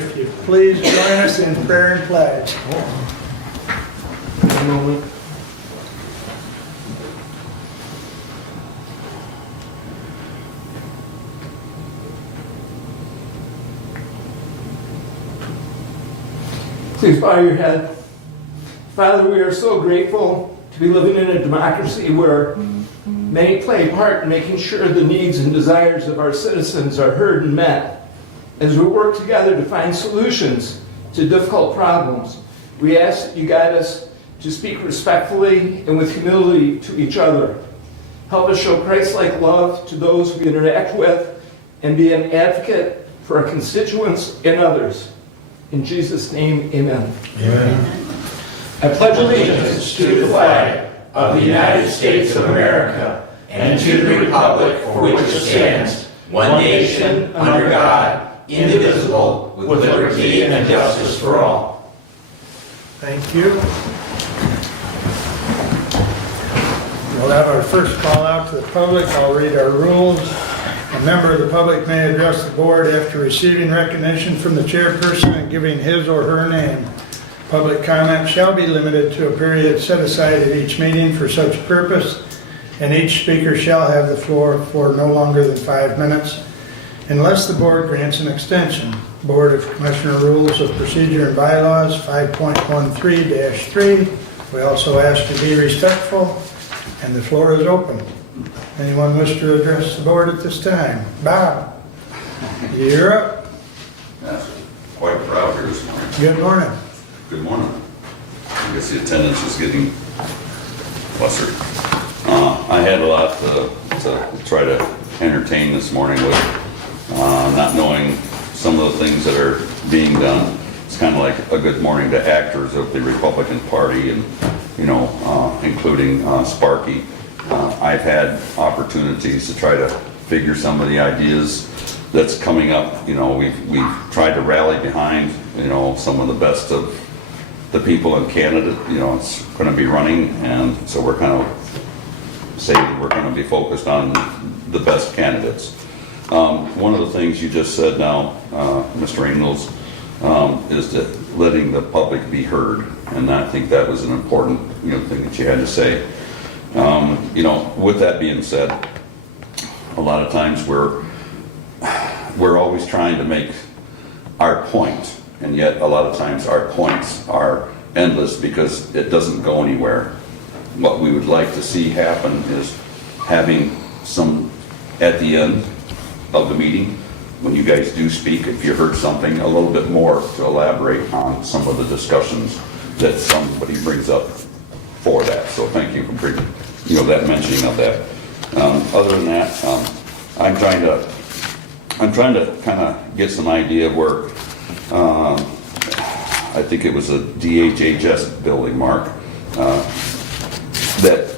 If you please join us in prayer and pledge. One moment. Please bow your head. Father, we are so grateful to be living in a democracy where many play a part in making sure the needs and desires of our citizens are heard and met. As we work together to find solutions to difficult problems, we ask that you guide us to speak respectfully and with humility to each other. Help us show Christ-like love to those we interact with and be an advocate for our constituents and others. In Jesus' name, amen. Amen. I pledge allegiance to the flag of the United States of America and to the republic for which it stands, one nation, under God, indivisible, with liberty and justice for all. Thank you. We'll have our first call out to the public. I'll read our rules. A member of the public may address the board after receiving recognition from the chairperson and giving his or her name. Public comment shall be limited to a period set aside at each meeting for such purpose, and each speaker shall have the floor for no longer than 5 minutes, unless the board grants an extension. Board of Commissioner Rules of Procedure and Bylaws 5.13-3. We also ask you to be respectful, and the floor is open. Anyone wish to address the board at this time? Bob, you're up. Yes, quite proud here this morning. Good morning. Good morning. I guess the attendance is getting lesser. I had a lot to try to entertain this morning with not knowing some of the things that are being done. It's kind of like a good morning to actors of the Republican Party and, including Sparky. I've had opportunities to try to figure some of the ideas that's coming up. We've tried to rally behind, some of the best of the people in Canada, it's going to be running, and so we're kind of saying we're going to be focused on the best candidates. One of the things you just said now, Mr. Ingalls, is that letting the public be heard, and I think that was an important, thing that you had to say. With that being said, a lot of times we're always trying to make our point, and yet a lot of times our points are endless because it doesn't go anywhere. What we would like to see happen is having some, at the end of the meeting, when you guys do speak, if you heard something, a little bit more to elaborate on some of the discussions that somebody brings up for that. So thank you for bringing, that mentioning of that. Other than that, I'm trying to kind of get some idea of where, I think it was a DHHS building, Mark, that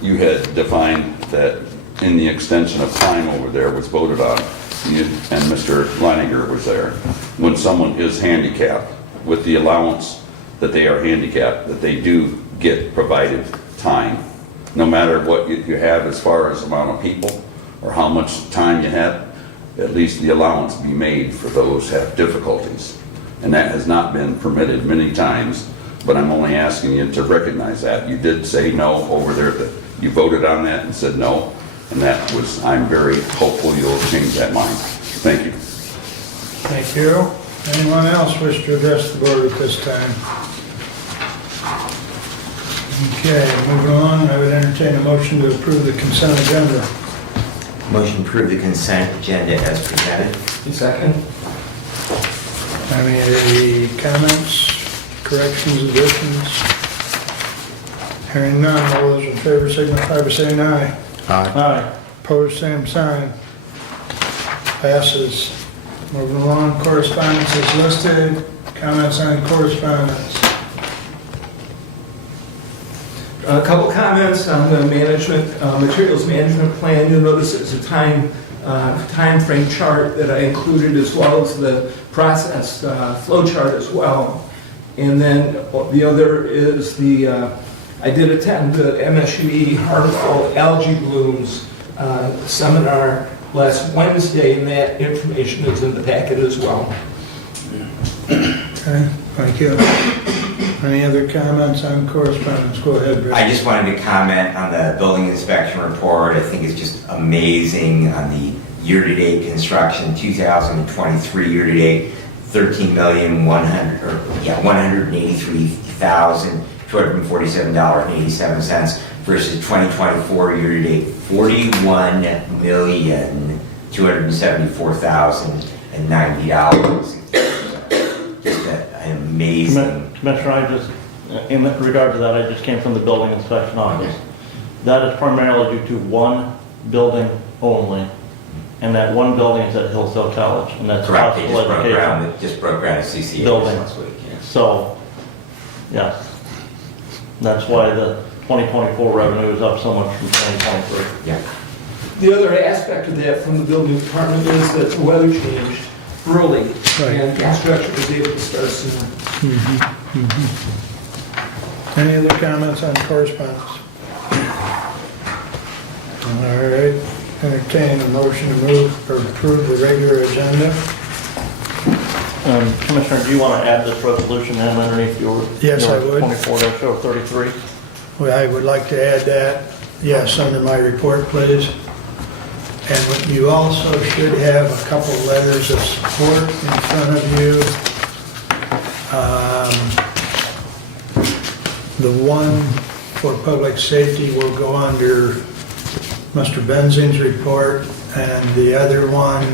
you had defined that in the extension of time over there was voted on, and Mr. Leininger was there. When someone is handicapped, with the allowance that they are handicapped, that they do get provided time. No matter what you have as far as amount of people or how much time you have, at least the allowance be made for those who have difficulties. And that has not been permitted many times, but I'm only asking you to recognize that. You did say no over there, that you voted on that and said no, and that was, I'm very hopeful you'll change that mind. Thank you. Thank you. Anyone else wish to address the board at this time? Okay, moving on, I would entertain a motion to approve the consent agenda. Motion to approve the consent agenda as presented. Second. Any comments, corrections, additions? Hearing none, all those in favor signify by saying aye. Aye. Opposed, same sign. Passes. Moving along, correspondence is listed. Comments on correspondence. A couple comments on the materials management plan. You'll notice there's a time frame chart that I included, as well as the process flow chart as well. And then the other is I did attend the MSUE harmful algae blooms seminar last Wednesday, and that information is in the packet as well. Okay, thank you. Any other comments on correspondence? Go ahead, Rick. I just wanted to comment on the building inspection report. I think it's just amazing on the year-to-date construction, 2023 year-to-date, $183,247.87 versus 2024 year-to-date, $41,274,090. Just an amazing. Commissioner, in regard to that, I just came from the building inspection office. That is primarily due to one building only, and that one building is at Hillsdale College, and that's Correct, they hospital education. just broke ground at CCA Building. last week. Yeah. So, yes, that's why the 2024 revenue is up so much from 2023. Yeah. The other aspect of that from the building department is that the weather changed early Right. and construction was able to start sooner. Any other comments on correspondence? All right, entertain a motion to move or approve the regular agenda. Commissioner, do you want to add this resolution in underneath your? Yes, I would. 24-033? Well, I would like to add that, yes, under my report, please. And what you also should have a couple letters of support in front of you. The one for public safety will go under Mr. Benzing's report, and the other one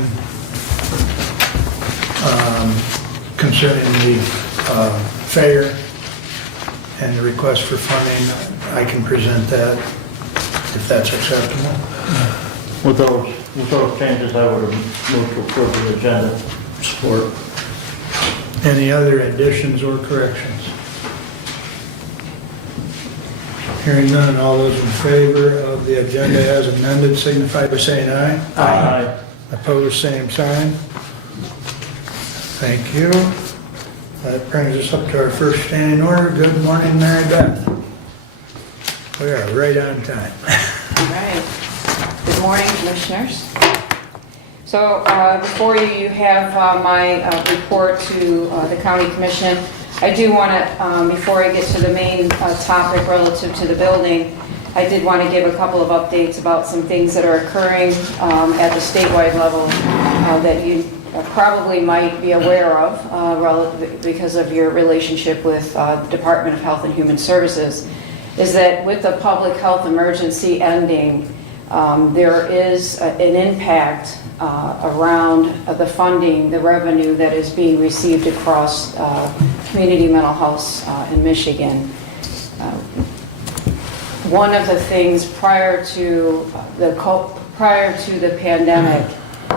concerning the fair and the request for funding, I can present that if that's acceptable. With those changes, I would have moved to approve the agenda. Support. Any other additions or corrections? Hearing none, all those in favor of the agenda as amended signify by saying aye. Aye. Opposed, same sign. Thank you. That brings us up to our first standing order. Good morning, Mary Beth. We are right on time. All right. Good morning, Commissioners. So before you have my report to the County Commission. I do want to, before I get to the main topic relative to the building, I did want to give a couple of updates about some things that are occurring at the statewide level that you probably might be aware of because of your relationship with the Department of Health and Human Services, is that with the public health emergency ending, there is an impact around the funding, the revenue that is being received across community mental health in Michigan. One of the things prior to the pandemic,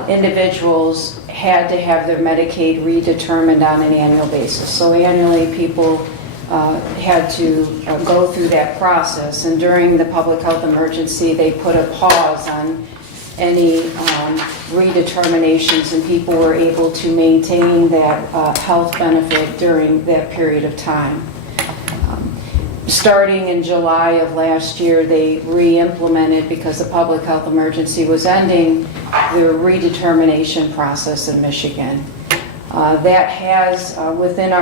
individuals had to have their Medicaid redetermined on an annual basis. So annually, people had to go through that process. And during the public health emergency, they put a pause on any redeterminations, and people were able to maintain that health benefit during that period of time. Starting in July of last year, they re-implemented, because the public health emergency was ending, the redetermination process in Michigan. That has, within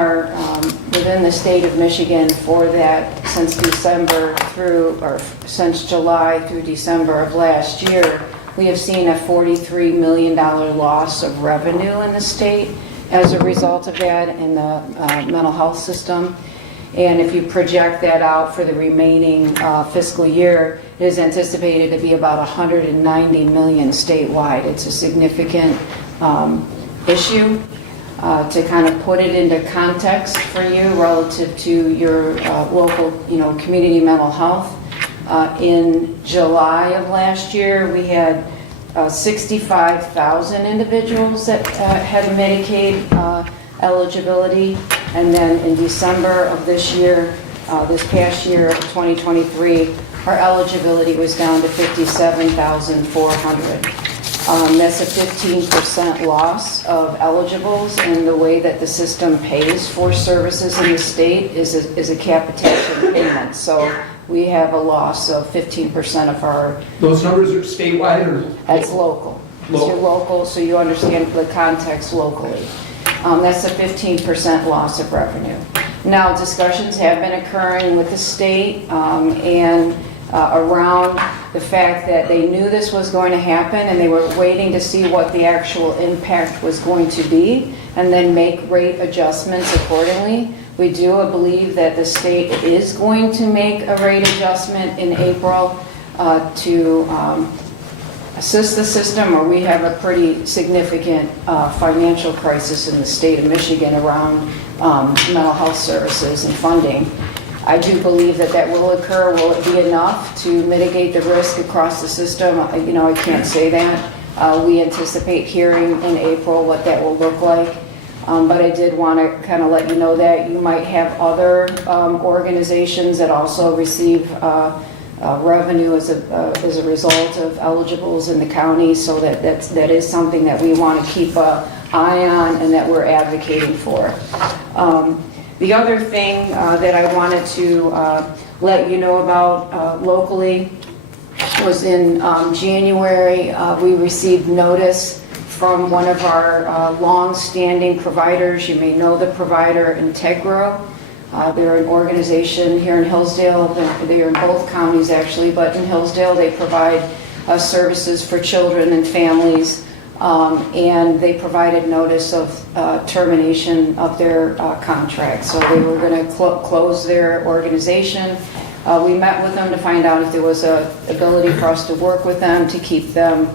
the state of Michigan, for that since July through December of last year, we have seen a $43 million loss of revenue in the state as a result of that in the mental health system. And if you project that out for the remaining fiscal year, it is anticipated to be about $190 million statewide. It's a significant issue. To kind of put it into context for you relative to your local, community mental health. In July of last year, we had 65,000 individuals that had Medicaid eligibility, and then in December of this year, this past year of 2023, our eligibility was down to 57,400. That's a 15% loss of eligibles, and the way that the system pays for services in the state is a capitation payment. So we have a loss of 15% of our... Those numbers are statewide or? That's local. It's your local, so you understand the context locally. That's a 15% loss of revenue. Now, discussions have been occurring with the state and around the fact that they knew this was going to happen and they were waiting to see what the actual impact was going to be and then make rate adjustments accordingly. We do believe that the state is going to make a rate adjustment in April to assist the system, or we have a pretty significant financial crisis in the state of Michigan around mental health services and funding. I do believe that that will occur. Will it be enough to mitigate the risk across the system? You know, I can't say that. We anticipate hearing in April what that will look like. But I did want to kind of let you know that you might have other organizations that also receive revenue as a result of eligibles in the county, so that is something that we want to keep an eye on and that we're advocating for. The other thing that I wanted to let you know about locally was in January, we received notice from one of our long-standing providers. You may know the provider, Integro. They're an organization here in Hillsdale. They're in both counties actually, but in Hillsdale they provide services for children and families, and they provided notice of termination of their contract. So they were going to close their organization. We met with them to find out if there was an ability for us to work with them to keep them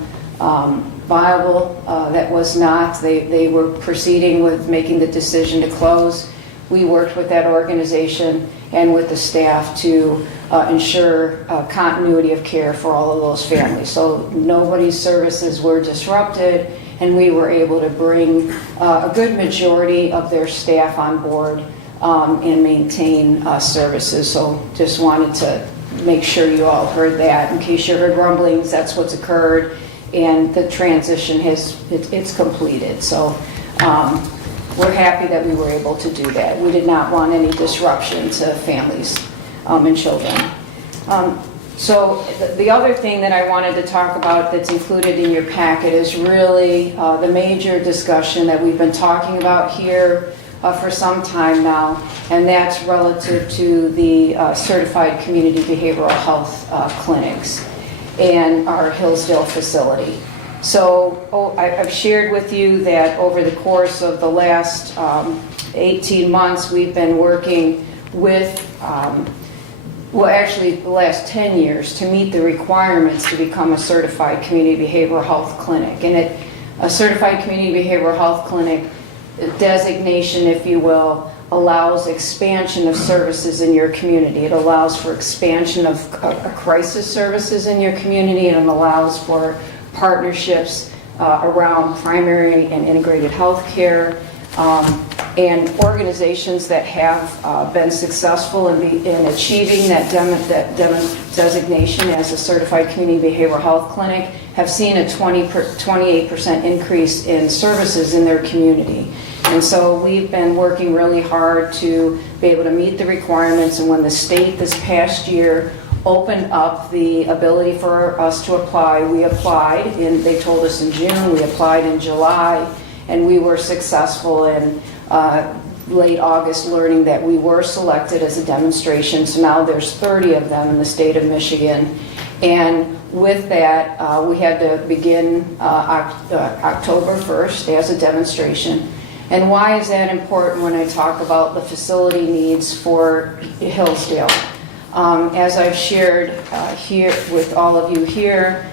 viable. That was not. They were proceeding with making the decision to close. We worked with that organization and with the staff to ensure continuity of care for all of those families. So nobody's services were disrupted, and we were able to bring a good majority of their staff on board and maintain services. So just wanted to make sure you all heard that. In case you heard rumblings, that's what's occurred, and the transition it's completed. So we're happy that we were able to do that. We did not want any disruption to families and children. So the other thing that I wanted to talk about that's included in your packet is really the major discussion that we've been talking about here for some time now, and that's relative to the certified community behavioral health clinics and our Hillsdale facility. So I've shared with you that over the course of the last 18 months, we've been working with, well, actually the last 10 years to meet the requirements to become a certified community behavioral health clinic. And a certified community behavioral health clinic designation, if you will, allows expansion of services in your community. It allows for expansion of crisis services in your community, and it allows for partnerships around primary and integrated health care, and organizations that have been successful in achieving that designation as a certified community behavioral health clinic have seen a 28% increase in services in their community. And so we've been working really hard to be able to meet the requirements, and when the state this past year opened up the ability for us to apply, we applied, and they told us in June, we applied in July, and we were successful in late August learning that we were selected as a demonstration. So now there's 30 of them in the state of Michigan. And with that, we had to begin October 1st as a demonstration. And why is that important when I talk about the facility needs for Hillsdale? As I've shared here with all of you here,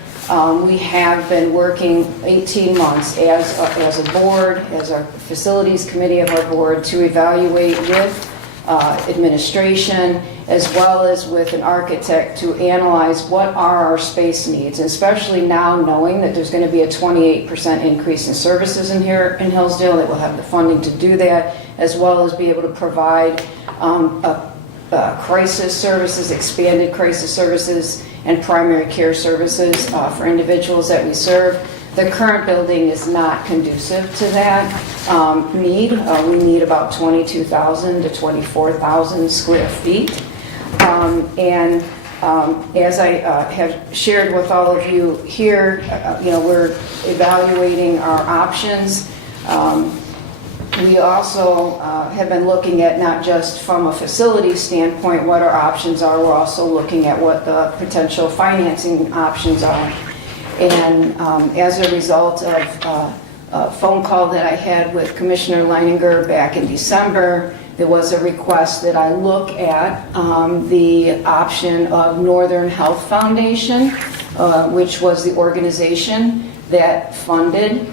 we have been working 18 months as a board, as our facilities committee of our board, to evaluate with administration as well as with an architect to analyze what are our space needs, and especially now knowing that there's going to be a 28% increase in services in here in Hillsdale, that we'll have the funding to do that, as well as be able to provide crisis services, expanded crisis services, and primary care services for individuals that we serve. The current building is not conducive to that need. We need about 22,000 to 24,000 square feet. As I have shared with all of you here, we're evaluating our options. We also have been looking at not just from a facility standpoint what our options are, we're also looking at what the potential financing options are. And as a result of a phone call that I had with Commissioner Leininger back in December, there was a request that I look at the option of Northern Health Foundation, which was the organization that funded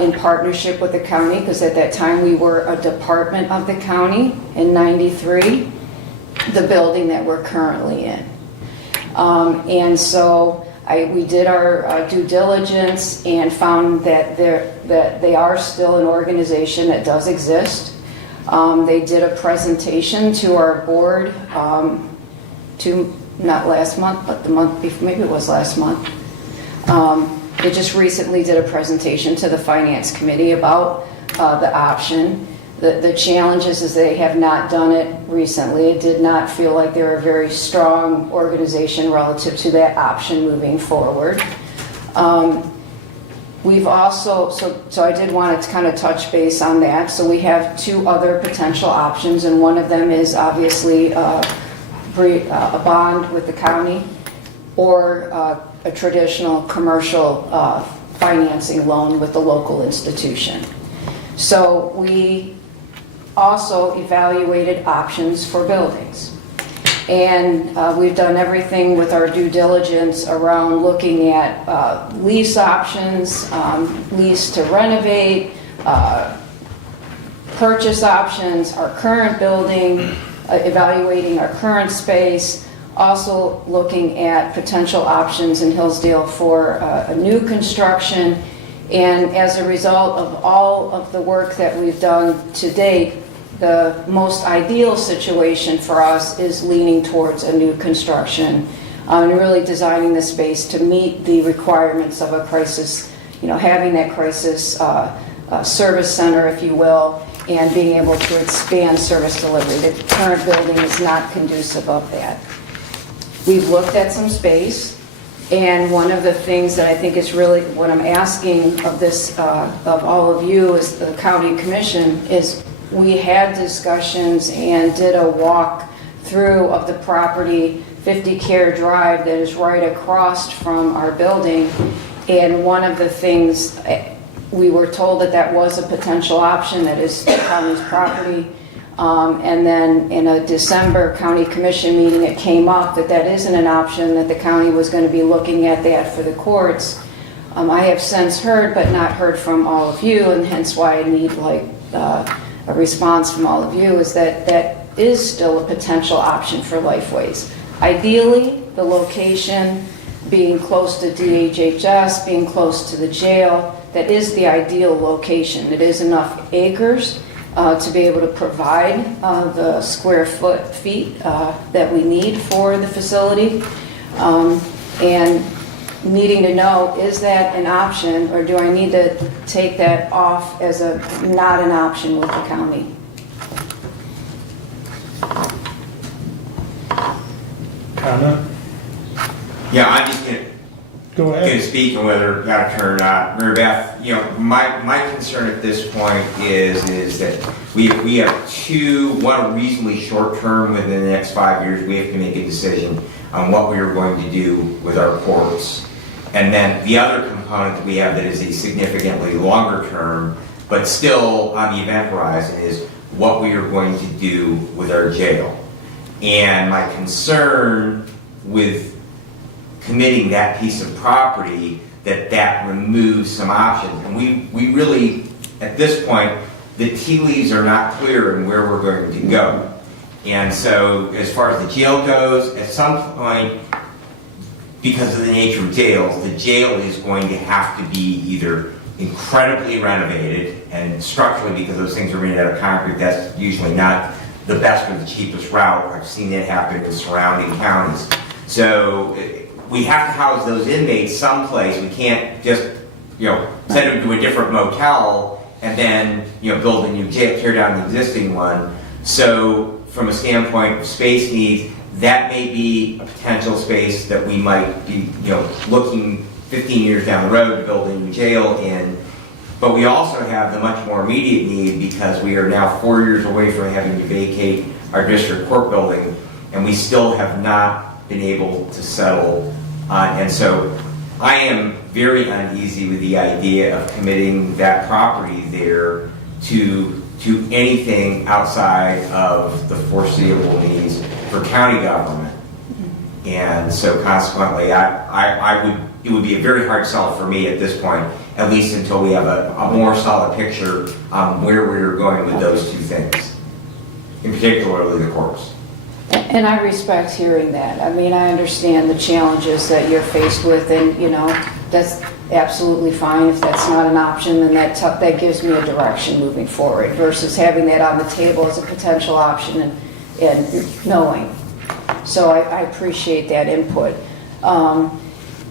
in partnership with the county, because at that time we were a department of the county in '93, the building that we're currently in. And so we did our due diligence and found that they are still an organization that does exist. They did a presentation to our board not last month, but the month before, maybe it was last month. They just recently did a presentation to the Finance Committee about the option. The challenge is they have not done it recently. It did not feel like they're a very strong organization relative to that option moving forward. We've also, so I did want to kind of touch base on that. So we have two other potential options, and one of them is obviously a bond with the county, or a traditional commercial financing loan with the local institution. So we also evaluated options for buildings. And we've done everything with our due diligence around looking at lease options, lease to renovate, purchase options, our current building, evaluating our current space, also looking at potential options in Hillsdale for a new construction. And as a result of all of the work that we've done to date, the most ideal situation for us is leaning towards a new construction and really designing the space to meet the requirements of a crisis, having that crisis service center, if you will, and being able to expand service delivery. The current building is not conducive of that. We've looked at some space, and one of the things that I think is really what I'm asking of this, of all of you as the county commission, is we had discussions and did a walk through of the property, 50 Care Drive, that is right across from our building. And one of the things, we were told that was a potential option, that is the county's property. And then in a December county commission meeting, it came up that isn't an option, that the county was going to be looking at that for the courts. I have since heard, but not heard from all of you, and hence why I need a response from all of you, is that is still a potential option for Lifeways. Ideally, the location being close to DHHS, being close to the jail, that is the ideal location. It is enough acres to be able to provide the square feet that we need for the facility. And needing to know, is that an option, or do I need to take that off as not an option with the county? Comment? Yeah, I'm just going Go to ahead. speak on whether it got a turn or not. Mary Beth, my concern at this point is that we have one reasonably short term within the next 5 years. We have to make a decision on what we are going to do with our courts. And then the other component that we have that is a significantly longer term, but still on the event horizon, is what we are going to do with our jail. And my concern with committing that piece of property, that removes some options. And we really, at this point, the tea leaves are not clear in where we're going to go. And so as far as the jail goes, at some point, because of the nature of jails, the jail is going to have to be either incredibly renovated, and structurally, because those things are made out of concrete, that's usually not the best or the cheapest route. I've seen that happen in surrounding counties. So we have to house those inmates someplace. We can't just, send them to a different motel and then, build a new jail, tear down the existing one. So from a standpoint of space needs, that may be a potential space that we might be, looking 15 years down the road to build a new jail in. But we also have the much more immediate need because we are now 4 years away from having to vacate our district court building, and we still have not been able to settle. And so I am very uneasy with the idea of committing that property there to anything outside of the foreseeable needs for county government. And so consequently, it would be a very hard sell for me at this point, at least until we have a more solid picture on where we're going with those two things, in particularly the courts. And I respect hearing that. I mean, I understand the challenges that you're faced with, and, you know, that's absolutely fine. If that's not an option, then that gives me a direction moving forward versus having that on the table as a potential option and knowing. So I appreciate that input.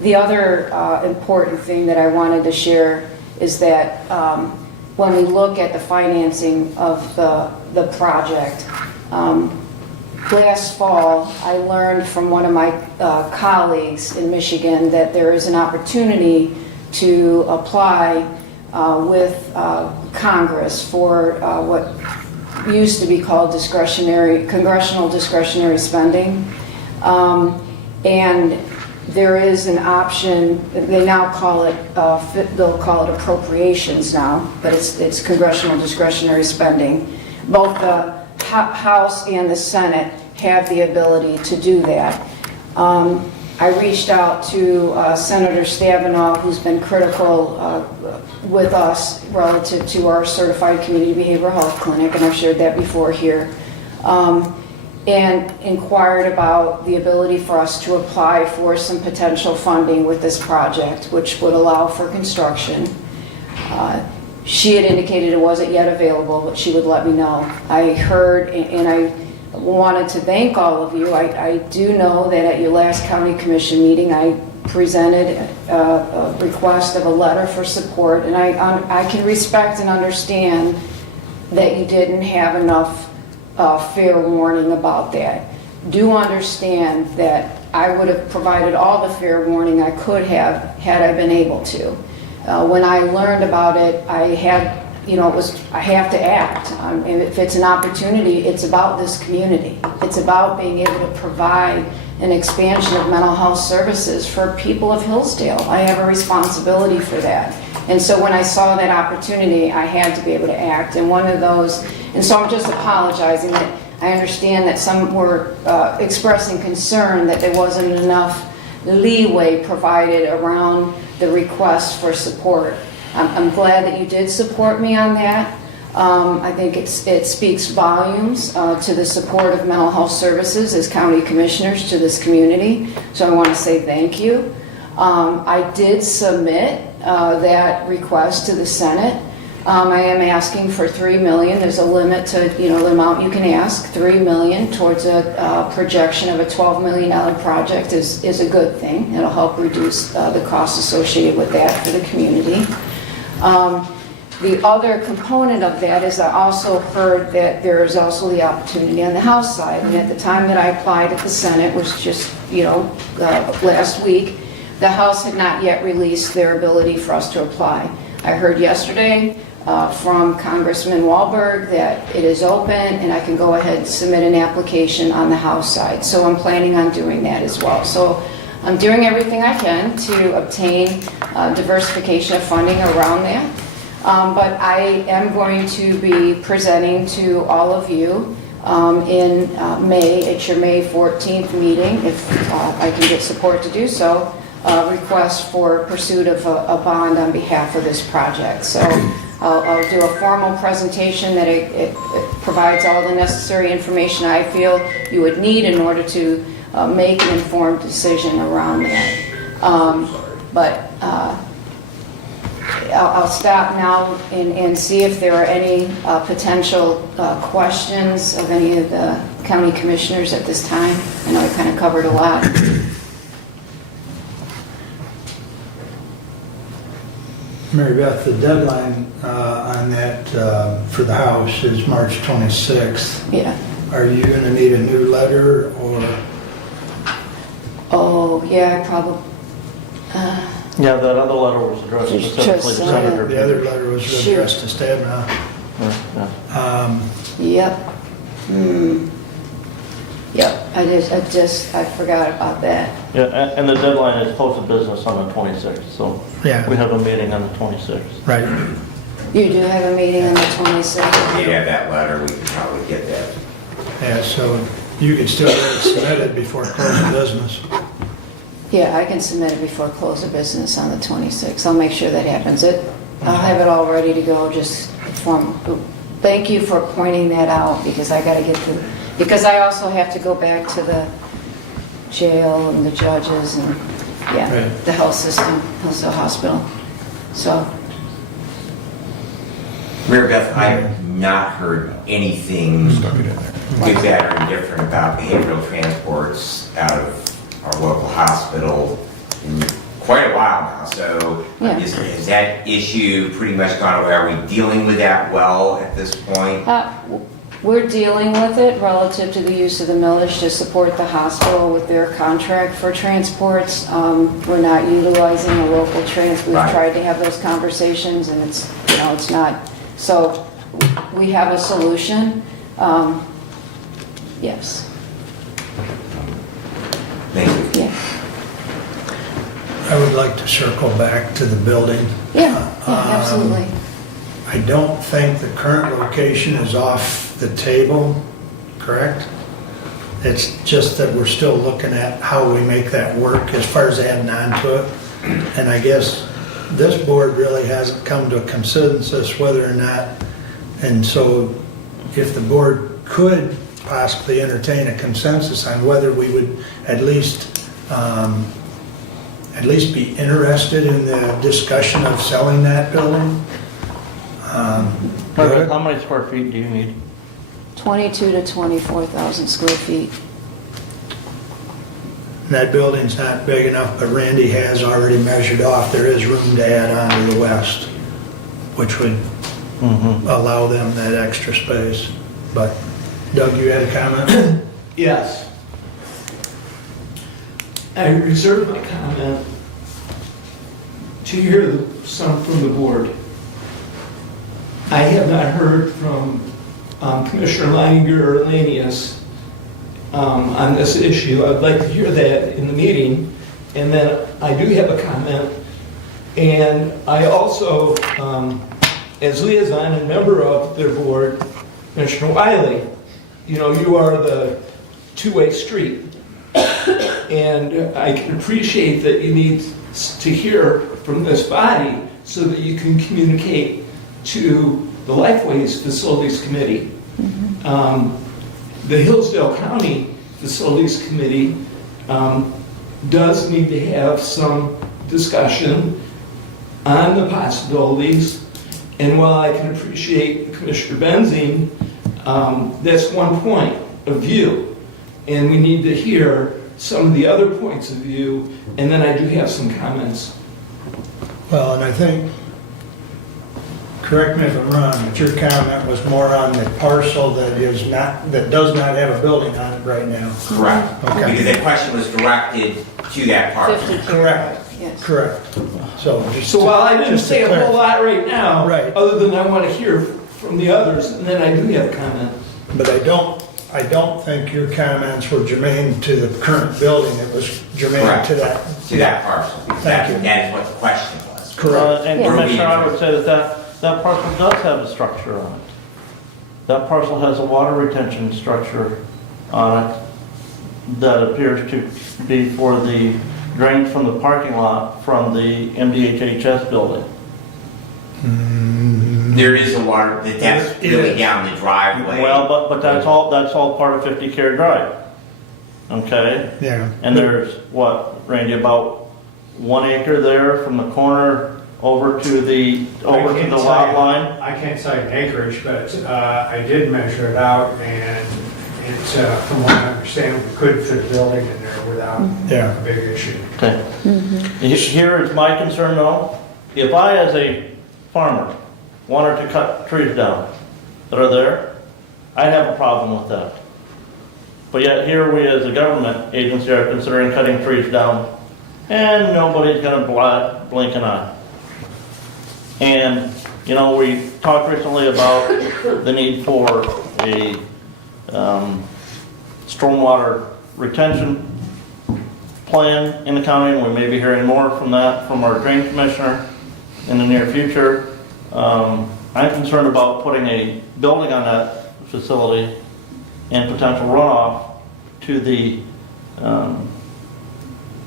The other important thing that I wanted to share is that when we look at the financing of the project, last fall, I learned from one of my colleagues in Michigan that there is an opportunity to apply with Congress for what used to be called congressional discretionary spending. And there is an option, they now call it, they'll call it appropriations now, but it's congressional discretionary spending. Both the House and the Senate have the ability to do that. I reached out to Senator Stabenow, who's been critical with us relative to our certified community behavioral health clinic, and I've shared that before here, and inquired about the ability for us to apply for some potential funding with this project, which would allow for construction. She had indicated it wasn't yet available, but she would let me know. I heard, and I wanted to thank all of you. I do know that at your last county commission meeting, I presented a request of a letter for support, and I can respect and understand that you didn't have enough fair warning about that. Do understand that I would have provided all the fair warning I could have had I been able to. When I learned about it, I had, I have to act. If it's an opportunity, it's about this community. It's about being able to provide an expansion of mental health services for people of Hillsdale. I have a responsibility for that. And so when I saw that opportunity, I had to be able to act. And one of those, and so I'm just apologizing that I understand that some were expressing concern that there wasn't enough leeway provided around the request for support. I'm glad that you did support me on that. I think it speaks volumes to the support of mental health services as county commissioners to this community. So I want to say thank you. I did submit that request to the Senate. I am asking for $3 million. There's a limit to the amount you can ask. $3 million towards a projection of a $12 million project is a good thing. It'll help reduce the costs associated with that for the community. The other component of that is I also heard that there is also the opportunity on the House side. And at the time that I applied at the Senate, which just last week, the House had not yet released their ability for us to apply. I heard yesterday from Congressman Wahlberg that it is open and I can go ahead and submit an application on the House side. So I'm planning on doing that as well. So I'm doing everything I can to obtain diversification of funding around that. But I am going to be presenting to all of you in May, at your May 14th meeting, if I can get support to do so, request for pursuit of a bond on behalf of this project. So I'll do a formal presentation that it provides all the necessary information I feel you would need in order to make an informed decision around that. I'll stop now and see if there are any potential questions of any of the county commissioners at this time. I know I kind of covered a lot. Mary Beth, the deadline on that for the House is March 26th. Yeah. Are you going to need a new letter or? Oh, yeah, I probably. Yeah, that other letter was addressed Just specifically to Senator. The other letter was Shoot. addressed to Stabenow. Yeah. Yep. Yep, I forgot about that. Yeah, and the deadline is close of business on the 26th, so Yeah. we have a meeting on the 26th. Right. You do have a meeting on the 26th? If you have that letter, we could probably get that. Yeah, so you could still get it submitted before close of business. Yeah, I can submit it before close of business on the 26th. I'll make sure that happens. I'll have it all ready to go, just thank you for pointing that out, because I gotta because I also have to go back to the jail and the judges and, yeah, Right. the health system, Hillsdale Hospital. So, Mary Beth, I have not heard anything good, bad, or indifferent about behavioral transports out of our local hospital in quite a while now. So Yeah. is that issue pretty much gone away? Are we dealing with that well at this point? we're dealing with it relative to the use of the millage to support the hospital with their contract for transports. We're not utilizing a local We've Right. tried to have those conversations, and it's not. So we have a solution. Yes. Thank you. Yeah. I would like to circle back to the building. Yeah, absolutely. I don't think the current location is off the table, correct? It's just that we're still looking at how we make that work as far as adding on to it. And I guess this board really hasn't come to a consensus whether or not, and so if the board could possibly entertain a consensus on whether we would at least be interested in the discussion of selling that building. Margaret, how many square feet do you need? 22 to 24,000 square feet. That building's not big enough, but Randy has already measured off. There is room to add on to the west, which would allow them that extra space. But Doug, you had a comment? Yes. I reserve my comment to hear some from the board. I have not heard from Commissioner Leininger or Lanius on this issue. I'd like to hear that in the meeting. And then I do have a comment. And I also, as liaison and member of their board, Commissioner Wiley, you are the two-way street. And I can appreciate that you need to hear from this body so that you can communicate to the Lifeways Facilities Committee. The Hillsdale County Facilities Committee does need to have some discussion on the possibilities. And while I can appreciate Commissioner Benzing, that's one point of view. And we need to hear some of the other points of view, and then I do have some comments. Well, and I think, correct me if I'm wrong, but your comment was more on the parcel that does not have a building on it right now. Correct. Okay. Because the question was directed to that parcel. 50 Correct. Yes. Correct. So While I didn't just to say a whole clarify. lot right now, Right. other than I want to hear from the others, and then I do have a comment. But I don't think your comments were germane to the current building. It was germane Correct. to that. To that parcel. Because Thank you. that is what the question was. Correct. And Yeah. Commissioner, I would say that parcel does have a structure on it. That parcel has a water retention structure on it that appears to be for the drains from the parking lot from the MDHHS building. There is a water, that's It really is. down the driveway. Well, but that's all part of 50 Care Drive. Okay? Yeah. And there's, what, Randy, about 1 acre there from the corner over to the lot line? I can't cite an acreage, but I did measure it out, and it's, from what I understand, we could fit a building in there without Yeah. a big issue. Okay. Here is my concern though. If I, as a farmer, wanted to cut trees down that are there, I'd have a problem with that. But yet here we as a government agency are considering cutting trees down and nobody's gonna blink an eye. And, you know, we talked recently about the need for a stormwater retention plan in the county, and we may be hearing more from that from our drain commissioner in the near future. I'm concerned about putting a building on that facility and potential runoff to the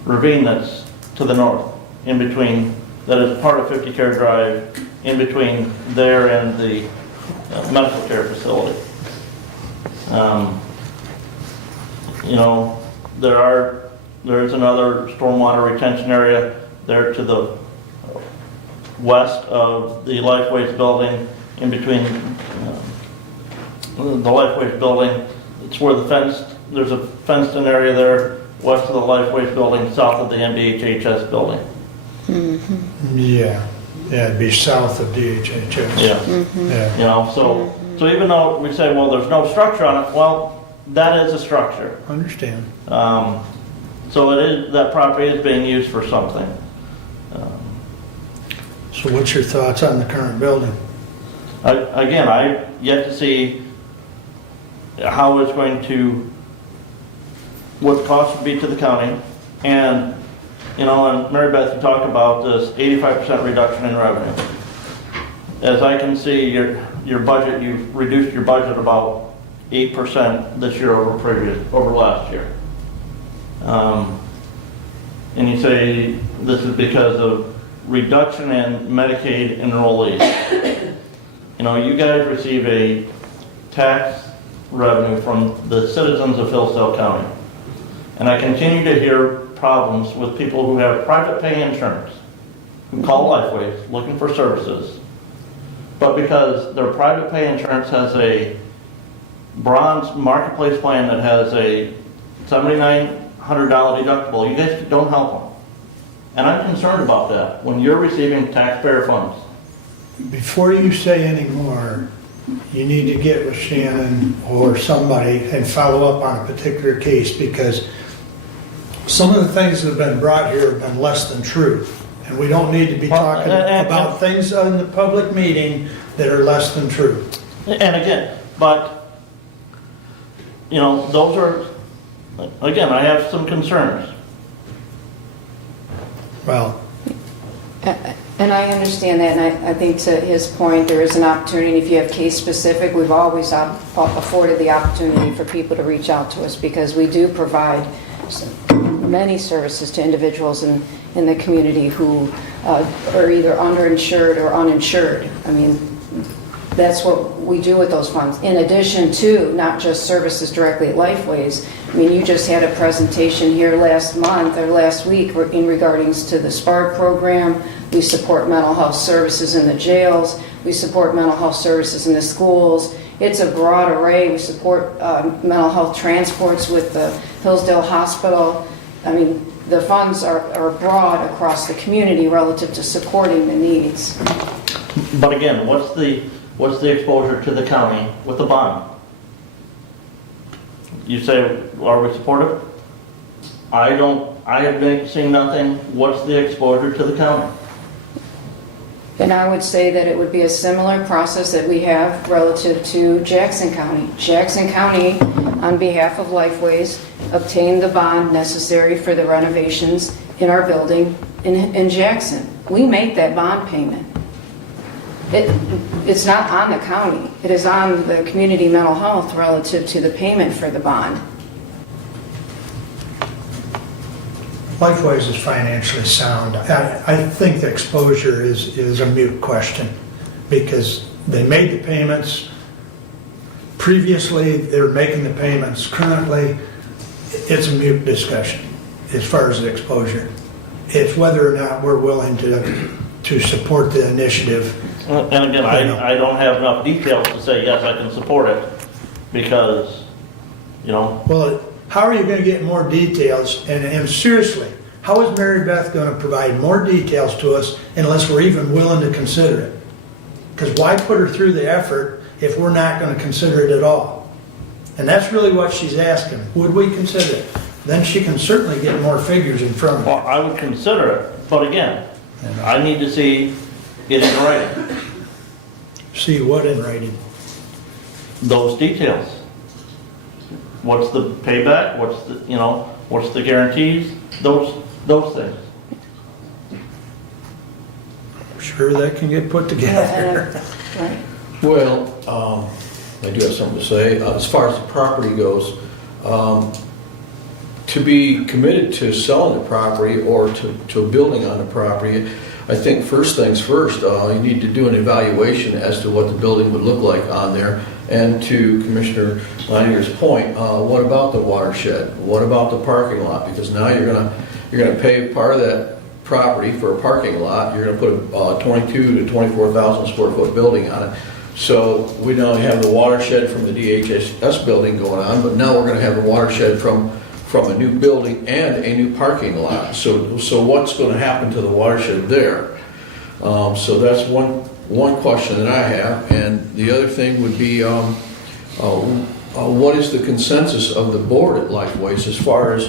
ravine that's to the north, in between, that is part of 50 Care Drive, in between there and the medical care facility. You know, there is another stormwater retention area there to the west of the Lifeways building, in between the Lifeways building. It's where there's a fenced in area there, west of the Lifeways building, south of the MDHHS building. Yeah, it'd be south of DHHS. Yeah. You know, so even though we say, well, there's no structure on it, well, that is a structure. Understand. So that property is being used for something. So what's your thoughts on the current building? Again, I yet to see how it's going to, what the cost would be to the county. And, you know, and Mary Beth, you talk about this 85% reduction in revenue. As I can see, your budget, you've reduced your budget about 8% this year over last year. And you say this is because of reduction in Medicaid enrollees. You know, you guys receive a tax revenue from the citizens of Hillsdale County. And I continue to hear problems with people who have private pay insurance, who call Lifeways looking for services. But because their private pay insurance has a bronze marketplace plan that has a $7,900 deductible, you guys don't help them. And I'm concerned about that when you're receiving taxpayer funds. Before you say any more, you need to get with Shannon or somebody and follow up on a particular case, because some of the things that have been brought here have been less than true. And we don't need to be talking about things in the public meeting that are less than true. And again, but, you know, those are, again, I have some concerns. Well, And I understand that, and I think to his point, there is an opportunity, if you have case specific, we've always afforded the opportunity for people to reach out to us, because we do provide many services to individuals in the community who are either underinsured or uninsured. I mean, that's what we do with those funds. In addition to not just services directly at Lifeways. I mean, you just had a presentation here last month or last week in regards to the SPARK program. We support mental health services in the jails. We support mental health services in the schools. It's a broad array. We support mental health transports with the Hillsdale Hospital. I mean, the funds are broad across the community relative to supporting the needs. But again, what's the exposure to the county with the bond? You say, are we supportive? I have been seeing nothing. What's the exposure to the county? And I would say that it would be a similar process that we have relative to Jackson County. Jackson County, on behalf of Lifeways, obtained the bond necessary for the renovations in our building in Jackson. We make that bond payment. It's not on the county. It is on the community mental health relative to the payment for the bond. Lifeways is financially sound. I think the exposure is a moot question, because they made the payments previously, they're making the payments currently. It's a moot discussion as far as the exposure. It's whether or not we're willing to support the initiative. And again, I don't have enough details to say, yes, I can support it, because, you know. Well, how are you going to get more details? And seriously, how is Mary Beth going to provide more details to us unless we're even willing to consider it? Because why put her through the effort if we're not going to consider it at all? And that's really what she's asking. Would we consider it? then she can certainly get more figures in front of Well, her. I would consider it, but again, I need to see it in writing, See what in writing. those details. What's the payback, what's the, what's the guarantees, those things. Sure that can get put together. Right. Well, I do have something to say. As far as the property goes, to be committed to selling the property or to building on the property, I think first things first, you need to do an evaluation as to what the building would look like on there. And to Commissioner Lanier's point, what about the watershed? What about the parking lot? Because now you're gonna pay part of that property for a parking lot. You're gonna put a 22 to 24,000 square foot building on it. So we not only have the watershed from the DHS building going on, but now we're gonna have the watershed from a new building and a new parking lot. So what's gonna happen to the watershed there? So that's one question that I have. And the other thing would be, what is the consensus of the board at Lifeways as far as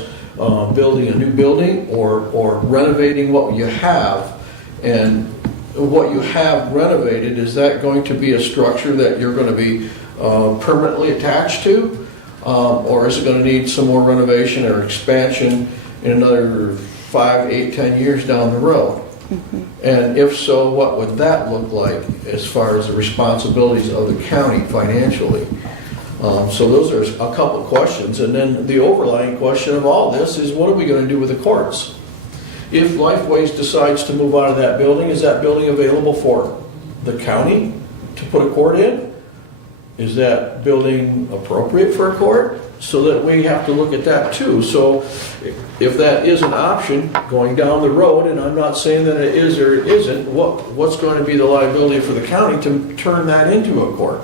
building a new building or renovating what you have? And what you have renovated, is that going to be a structure that you're going to be permanently attached to? Or is it going to need some more renovation or expansion in another 5, 8, 10 years down the road? And if so, what would that look like as far as the responsibilities of the county financially? So those are a couple of questions. And then the overlying question of all this is, what are we going to do with the courts? If Lifeways decides to move out of that building, is that building available for the county to put a court in? Is that building appropriate for a court? So that we have to look at that too. So if that is an option going down the road, and I'm not saying that it is or it isn't, what's going to be the liability for the county to turn that into a court?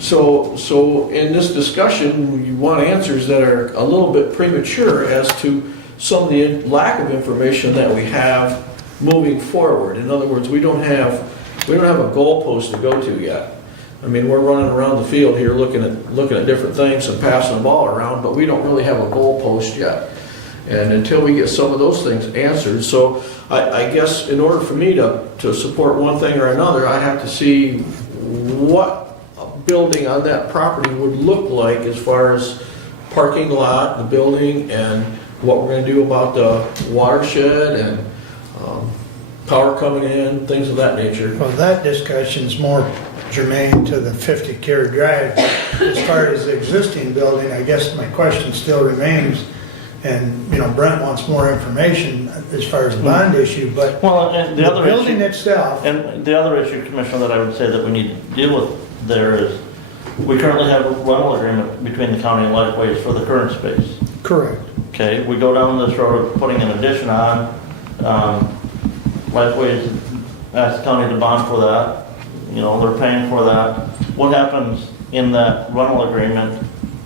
So in this discussion, you want answers that are a little bit premature as to some of the lack of information that we have moving forward. In other words, we don't have a goalpost to go to yet. I mean, we're running around the field here looking at different things and passing the ball around, but we don't really have a goalpost yet. And until we get some of those things answered, so I guess in order for me to support one thing or another, I have to see what a building on that property would look like as far as parking lot, the building, and what we're going to do about the watershed and power coming in, things of that nature. Well, that discussion's more germane to the 50 Care Drive. As far as the existing building, I guess my question still remains, and, Brent wants more information as far as the bond issue, but Well, and the the other building issue, itself, and the other issue, Commissioner, that I would say that we need to deal with there is, we currently have a rental agreement between the county and Lifeways for the current space. correct. Okay, we go down this road of putting an addition on, Lifeways asked the county to bond for that, they're paying for that. What happens in that rental agreement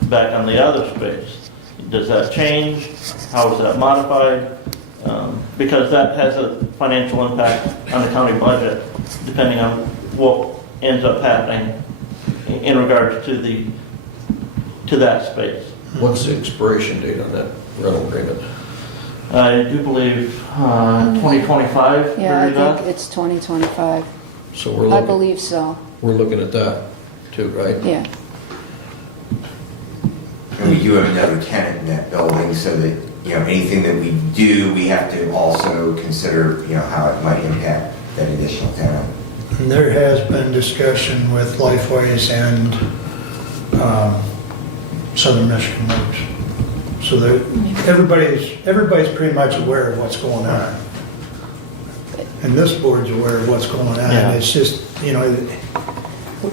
back on the other space? Does that change? How is that modified? Because that has a financial impact on the county budget, depending on what ends up happening in regards to that space. What's the expiration date on that rental agreement? I do believe 2025. Yeah, I period think it's 2025. So we're I looking, believe so, we're looking at that too, right? yeah. And we do have another tenant in that building, so that, anything that we do, we have to also consider, how it might impact that additional tenant. And there has been discussion with Lifeways and Southern Michigan Works. So everybody's pretty much aware of what's going on. And this board's aware of what's going on. Yeah. It's just,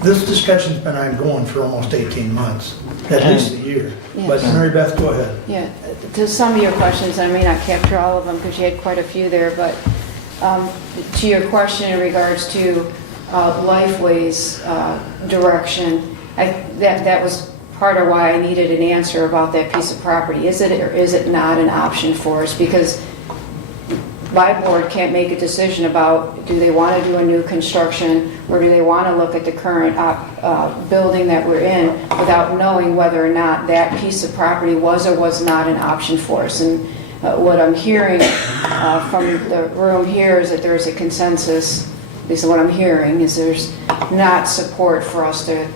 this discussion's been ongoing for almost 18 months, at least a year. But Yes. Mary Beth, go ahead. Yeah, to some of your questions, I may not capture all of them because you had quite a few there, but to your question in regards to Lifeway's direction, that was part of why I needed an answer about that piece of property. Is it or is it not an option for us? Because my board can't make a decision about, do they want to do a new construction, or do they want to look at the current building that we're in without knowing whether or not that piece of property was or was not an option for us. And what I'm hearing from the room here is that there's a consensus, at least what I'm hearing, is there's not support for us that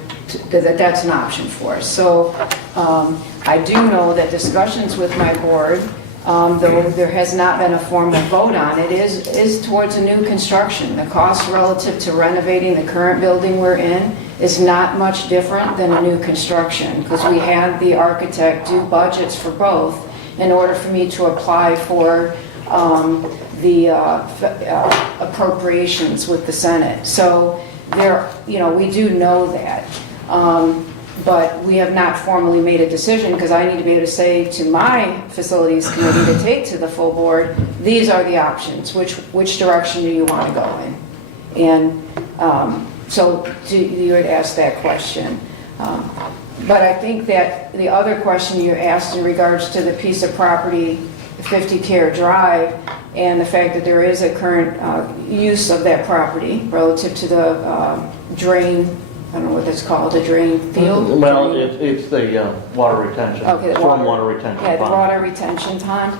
that's an option for us. So I do know that discussions with my board, though there has not been a formal vote on it, is towards a new construction. The cost relative to renovating the current building we're in is not much different than a new construction, because we had the architect do budgets for both in order for me to apply for the appropriations with the Senate. So there, we do know that. But we have not formally made a decision, because I need to be able to say to my facilities committee to take to the full board, these are the options, which direction do you want to go in? And so you had asked that question. But I think that the other question you asked in regards to the piece of property, 50 Care Drive, and the fact that there is a current use of that property relative to the drain, I don't know what that's called, the drain field? Well, it's the water retention, Okay, stormwater retention Yeah, the pond. water retention pond.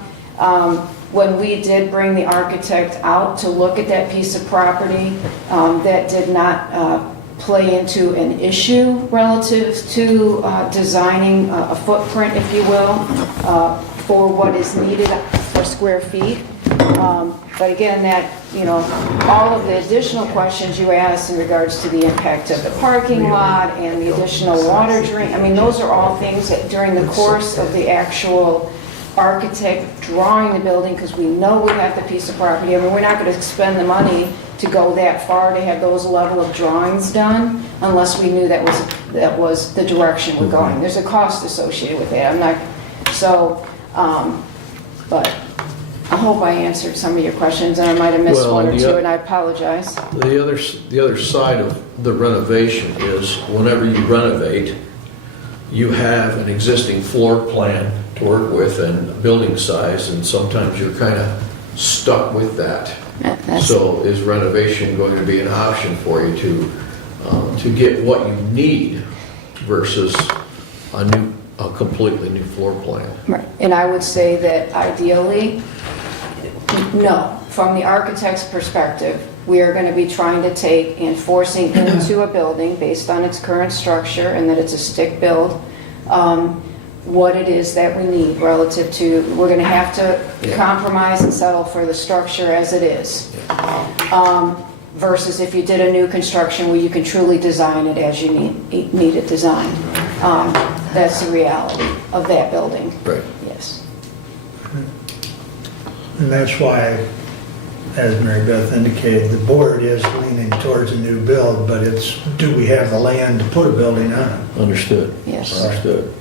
When we did bring the architect out to look at that piece of property, that did not play into an issue relative to designing a footprint, if you will, for what is needed for square feet. But again, that, all of the additional questions you asked in regards to the impact of the parking lot and the additional water drain, those are all things that during the course of the actual architect drawing the building, because we know we have the piece of property, we're not going to spend the money to go that far to have those level of drawings done unless we knew that was the direction we're going. There's a cost associated with that. But I hope I answered some of your questions, and I might have missed one or two, and I apologize. The other side of the renovation is whenever you renovate, you have an existing floor plan to work with and building size, and sometimes you're kind of stuck with that. So is renovation going to be an option for you to get what you need versus a completely new floor plan? Right, and I would say that ideally, no. From the architect's perspective, we are going to be trying to take and forcing into a building based on its current structure and that it's a stick build, what it is that we need relative to, we're going to have to compromise and settle for the structure as it is. Versus if you did a new construction where you can truly design it as you need it designed. That's the reality of that building. Right. Yes. And that's why, as Mary Beth indicated, the board is leaning towards a new build, but it's, do we have the land to put a building on? Understood. Yes. Understood.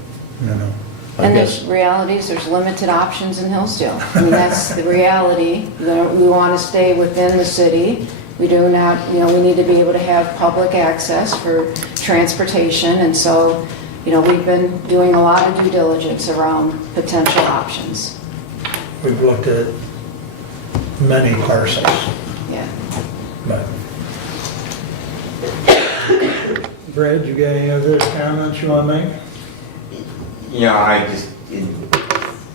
And there's realities, there's limited options in Hillsdale. That's the reality. We want to stay within the city. We do not, we need to be able to have public access for transportation, and so, we've been doing a lot of due diligence around potential options. We've looked at many parcels, Yeah. but. Brad, you got any other comments you want to make? I just, in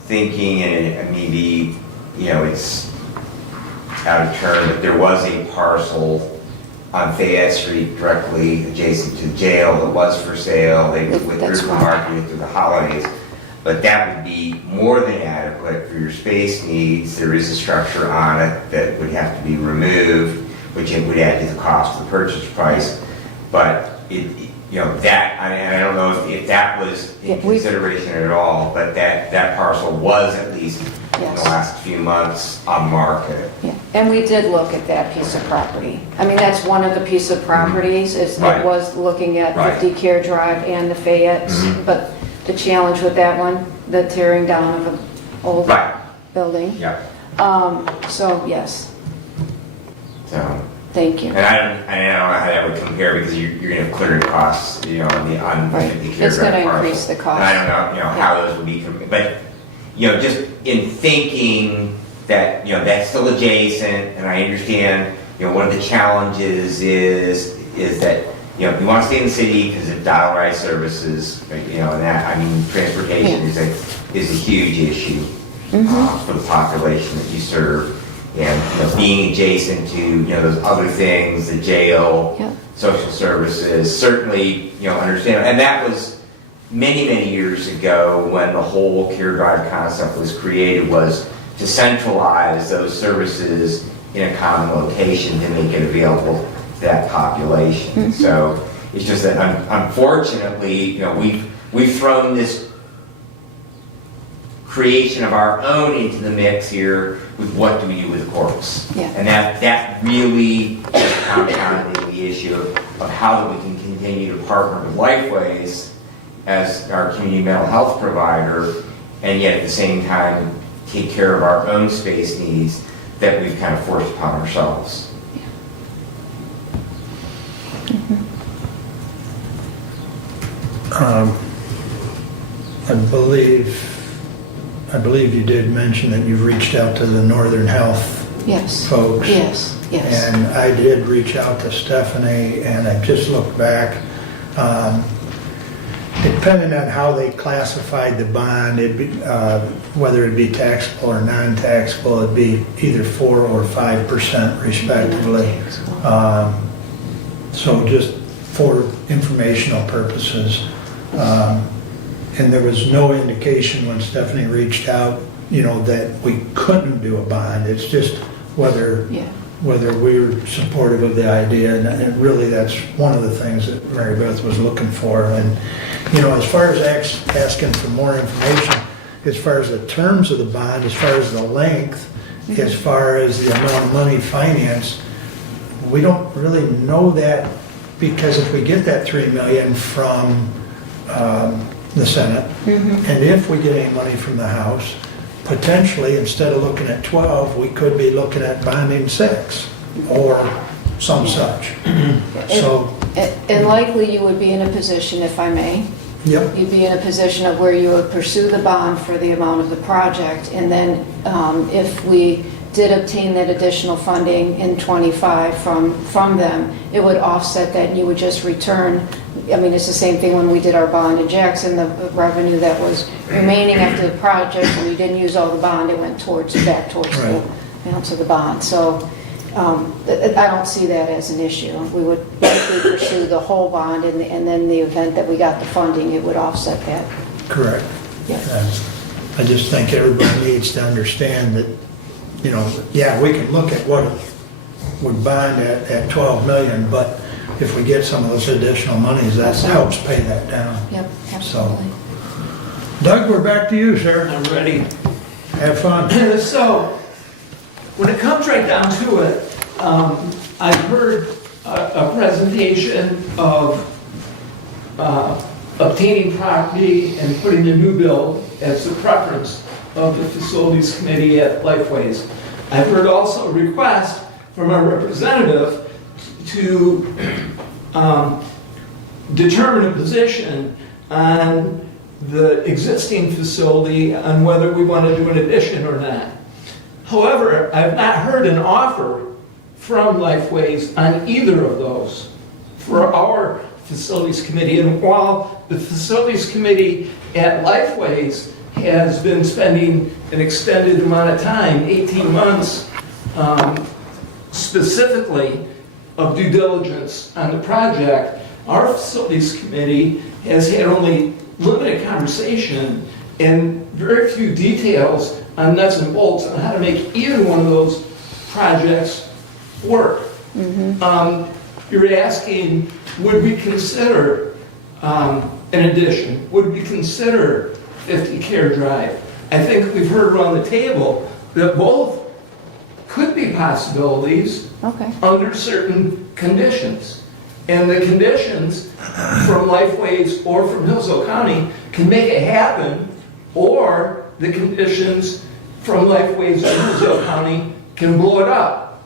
thinking, and maybe, it's out of turn, but there was a parcel on Fayette Street directly adjacent to the jail that was for sale. They withdrew from the market through the holidays. But that would be more than adequate for your space needs. There is a structure on it that would have to be removed, which it would add to the cost of the purchase price. But I don't know if that was in consideration at all, but that parcel was at least in the last few months on market. Yeah, and we did look at that piece of property. That's one of the piece of properties, it was looking at 50 Care Drive and the Fayette, but the challenge with that one, the tearing down of an old building. Yeah. So, yes. So. Thank you. And I don't know how that would compare, because you're going to have clearing costs, on the 50 Care It's going to Drive increase the parcel. cost. And I don't know, how those would be, but, just in thinking that, that's still adjacent, and I understand, one of the challenges is that, you want to stay in the city because of dollarized services, and that, transportation is a huge issue for the population that you serve. And, being adjacent to, those other things, the jail, social services, certainly, understand. And that was many, many years ago when the whole Care Drive concept was created, was to centralize those services in a common location to make it available to that population. So it's just that unfortunately, we've thrown this creation of our own into the mix here with what do we do with the corpse. And that really just compounded the issue of how we can continue to partner with Lifeways as our community mental health provider, and yet at the same time take care of our own space needs that we've kind of forced upon ourselves. I believe you did mention that you've reached out to the Northern Health folks. Yes. And I did reach out to Stephanie, and I just looked back. Depending on how they classified the bond, whether it be taxable or non-taxable, it'd be either 4 or 5% respectively. So just for informational purposes. And there was no indication when Stephanie reached out, that we couldn't do a bond. It's just whether we're supportive of the idea, and really that's one of the things that Mary Beth was looking for. And as far as asking for more information, as far as the terms of the bond, as far as the length, as far as the amount of money financed, we don't really know that, because if we get that $3 million from the Senate, and if we get any money from the House, potentially, instead of looking at 12, we could be looking at bonding 6 or some such. So, and likely you would be in a position, if I may, yep, you'd be in a position of where you would pursue the bond for the amount of the project, and then if we did obtain that additional funding in 25 from them, it would offset that, and you would just return. It's the same thing when we did our bond in Jackson. The revenue that was remaining after the project, and we didn't use all the bond, it went back towards to the bond. So I don't see that as an issue. We would likely pursue the whole bond, and then the event that we got the funding, it would offset that. correct. Yeah. I just think everybody needs to understand that, we can look at what it would bond at 12 million, but if we get some of those additional monies, that helps pay that down. Yep, absolutely. Doug, we're back to you, sir. I'm ready. Have fun. So, when it comes right down to it, I've heard a presentation of obtaining property and putting a new build as the preference of the Facilities Committee at Lifeways. I've heard also a request from a representative to determine a position on the existing facility on whether we want to do an addition or not. However, I've not heard an offer from Lifeways on either of those for our Facilities Committee. And while the Facilities Committee at Lifeways has been spending an extended amount of time, 18 months, specifically of due diligence on the project, our Facilities Committee has had only limited conversation and very few details on nuts and bolts on how to make either one of those projects work. You're asking, would we consider an addition? Would we consider 50 Care Drive? I think we've heard around the table that both could be possibilities under certain conditions. And the conditions from Lifeways or from Hillsdale County can make it happen, or the conditions from Lifeways or Hillsdale County can blow it up.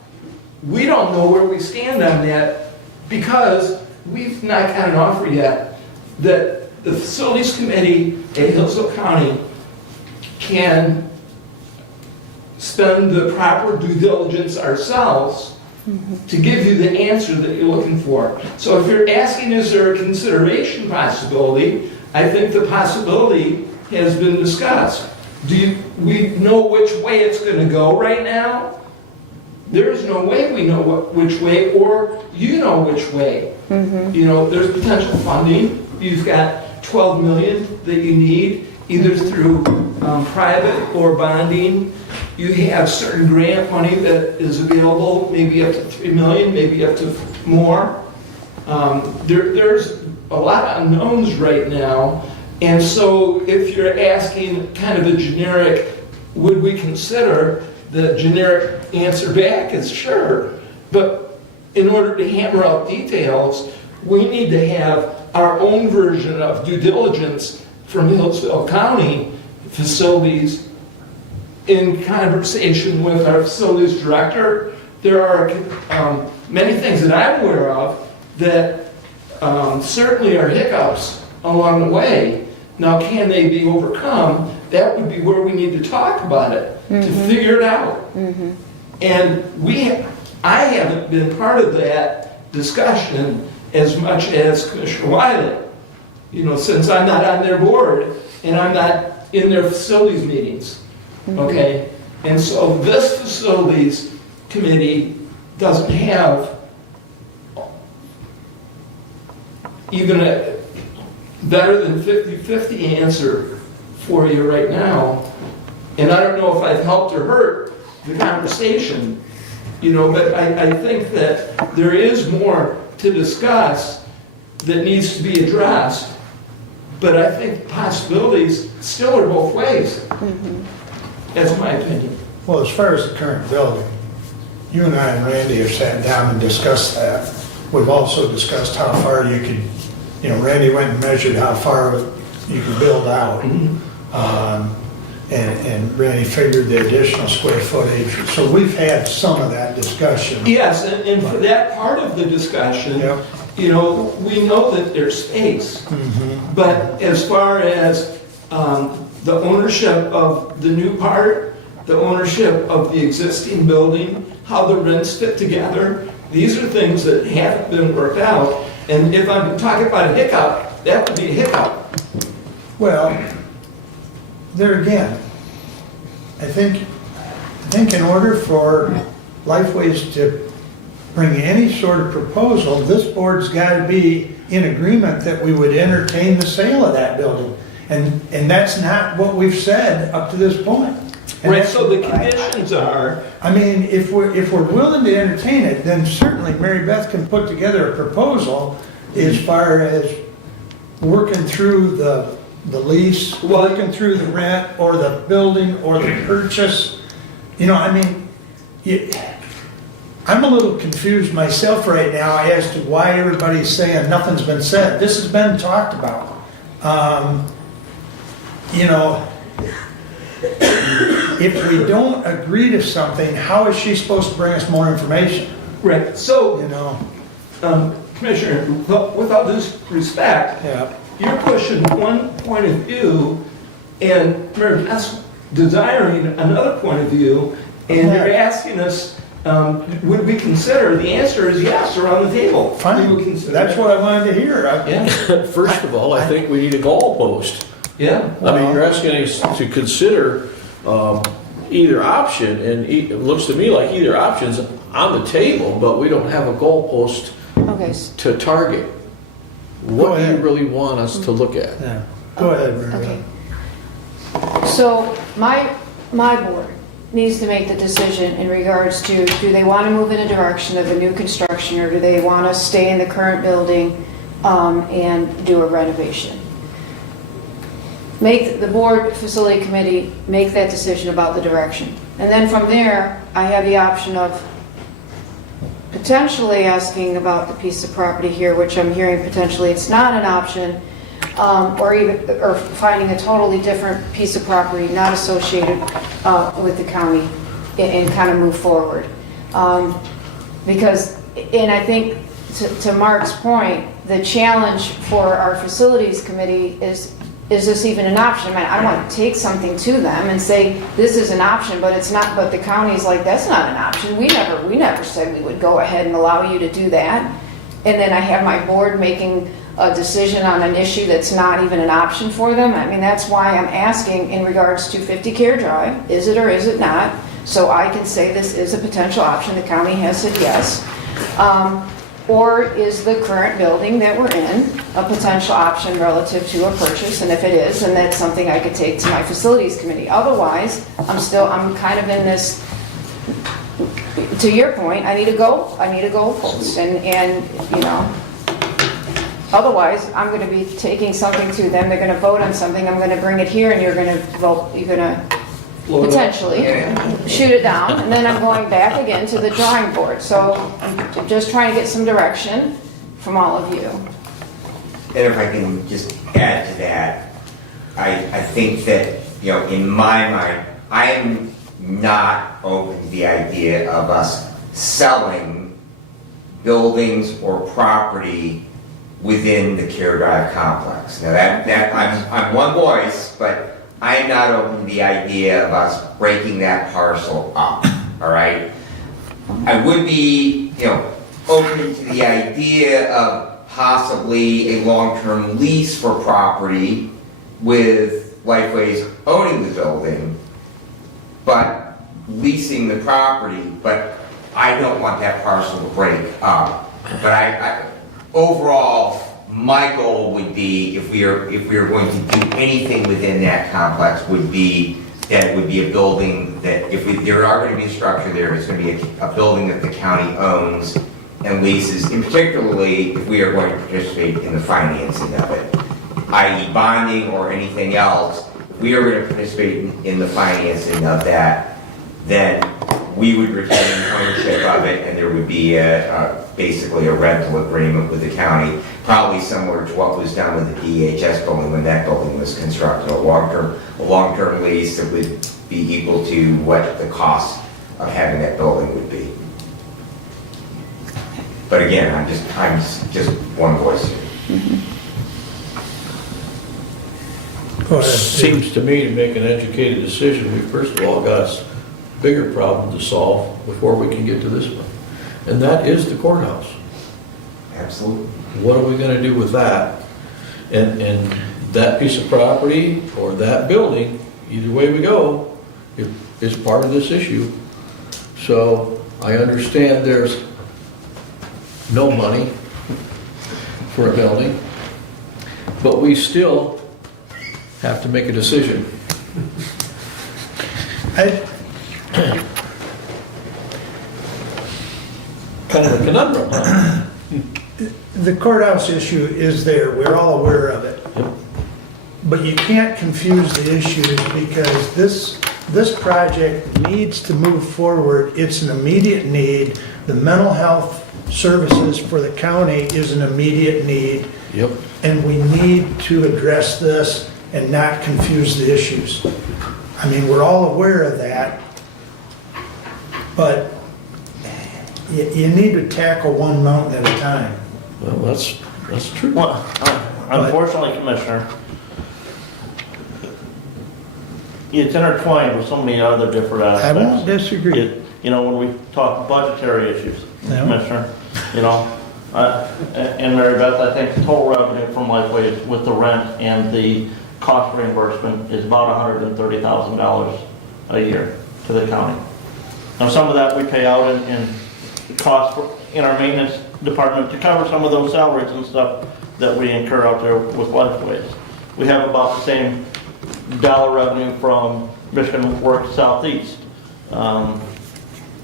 We don't know where we stand on that because we've not got an offer yet that the Facilities Committee at Hillsdale County can spend the proper due diligence ourselves to give you the answer that you're looking for. So if you're asking, is there a consideration possibility, I think the possibility has been discussed. We know which way it's going to go right now? There's no way we know which way, or you know which way. You know, there's potential funding. You've got 12 million that you need, either through private or bonding. You have certain grant money that is available, maybe up to 3 million, maybe up to more. There's a lot of unknowns right now. And so if you're asking kind of a generic, would we consider, the generic answer back is sure. But in order to hammer out details, we need to have our own version of due diligence from Hillsdale County facilities in conversation with our facilities director. There are many things that I'm aware of that certainly are hiccups along the way. Now, can they be overcome? That would be where we need to talk about it, to figure it out. And I haven't been part of that discussion as much as Commissioner Wiley, you know, since I'm not on their board and I'm not in their facilities meetings, okay? And so this facilities committee doesn't have even a better than 50-50 answer for you right now. And I don't know if I've helped or hurt the conversation, you know, but I think that there is more to discuss that needs to be addressed. But I think possibilities still are both ways. That's my opinion. Well, as far as the current building, you and I and Randy have sat down and discussed that. We've also discussed how far you could, you know, Randy went and measured how far you could build out. And Randy figured the additional square footage. So we've had some of that discussion. Yes, and for that part of the discussion, Yep. you know, we know that there's space. But as far as the ownership of the new part, the ownership of the existing building, how the rents fit together, these are things that haven't been worked out. And if I'm talking about a hiccup, that would be a hiccup. Well, there again, I think in order for Lifeways to bring any sort of proposal, this board's got to be in agreement that we would entertain the sale of that building. And that's not what we've said up to this point. And Right, that's- so the conditions are, I mean, if we're willing to entertain it, then certainly Mary Beth can put together a proposal as far as working through the lease, working through the rent, or the building, or the purchase. You know, I mean, I'm a little confused myself right now as to why everybody's saying nothing's been said. This has been talked about. You know, if we don't agree to something, how is she supposed to bring us more information? right, so, You know? Commissioner, with all due respect, Yeah. you're pushing one point of view and Mary Beth's desiring another point of view, and you're asking us, would we consider, the answer is yes, or on the table. We would Fine, consider that's that. what I wanted to hear. Yeah, First of all, I think we need a goalpost. yeah. I mean, you're asking us to consider either option, and it looks to me like either option's on the table, but we don't have a goalpost Okay, to target. What Go do you ahead. really want us to look at? Yeah. Go ahead, Mary okay. Beth. So my board needs to make the decision in regards to, do they want to move in a direction of a new construction, or do they want to stay in the current building and do a renovation? Make the board facility committee make that decision about the direction. And then from there, I have the option of potentially asking about the piece of property here, which I'm hearing potentially it's not an option, or finding a totally different piece of property not associated with the county, and kind of move forward. Because, and I think to Mark's point, the challenge for our facilities committee is is this even an option? I mean, I don't want to take something to them and say, this is an option, but it's not, but the county's like, that's not an option. We never said we would go ahead and allow you to do that. And then I have my board making a decision on an issue that's not even an option for them. I mean, that's why I'm asking in regards to 50 Care Drive, is it or is it not? So I can say this is a potential option. The county has said yes. Or is the current building that we're in a potential option relative to a purchase? And if it is, then that's something I could take to my facilities committee. Otherwise, I'm kind of in this, to your point, I need a goalpost. And, you know, otherwise, I'm going to be taking something to them, they're going to vote on something, I'm going to bring it here, and you're going to vote, you're going to potentially shoot it down, and then I'm going back again to the drawing board. So I'm just trying to get some direction from all of you. And if I can just add to that, I think that, you know, in my mind, I am not open to the idea of us selling buildings or property within the Care Drive complex. Now that I'm one voice, but I am not open to the idea of us breaking that parcel up, all right? I would be, you know, open to the idea of possibly a long-term lease for property with Lifeways owning the building, but leasing the property, but I don't want that parcel to break up. But overall, my goal would be, if we are going to do anything within that complex, would be that it would be a building that, if there are going to be a structure there, it's going to be a building that the county owns and leases, and particularly if we are going to participate in the financing of it, i.e. bonding or anything else. If we are going to participate in the financing of that, then we would retain ownership of it, and there would be basically a rental agreement with the county, probably similar to what was done with the DHS building when that building was constructed, a long-term lease that would be equal to what the cost of having that building would be. But again, I'm just one voice here. Go ahead. Seems to me to make an educated decision, we first of all got a bigger problem to solve before we can get to this one. And that is the courthouse. Absolutely. What are we gonna do with that? And that piece of property or that building, either way we go, is part of this issue. So I understand there's no money for a building, but we still have to make a decision. Kind of a conundrum, huh? The courthouse issue is there, we're all aware of it. Yep. But you can't confuse the issues because this project needs to move forward. It's an immediate need. The mental health services for the county is an immediate need. Yep. And we need to address this and not confuse the issues. I mean, we're all aware of that, but you need to tackle one mountain at a time. Well, that's true. Well, unfortunately, Commissioner, it's intertwined with so many other different I aspects. won't disagree. You know, when we talk budgetary issues, Yeah. Commissioner, you know, and Mary Beth, I think the total revenue from Lifeway with the rent and the cost reimbursement is about $130,000 a year to the county. Now, some of that we pay out in costs in our maintenance department to cover some of those salaries and stuff that we incur out there with Lifeways. We have about the same dollar revenue from Michigan Works Southeast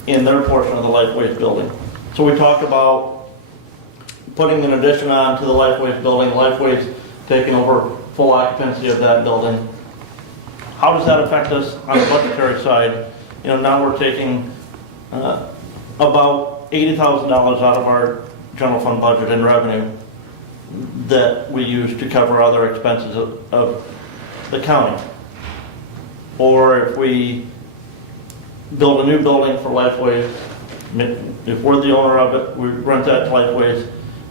in their portion of the Lifeways building. So we talk about putting an addition on to the Lifeways building, Lifeways taking over full occupancy of that building. How does that affect us on the budgetary side? You know, now we're taking about $80,000 out of our general fund budget in revenue that we use to cover other expenses of the county. Or if we build a new building for Lifeways, if we're the owner of it, we rent that to Lifeways.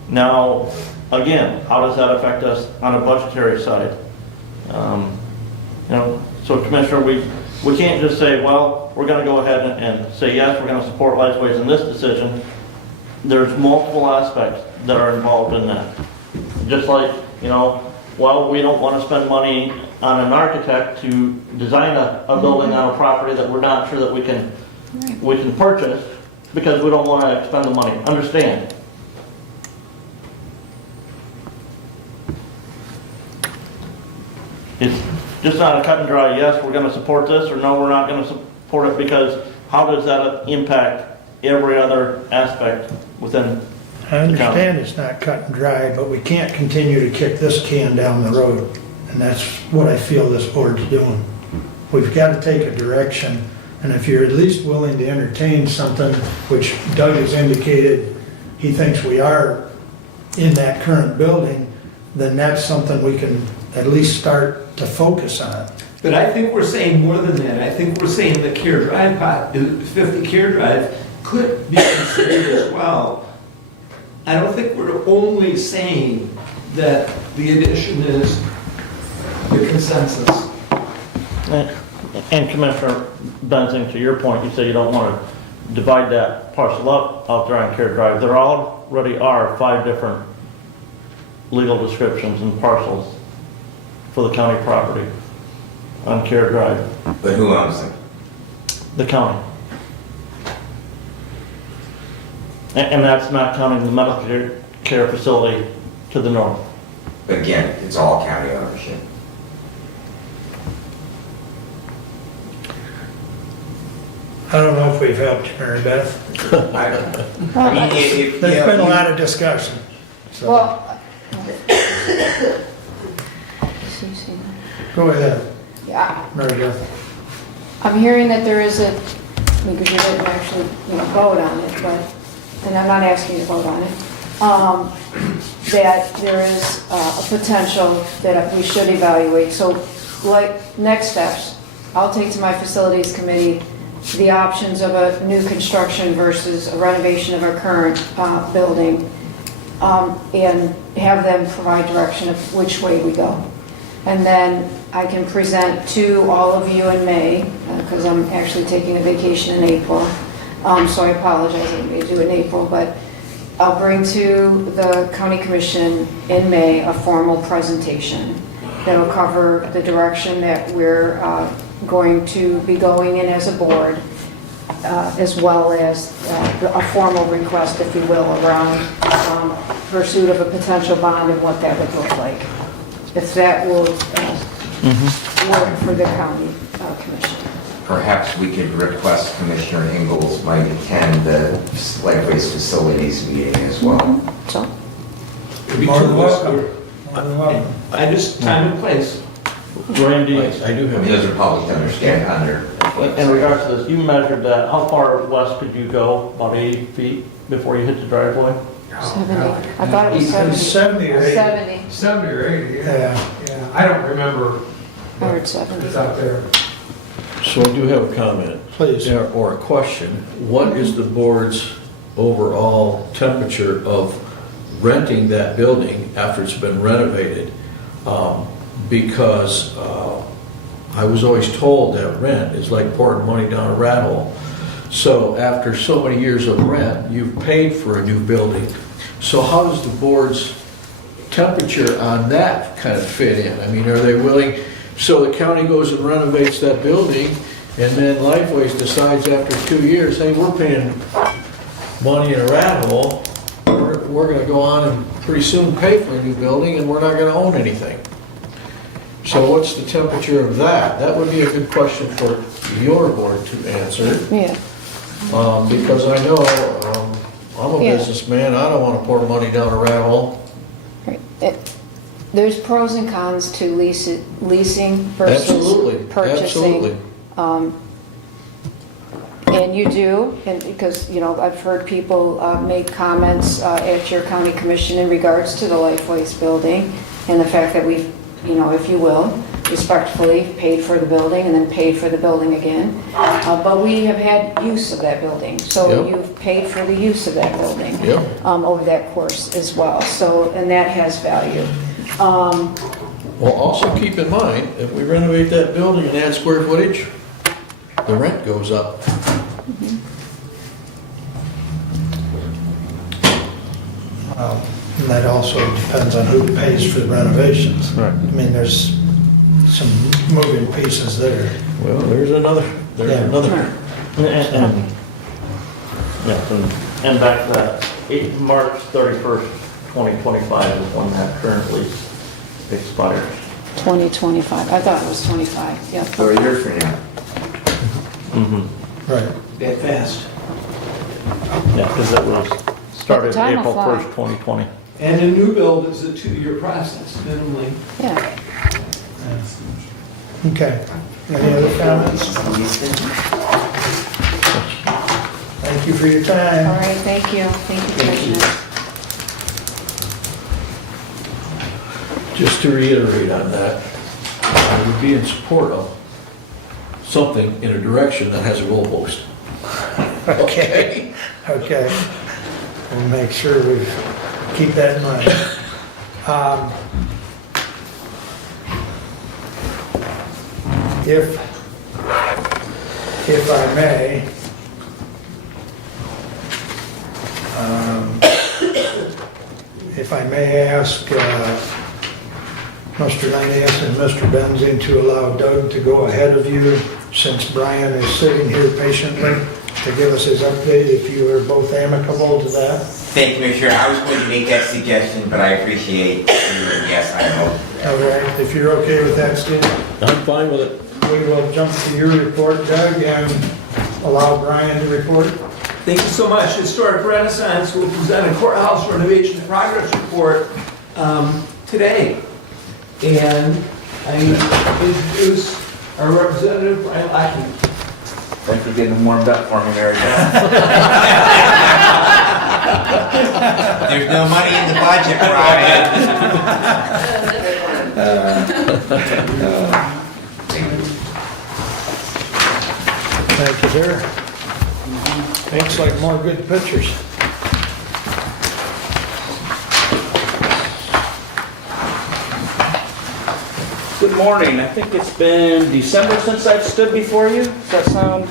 Now, again, how does that affect us on a budgetary side? So Commissioner, we can't just say, well, we're gonna go ahead and say, yes, we're gonna support Lifeways in this decision. There's multiple aspects that are involved in that. Just like, well, we don't wanna spend money on an architect to design a building on a property that we're not sure that we can purchase because we don't wanna expend the money. Understand? It's just not a cut and dry, yes, we're gonna support this, or no, we're not gonna support it, because how does that impact every other aspect within? I understand it's not cut and dry, but we can't continue to kick this can down the road. And that's what I feel this board's doing. We've got to take a direction, and if you're at least willing to entertain something, which Doug has indicated he thinks we are in that current building, then that's something we can at least start to focus on. But I think we're saying more than that. I think we're saying the Care Drive, 50 Care Drive could be considered as well. I don't think we're only saying that the addition is the consensus. And Commissioner Benzing, to your point, you say you don't want to divide that parcel up out there on Care Drive. There already are 5 different legal descriptions and parcels for the county property on Care Drive. But who owns them? The county. And that's not counting the medical care facility to the north. But again, it's all county ownership. I don't know if we've helped you, Mary Beth. I mean, if, There's been a lot of discussion. So Well, go ahead, yeah, Mary Beth. I'm hearing that there is because you didn't actually, vote on it, but, and I'm not asking you to vote on it, that there is a potential that we should evaluate. So, like, next steps, I'll take to my facilities committee the options of a new construction versus a renovation of our current building, and have them provide direction of which way we go. And then I can present to all of you in May, because I'm actually taking a vacation in April, so I apologize, I may do it in April, but I'll bring to the county commission in May a formal presentation that will cover the direction that we're going to be going in as a board, as well as a formal request, if you will, around pursuit of a potential bond and what that would look like. If that will work for the county commission. perhaps we could request Commissioner Ingalls might attend the Lifeways Facilities meeting as well. So, It'd be More two than of us. welcome. More than welcome. I just, time and place. Randy, I do I have. mean, those are public to understand under. in regards to this, you measured that, how far west could you go? About 80 feet before you hit the driveway? 70. I thought it was It's 70. 70 or 80. 70. 70 or 80, yeah. Yeah. Yeah, I don't remember I heard 70. what's out there. So I do have a comment. Please. Or a question. What is the board's overall temperature of renting that building after it's been renovated? Because I was always told that rent is like pouring money down a rat hole. So after so many years of rent, you've paid for a new building. So how does the board's temperature on that kind of fit in? I mean, are they willing, so the county goes and renovates that building, and then Lifeways decides after 2 years, hey, we're paying money in a rat hole, we're gonna go on and pretty soon pay for a new building, and we're not gonna own anything. So what's the temperature of that? That would be a good question for your board to answer. Yeah. Because I know, I'm a Yeah. businessman, I don't wanna pour money down a rat hole. Right. There's pros and cons to leasing versus Absolutely, purchasing. absolutely. And you do, and because, I've heard people make comments at your county commission in regards to the Lifeways building and the fact that we've, if you will, respectfully paid for the building and then paid for the building again. But we have had use of that building, so Yep. you've paid for the use of that building Yep. over that course as well. So, and that has value. Well, also keep in mind, if we renovate that building and add square footage, the rent goes up. And that also depends on who pays for the renovations. Right. I mean, there's some moving pieces there. Well, there's another. Yeah. And, yes, and back to that, March 31st, 2025 is when that current lease expires. 2025, I thought it was 25, yeah. 4 years from now. Mm-hmm. Right. That fast. Yeah, because it was started time will April fly. 1st, 2020. And a new build is a 2-year process minimally. Yeah. Okay. Any other comments? Thank you for your All time. right, thank you, Commissioner. Just to reiterate on that, I would be in support of something in a direction that has a goalpost. Okay. Okay. We'll make sure we keep that in mind. If I may, if I may ask Mr. Lanez and Mr. Benzing to allow Doug to go ahead of you, since Brian is sitting here patiently, to give us his update, if you are both amicable to that. Thank you, Commissioner. I was going to make that suggestion, but I appreciate you, and yes, I know. All right, if you're okay with that, Steve, I'm fine with it. we will jump to your report, Doug, and allow Brian to report. Thank you so much. Historic Renaissance will present a courthouse renovation progress report today. And I introduce our representative, Brian Lackey. Thanks for getting them warmed up for me, Mary Beth. There's no money in the budget, Brian. Thank you, sir. Looks like more good pictures. Good morning. I think it's been December since I've stood before you. Does that sound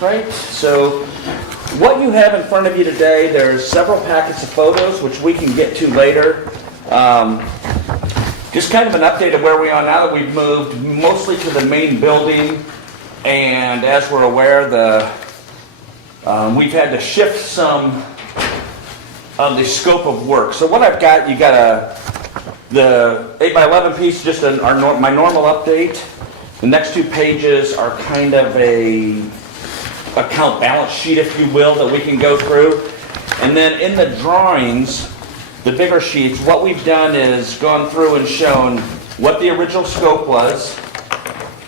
right? So what you have in front of you today, there's several packets of photos, which we can get to later. Just kind of an update of where we are now that we've moved mostly to the main building. And as we're aware, we've had to shift some of the scope of work. So what I've got, you got the 8x11 piece, just my normal update. The next 2 pages are kind of a account balance sheet, if you will, that we can go through. And then in the drawings, the bigger sheets, what we've done is gone through and shown what the original scope was,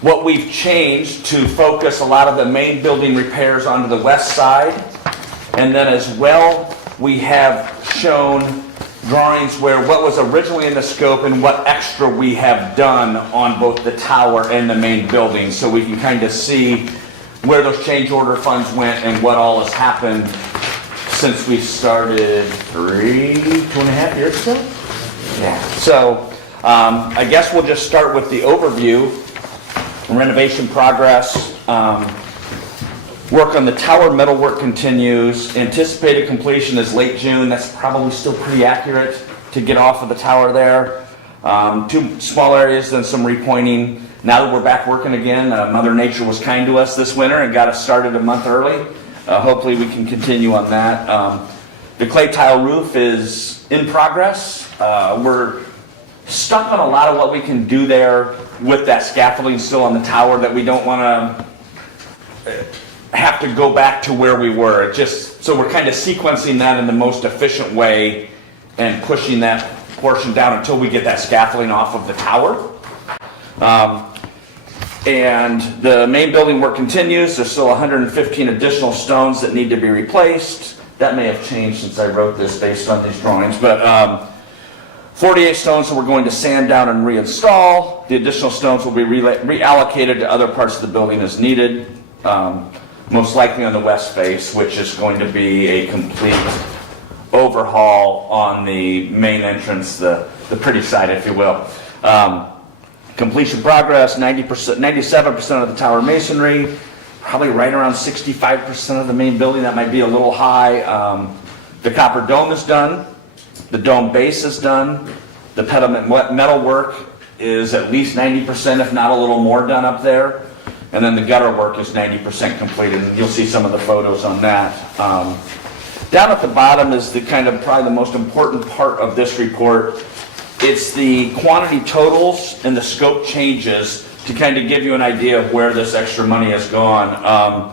what we've changed to focus a lot of the main building repairs onto the west side, and then as well, we have shown drawings where what was originally in the scope and what extra we have done on both the tower and the main building, so we can kind of see where those change order funds went and what all has happened since we started 2.5 years ago? Yeah. So I guess we'll just start with the overview. Renovation progress. Work on the tower metalwork continues. Anticipated completion is late June. That's probably still pretty accurate to get off of the tower there. 2 small areas, then some repointing. Now that we're back working again, Mother Nature was kind to us this winter and got us started a month early. Hopefully we can continue on that. The clay tile roof is in progress. We're stuck on a lot of what we can do there with that scaffolding still on the tower that we don't want to have to go back to where we were. So we're kind of sequencing that in the most efficient way and pushing that portion down until we get that scaffolding off of the tower. And the main building work continues. There's still 115 additional stones that need to be replaced. That may have changed since I wrote this based on these drawings, but 48 stones that we're going to sand down and reinstall. The additional stones will be reallocated to other parts of the building as needed. Most likely on the west face, which is going to be a complete overhaul on the main entrance, the pretty side, if you will. Completion progress, 90%, 97% of the tower masonry, probably right around 65% of the main building. That might be a little high. The copper dome is done. The dome base is done. The pediment metal work is at least 90%, if not a little more, done up there. And then the gutter work is 90% completed, and you'll see some of the photos on that. Down at the bottom is the kind of probably the most important part of this report. It's the quantity totals and the scope changes to kind of give you an idea of where this extra money has gone.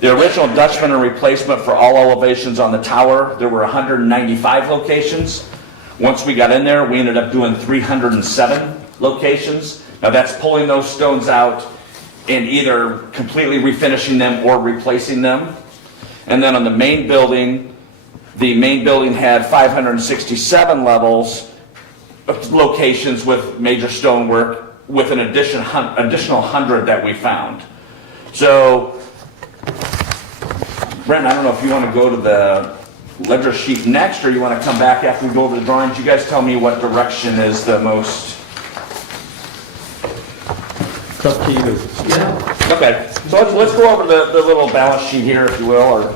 The original Dutchman and replacement for all elevations on the tower, there were 195 locations. Once we got in there, we ended up doing 307 locations. Now that's pulling those stones out and either completely refinishing them or replacing them. And then on the main building had 567 locations with major stonework, with an additional 100 that we found. So, Brent, I don't know if you want to go to the ledger sheet next, or you want to come back after we go over the drawings. You guys tell me what direction is the most... It's up to you. Yeah. Okay, so let's go over the little balance sheet here, if you will.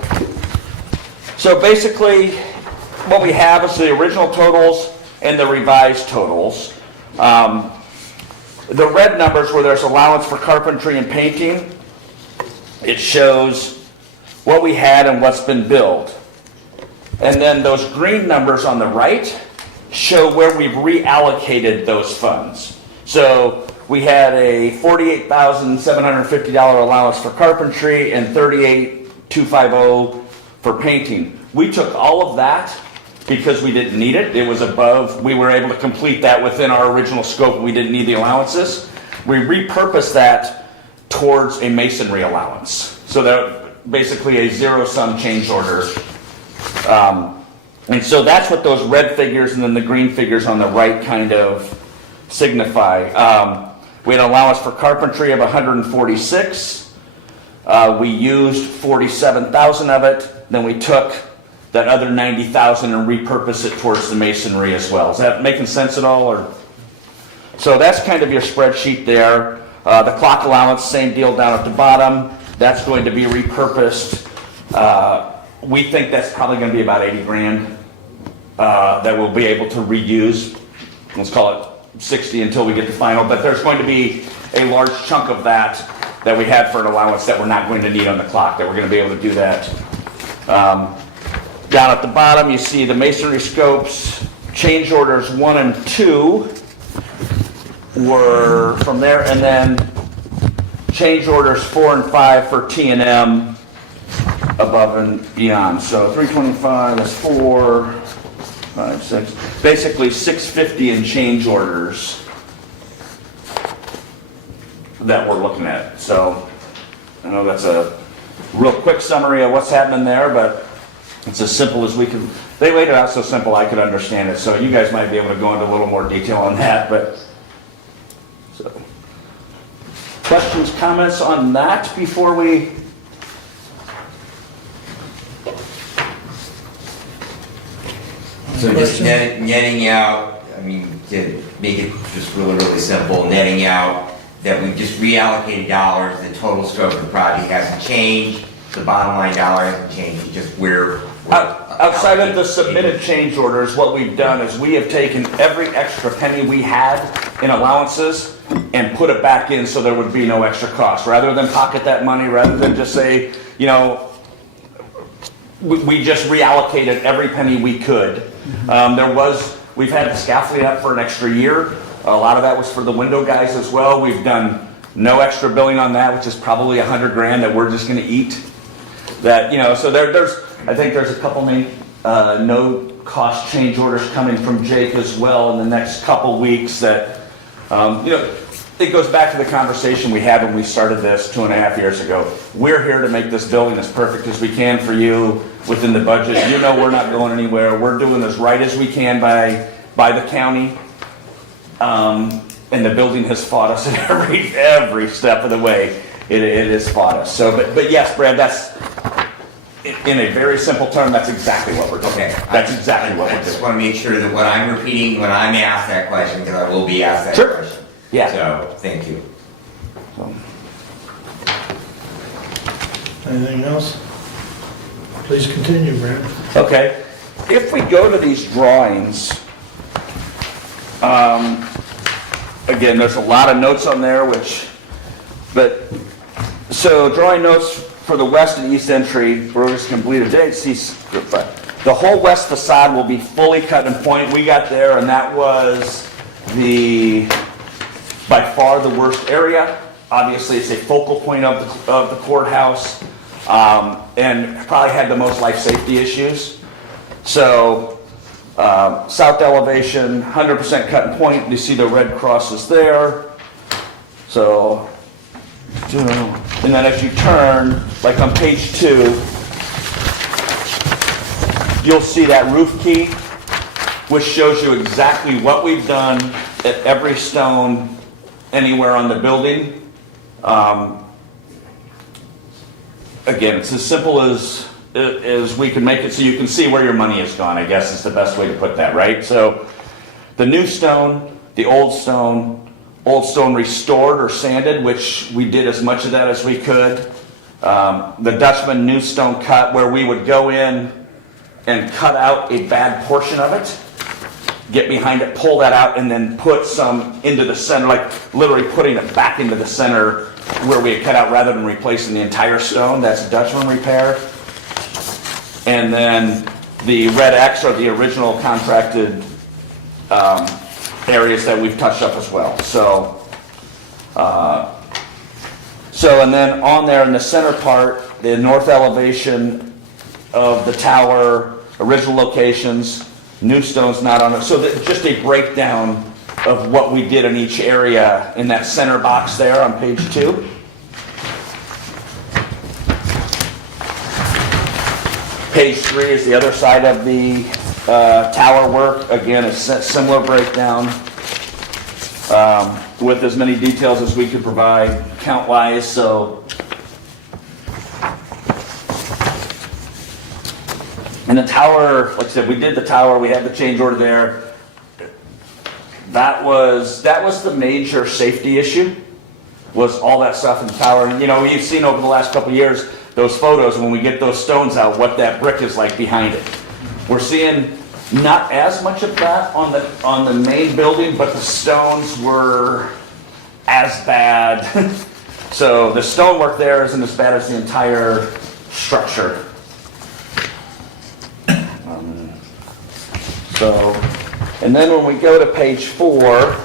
So basically, what we have is the original totals and the revised totals. The red numbers where there's allowance for carpentry and painting, it shows what we had and what's been billed. And then those green numbers on the right show where we've reallocated those funds. So we had a $48,750 allowance for carpentry and $38,250 for painting. We took all of that because we didn't need it. It was above. We were able to complete that within our original scope. We didn't need the allowances. We repurposed that towards a masonry allowance. So that basically a zero-sum change order. And so that's what those red figures and then the green figures on the right kind of signify. We had an allowance for carpentry of 146. We used 47,000 of it. Then we took that other 90,000 and repurposed it towards the masonry as well. Is that making sense at all? Or so that's kind of your spreadsheet there. The clock allowance, same deal down at the bottom. That's going to be repurposed. We think that's probably going to be about 80 grand that we'll be able to reuse. Let's call it 60 until we get the final. But there's going to be a large chunk of that we had for an allowance that we're not going to need on the clock, that we're going to be able to do that. Down at the bottom, you see the masonry scopes. Change orders 1 and 2 were from there, and then change orders 4 and 5 for T&M above and beyond. So 325, that's 4, 5, 6, basically 650 in change orders that we're looking at. So I know that's a real quick summary of what's happening there, but it's as simple as we can. They laid it out so simple I could understand it. So you guys might be able to go into a little more detail on that. But so, questions, comments on that before we? So just netting out, I mean, to make it just really, really simple, netting out that we've just reallocated dollars, the total scope of the project hasn't changed, the bottom line dollar hasn't changed, it's just where... Outside of the submitted change orders, what we've done is we have taken every extra penny we had in allowances and put it back in so there would be no extra cost. Rather than pocket that money, rather than just say, you know, we just reallocated every penny we could. We've had the scaffolding up for an extra year. A lot of that was for the window guys as well. We've done no extra billing on that, which is probably 100 grand that we're just going to eat. That, you know, so I think there's a couple no cost change orders coming from Jake as well in the next couple weeks that, you know, it goes back to the conversation we had when we started this 2.5 years ago. We're here to make this building as perfect as we can for you within the budget. You know we're not going anywhere. We're doing as right as we can by the county. And the building has fought us at every step of the way. It has fought us. So, but yes, Brad, that's in a very simple term. That's exactly what we're doing. Okay. That's exactly what I we're just doing. want to make sure that what I'm repeating when I'm asked that question, because I will be asked that Sure. question. Yeah. So, thank you. So, Anything else? Please continue, Brent. okay, if we go to these drawings, again, there's a lot of notes on there, so drawing notes for the west and east entry, road is completed today, the whole west facade will be fully cut in point. We got there, and that was by far the worst area. Obviously, it's a focal point of the courthouse, and probably had the most life safety issues. So, south elevation, 100% cut in point. You see the red crosses there. So, and then as you turn, like on page 2, you'll see that roof key, which shows you exactly what we've done at every stone anywhere on the building. Again, it's as simple as we can make it, so you can see where your money has gone, I guess is the best way to put that, right? So the new stone, the old stone restored or sanded, which we did as much of that as we could. The Dutchman new stone cut, where we would go in and cut out a bad portion of it, get behind it, pull that out, and then put some into the center, like literally putting it back into the center where we had cut out rather than replacing the entire stone. That's Dutchman repair. And then the red X are the original contracted areas that we've touched up as well. And then on there in the center part, the north elevation of the tower, original locations, new stones not on it. So just a breakdown of what we did in each area in that center box there on page 2. Page 3 is the other side of the tower work. Again, a similar breakdown with as many details as we could provide count-wise. So, and the tower, like I said, we did the tower. We had the change order there. That was the major safety issue, was all that stuff in the tower. And you've seen over the last couple of years those photos when we get those stones out, what that brick is like behind it. We're seeing not as much of that on the main building, but the stones were as bad. So the stonework there isn't as bad as the entire structure. And then when we go to page 4,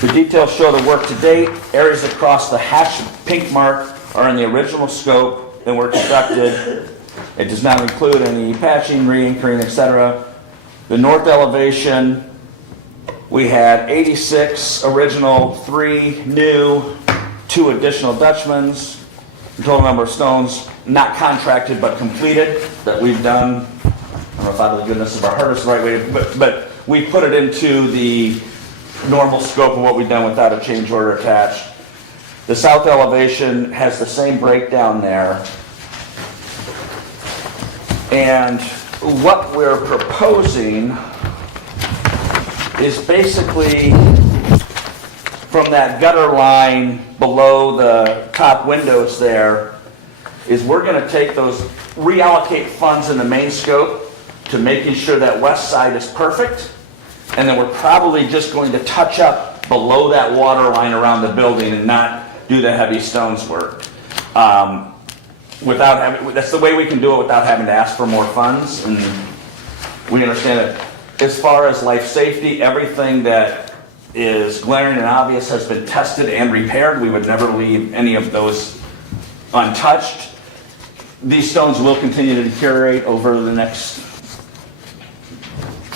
the details show the work to date. Areas across the hatched pink mark are in the original scope and were conducted. It does not include any patching, re-anchoring, etc. The north elevation, we had 86 original, 3 new, 2 additional Dutchmans. The total number of stones not contracted but completed that we've done. I don't know if out of the goodness of our heart is the right way, but we put it into the normal scope of what we've done without a change order attached. The south elevation has the same breakdown there. And what we're proposing is basically from that gutter line below the top windows there, is we're going to take those, reallocate funds in the main scope to making sure that west side is perfect. And then we're probably just going to touch up below that water line around the building and not do the heavy stones work. That's the way we can do it without having to ask for more funds. And we understand that as far as life safety, everything that is glaring and obvious has been tested and repaired. We would never leave any of those untouched. These stones will continue to deteriorate over the next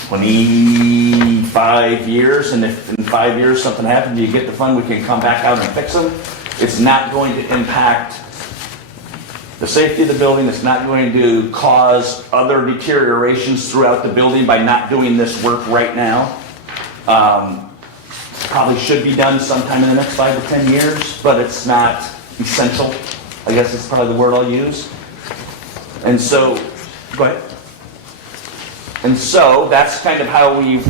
25 years, and if in 5 years something happens, you get the fund, we can come back out and fix them. It's not going to impact the safety of the building. It's not going to cause other deteriorations throughout the building by not doing this work right now. Probably should be done sometime in the next 5 to 10 years, but it's not essential. I guess it's probably the word I'll use. And so, go ahead. And so that's kind of how we've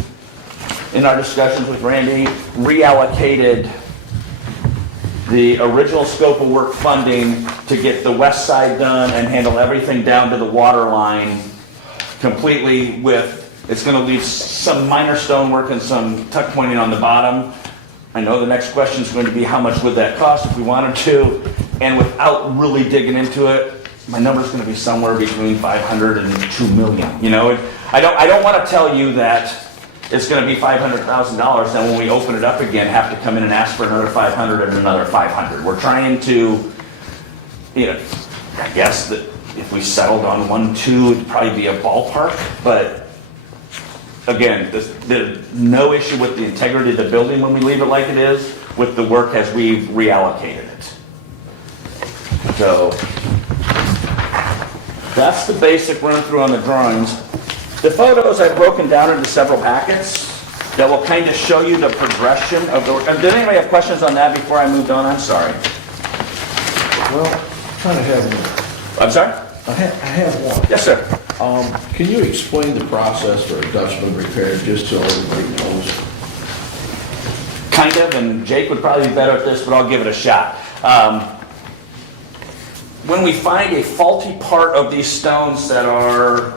in our discussions with Randy, reallocated the original scope of work funding to get the west side done and handle everything down to the water line completely with, it's gonna leave some minor stonework and some tuck pointing on the bottom. I know the next question is going to be how much would that cost if we wanted to, and without really digging into it, my number's gonna be somewhere between 500 and 2 million. You know, I don't wanna tell you that it's gonna be $500,000, then when we open it up again, have to come in and ask for another 500 and another 500. We're trying to, you know, I guess that if we settled on 1, 2, it'd probably be a ballpark, but again, there's no issue with the integrity of the building when we leave it like it is, with the work as we've reallocated it. So, that's the basic run through on the drawings. The photos I've broken down into several packets that will kind of show you the progression of the work. Did anybody have questions on that before I moved on? I'm sorry. Well, kind of have one. I'm sorry? I have one. Yes, sir. Can you explain the process for a Dutchman repair, just so everybody knows? Kind of, and Jake would probably be better at this, but I'll give it a shot. When we find a faulty part of these stones that are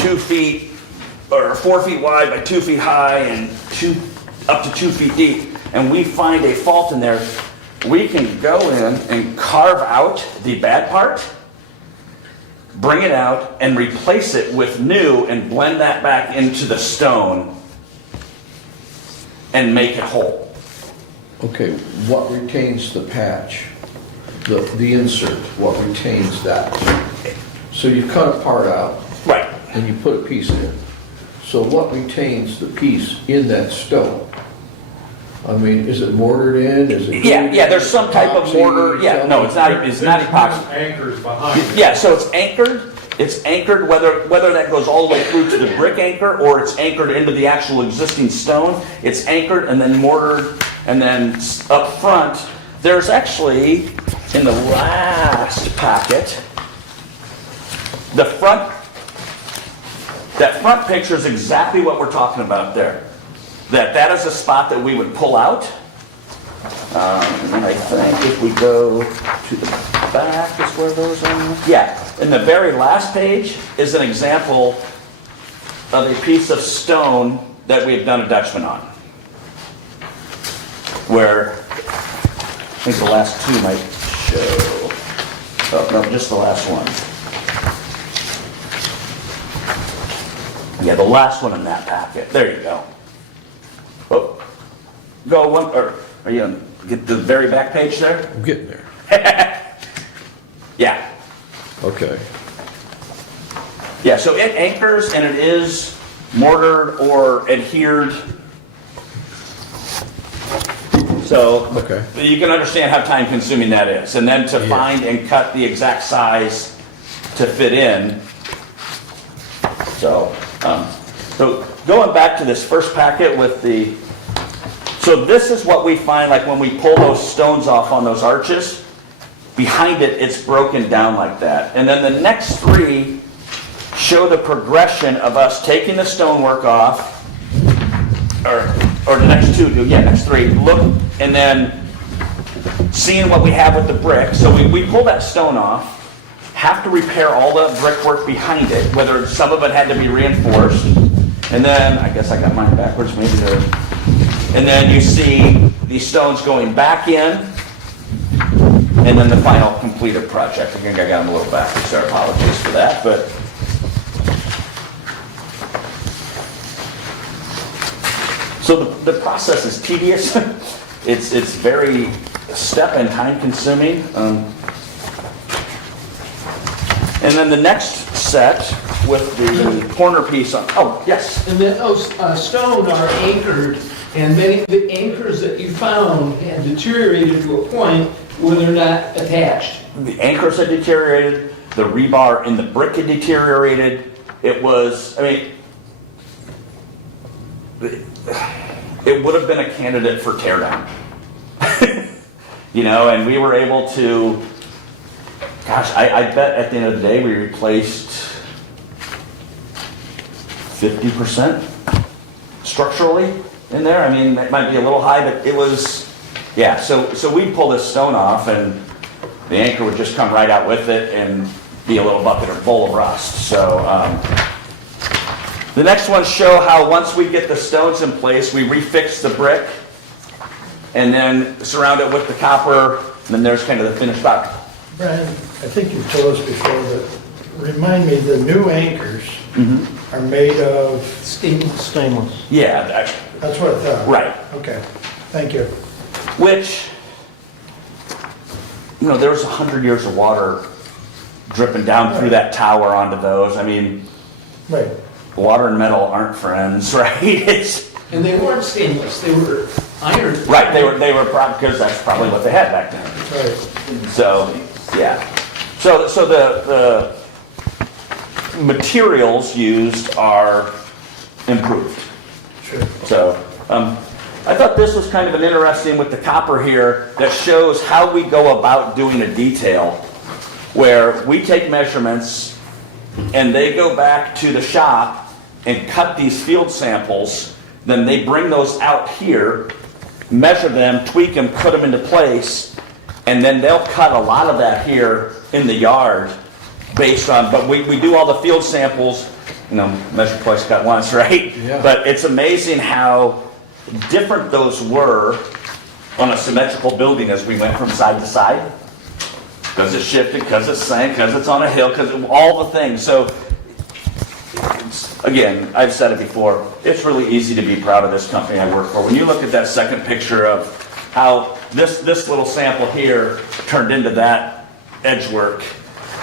2 feet or 4 feet wide by 2 feet high and up to 2 feet deep, and we find a fault in there, we can go in and carve out the bad part, bring it out, and replace it with new and blend that back into the stone and make it whole. Okay, what retains the patch? The insert, what retains that? So you cut a part out Right. and you put a piece in. So what retains the piece in that stone? I mean, is it mortared in? Is it? Yeah, there's some type of mortar. Yeah, no, it's not epoxy. Anchors behind it. Yeah, so it's anchored. It's anchored whether that goes all the way through to the brick anchor or it's anchored into the actual existing stone. It's anchored and then mortared, and then up front, there's actually, in the last packet, that front picture is exactly what we're talking about there. That is a spot that we would pull out. And I think if we go to the back is where those are. Yeah, and the very last page is an example of a piece of stone that we've done a Dutchman on. Where, I think the last two might show, oh no, just the last one. Yeah, the last one in that packet, there you go. Oh, go one, or are you gonna get the very back page there? I'm getting there. Yeah. Okay. Yeah, so it anchors and it is mortared or adhered. So Okay. you can understand how time consuming that is. And then to Yeah. find and cut the exact size to fit in. So going back to this first packet with the, so this is what we find like when we pull those stones off on those arches. Behind it, it's broken down like that. And then the next three show the progression of us taking the stonework off, or the next two do, yeah, next three, look, and then seeing what we have with the brick. So we pull that stone off, have to repair all the brickwork behind it, whether some of it had to be reinforced, and then, I guess I got mine backwards, maybe there, and then you see these stones going back in, and then the final completed project. I think I got them a little backwards, so apologies for that, but. So the process is tedious. It's very step and time consuming. And then the next set with the corner piece on, oh, yes. And then those stone are anchored, and many of the anchors that you found had deteriorated to a point where they're not attached. The anchors had deteriorated, the rebar in the brick had deteriorated. It was, I mean, it would have been a candidate for tear down. You know, and we were able to, gosh, I bet at the end of the day we replaced 50% structurally in there. I mean, it might be a little high, but it was, yeah. So we'd pull this stone off, and the anchor would just come right out with it and be a little bucket or bowl of rust. So the next ones show how once we get the stones in place, we refix the brick and then surround it with the copper, and then there's kind of the finished product. Brian, I think you've told us before, but remind me, the new anchors are made of? Stainless. Yeah, That's what I thought. right. Okay, thank you. Which, you know, there's 100 years of water dripping down through that tower onto those. I mean, Right. water and metal aren't friends, right? It's, And they weren't stainless, they were iron. right, they were probably, because that's probably what they had back then. Right. So, yeah. So the materials used are improved. Sure. So, I thought this was kind of an interesting with the copper here that shows how we go about doing a detail where we take measurements and they go back to the shop and cut these field samples. Then they bring those out here, measure them, tweak them, put them into place, and then they'll cut a lot of that here in the yard based on, but we do all the field samples, you know, measure twice, cut once, right? Yeah. But it's amazing how different those were on a symmetrical building as we went from side to side. Because it shifted, because it sank, because it's on a hill, because all the things. So, again, I've said it before, it's really easy to be proud of this company I work for. When you look at that second picture of how this little sample here turned into that edge work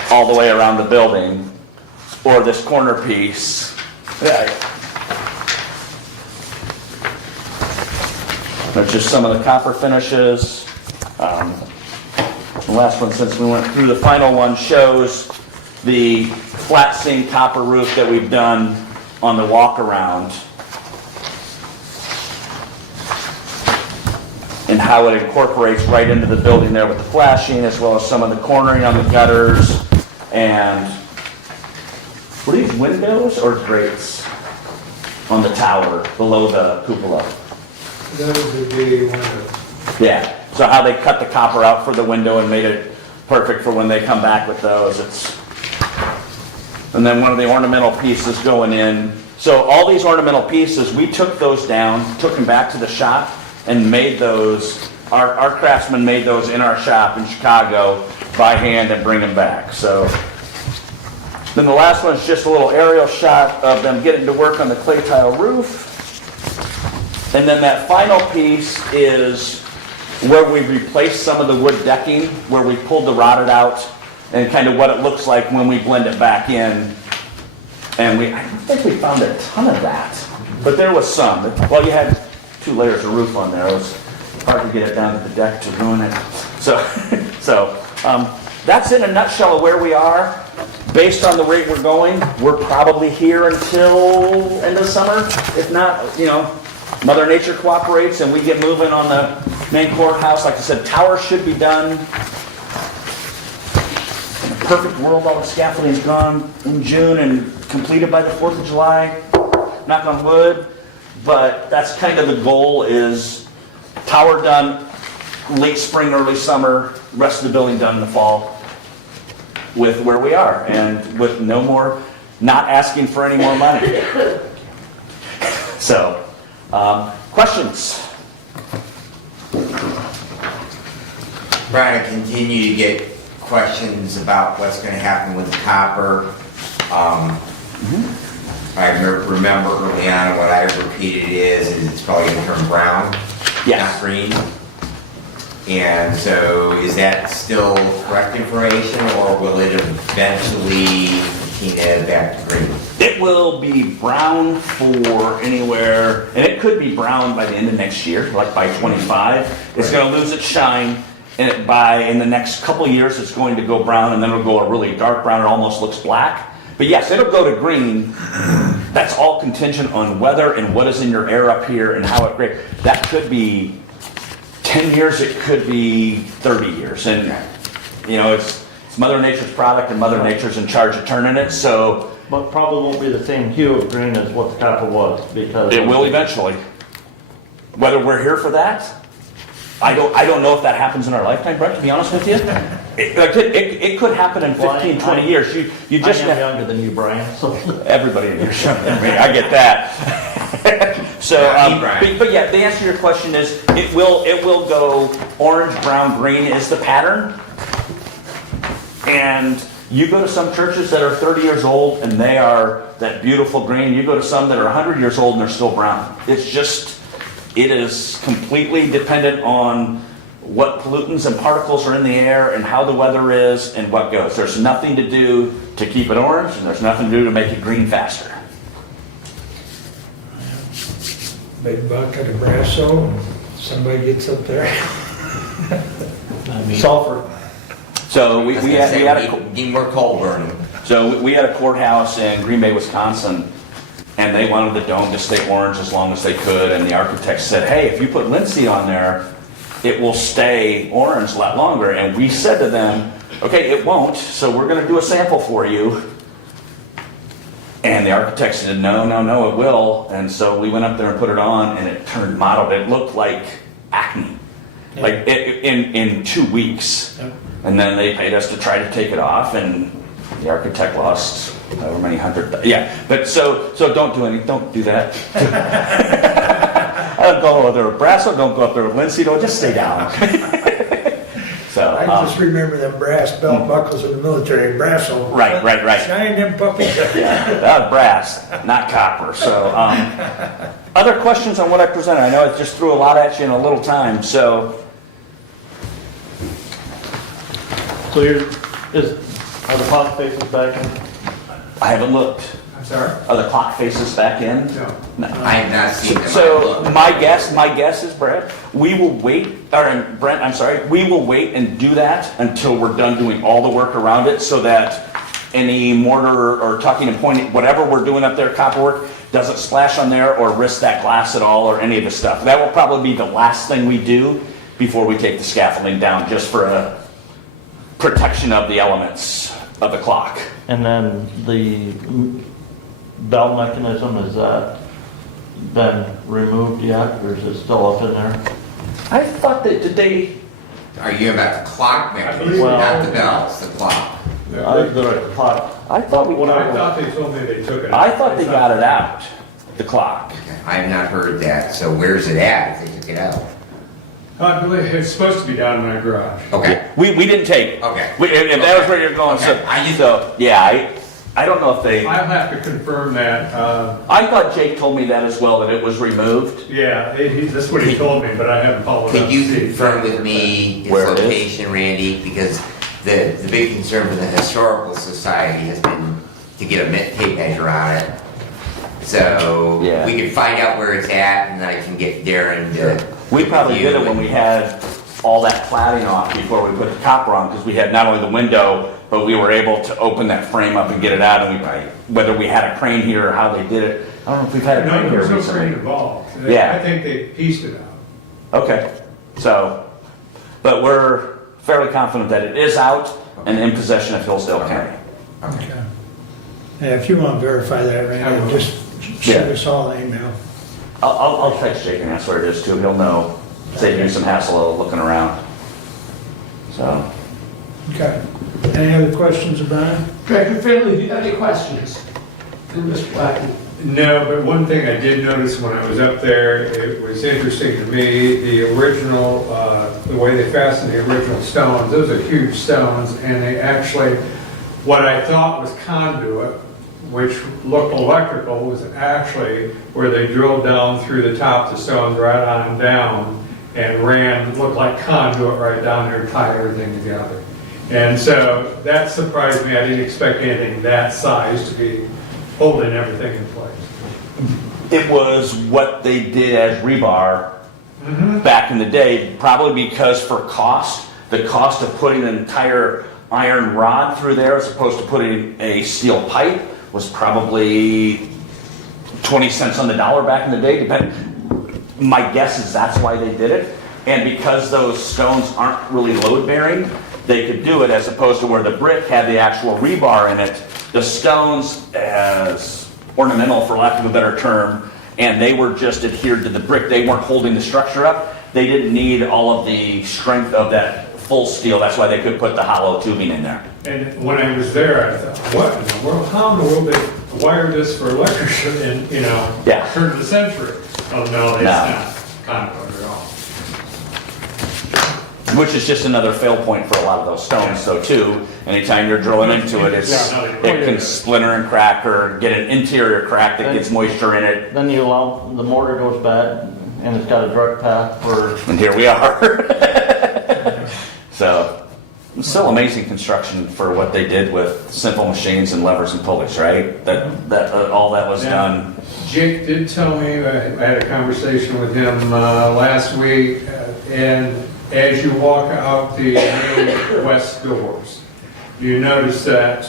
all the way around the building, or this corner piece. Yeah. There's just some of the copper finishes. The last one, since we went through, the final one shows the flat seam copper roof that we've done on the walk around and how it incorporates right into the building there with the flashing, as well as some of the cornering on the gutters. And were these windows or grates on the tower below the cupola? Those would be windows. Yeah, so how they cut the copper out for the window and made it perfect for when they come back with those. And then one of the ornamental pieces going in. So all these ornamental pieces, we took those down, took them back to the shop, and made those. Our craftsmen made those in our shop in Chicago by hand and bring them back. So then the last one is just a little aerial shot of them getting to work on the clay tile roof. And then that final piece is where we replaced some of the wood decking, where we pulled the rotted out, and kind of what it looks like when we blend it back in. And I think we found a ton of that, but there was some. Well, you had 2 layers of roof on there. It was hard to get it down to the deck to ruin it. So that's in a nutshell of where we are. Based on the rate we're going, we're probably here until end of summer. If not, you know, Mother Nature cooperates and we get moving on the main courthouse. Like I said, tower should be done. In a perfect world, all the scaffolding's gone in June and completed by the 4th of July. Knock on wood. But that's kind of the goal, is tower done late spring, early summer, rest of the building done in the fall with where we are, and with no more, not asking for any more money. So, questions? Brian, I continue to get questions about what's going to happen with the copper. I remember early on what I repeated is it's probably going to turn brown, Yes. not green. And so is that still correct information, or will it eventually patina back to green? It will be brown for anywhere, and it could be brown by the end of next year, like by 25. It's going to lose its shine, and in the next couple of years, it's going to go brown, and then it'll go a really dark brown. It almost looks black. But yes, it'll go to green. That's all contingent on weather and what is in your air up here and how it grades. That could be 10 years, it could be 30 years. And, you know, it's Mother Nature's product, and Mother Nature's in charge of turning it. So But probably won't be the same hue of green as what the copper was, because. It will eventually. Whether we're here for that, I don't know if that happens in our lifetime, Brett, to be honest with you. It could happen in 15, 20 years. You just. I am younger than you, Brian, so. Everybody in here's younger than me, I get that. So, but yeah, the answer to your question is, it will go orange, brown, green is the pattern. And you go to some churches that are 30 years old and they are that beautiful green. You go to some that are 100 years old and they're still brown. It is completely dependent on what pollutants and particles are in the air and how the weather is and what goes. There's nothing to do to keep it orange, and there's nothing to do to make it green faster. Big bucket of Brasso, somebody gets up there. Sulfur. So we had a Need more coal burning. So we had a courthouse in Green Bay, Wisconsin, and they wanted the dome to stay orange as long as they could, and the architect said, hey, if you put linseed on there, it will stay orange a lot longer. And we said to them, okay, it won't, so we're going to do a sample for you. And the architect said, no, it will. And so we went up there and put it on, and it turned mottled. It looked like acne, like in 2 weeks. Yep. And then they paid us to try to take it off, and the architect lost however many hundred. Yeah, but so don't do that. Don't go up there with Brasso, don't go up there with Lindsay, just stay down. So I just remember them brass belt buckles in the military, Brasso. Right. Shine them puppies. Yeah, that was brass, not copper. So other questions on what I presented? I know I just threw a lot at you in a little time, so. So are the clock faces back in? I haven't looked. I'm sorry? Are the clock faces back in? No. I have not seen them. So my guess is, Brad, we will wait, or Brent, I'm sorry, we will wait and do that until we're done doing all the work around it, so that any mortar or tucking and pointing, whatever we're doing up there, copper work, doesn't splash on there or risk that glass at all or any of the stuff. That will probably be the last thing we do before we take the scaffolding down, just for a protection of the elements of the clock. And then the bell mechanism, is that been removed yet, or is it still up in there? I thought that, did they? Are you about the clock mechanism, Well- not the bells, the clock? The clock. I thought I thought they told me they took it. I thought they got it out, the clock. I have not heard that, so where's it at if they took it out? I believe it's supposed to be down in my garage. Okay, We didn't take it. okay. If that was where you're going, Okay, I don't know if they, I'll have to confirm that. I thought Jake told me that as well, that it was removed. Yeah, that's what he told me, but I haven't followed up. Could you to see confirm exactly with me its Where it is? location, Randy? Because the big concern for the Historical Society has been to get a tape measure on it. So Yeah. we can find out where it's at, and I can get Darren to. We probably did it when we had all that cladding off before we put the copper on, because we had not only the window, but we were able to open that frame up and get it out, and whether we had a crane here or how they did it. I don't know if we've had a No, crane here there's no recently. crane involved. Yeah. I think they pieced it out. Okay, so, but we're fairly confident that it is out and in possession of Hillsdale County. Okay. Yeah, if you want to verify that, I Randy, will. just shoot us all an email. I'll text Jake and that's where it is too. He'll know. Save you some hassle of looking around. So, Okay. Any other questions of Brian? Director Finley, do you have any questions? And Mr. Black? No, but one thing I did notice when I was up there, it was interesting to me, the original, the way they fastened the original stones, those are huge stones, and they actually, what I thought was conduit, which looked electrical, was actually where they drilled down through the top of the stones right on down and looked like conduit right down there to tie everything together. And so that surprised me. I didn't expect anything that size to be holding everything in place. it was what they did as rebar back in the day, probably because for cost, the cost of putting an entire iron rod through there as opposed to putting a steel pipe was probably 20 cents on the dollar back in the day. My guess is that's why they did it. And because those stones aren't really load bearing, they could do it as opposed to where the brick had the actual rebar in it. The stones as ornamental, for lack of a better term, and they were just adhered to the brick. They weren't holding the structure up. They didn't need all of the strength of that full steel. That's why they could put the hollow tubing in there. And when I was there, I thought, what in the world, how in the world they wire this for electricity in, Yeah. turn of the century? Oh, no, it's No. not conduit at all. Which is just another fail point for a lot of those stones, though, too. Anytime you're drilling into it, it can splinter and crack or get an interior crack that gets moisture in it. Then you allow, the mortar goes bad, and it's got a direct path for, And here we are. So, it's still amazing construction for what they did with simple machines and levers and pulleys, right? All that was Yeah. done. Jake did tell me, I had a conversation with him last week, and as you walk out the main west doors, you notice that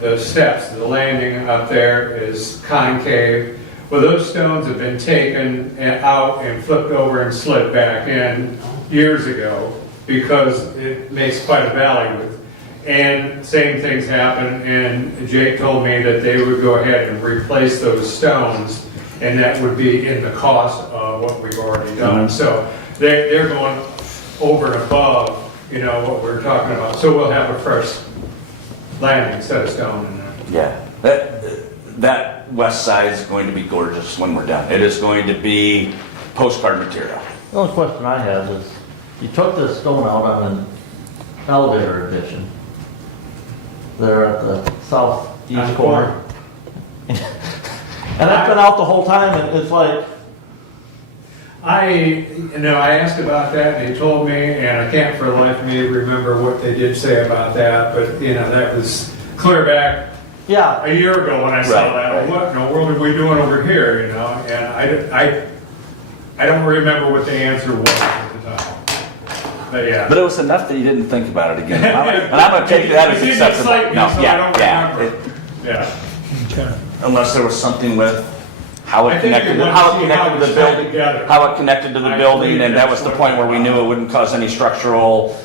the steps, the landing up there is concave. Well, those stones have been taken out and flipped over and slid back in years ago because it makes quite a valley with. And same things happen, and Jake told me that they would go ahead and replace those stones, and that would be in the cost of what we've already done. So they're going over and above, what we're talking about. So we'll have a fresh landing set of stone in there. Yeah, that west side is going to be gorgeous when we're done. It is going to be postcard material. the only question I have is, you took this stone out on an elevator addition there at the southeast corner. And that's been out the whole time, and it's like, I asked about that, and he told me, and I can't for the life of me remember what they did say about that, but, that was clear back yeah, a year ago when I saw Right, that. right. What in the world are we doing over here, And I don't remember what the answer was at the time. But yeah. But it was enough that you didn't think about it again. And I'm going to take that as It didn't acceptable. excite me, No, so I yeah, don't yeah. remember. Yeah. Okay. Unless there was something with how I it think connected, they wanted how to it see how connected to it's the tied building, together. how it connected to the I building, believe and that was that's the what point where we knew it wouldn't cause any structural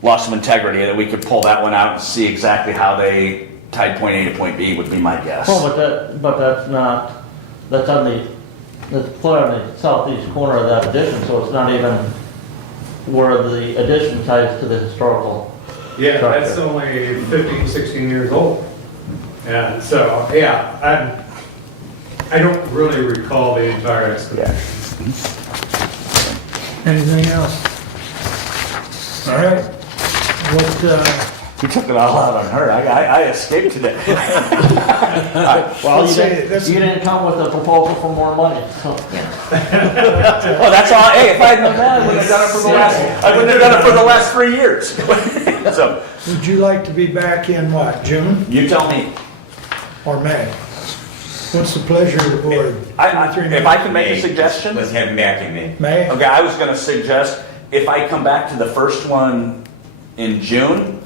loss of integrity, that we could pull that one out and see exactly how they tied point A to point B would be my guess. well, but that's not, that's put on the southeast corner of that addition, so it's not even where the addition ties to the historical. Yeah, structure. that's only 15, 16 years old. And so, yeah, I don't really recall the entire explanation. Anything else? All right. What, You took it all out on her. I escaped today. Well, let's say, this, you didn't come with a proposal for more money, so. Well, that's all. Hey, if I had known that, I wouldn't have done it for the last. I wouldn't have done it for the last 3 years. So would you like to be back in what, June you tell me. or May? What's the pleasure of the board? If I can make a suggestion. Let's have him back in May. May? Okay, I was going to suggest if I come back to the first one in June,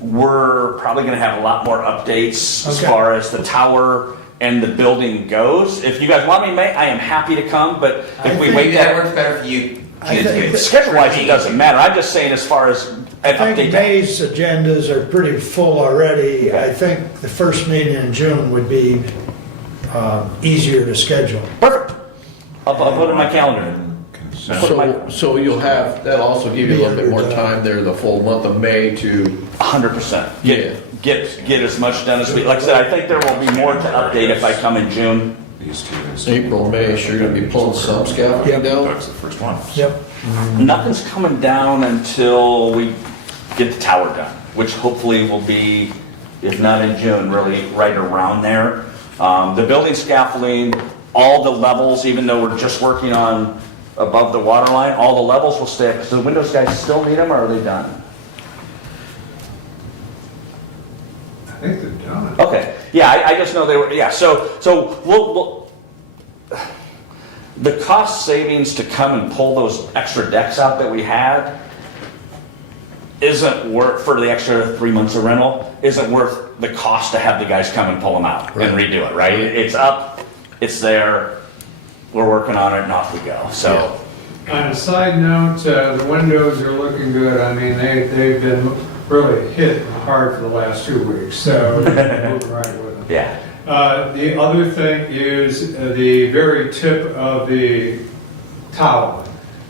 we're probably going to have a lot more updates as Okay. far as the tower and the building goes. If you guys want me, May, I am happy to come. But I if we think wait That that works better for you. I think- schedule-wise, it doesn't matter. I'm just saying as far as an I think update. May's agendas are pretty full already. I think the first meeting in June would be easier to schedule. Perfect. I'll put it in my calendar. So you'll have, that'll also give you a little bit more time there, the full month of May to, 100%. Yeah. Get as much done as we, like I said, I think there will be more to update if I come in June. April, May, so you're gonna be pulling some scaffolding down? That's the first one. Yep. Nothing's coming down until we get the tower done, which hopefully will be, if not in June, really right around there. The building scaffolding, all the levels, even though we're just working on above the water line, all the levels will stay. So the windows guys still need them, or are they done? I think they're done. Okay, yeah, I just know they were, yeah, so we'll, the cost savings to come and pull those extra decks out that we had isn't worth, for the extra 3 months of rental, isn't worth the cost to have the guys come and pull them out and redo it, right? It's up, it's there, we're working on it, and off we go, so. On a side note, the windows are looking good. I mean, they've been really hit hard for the last 2 weeks, so they're moving right with them. Yeah. The other thing is the very tip of the tower,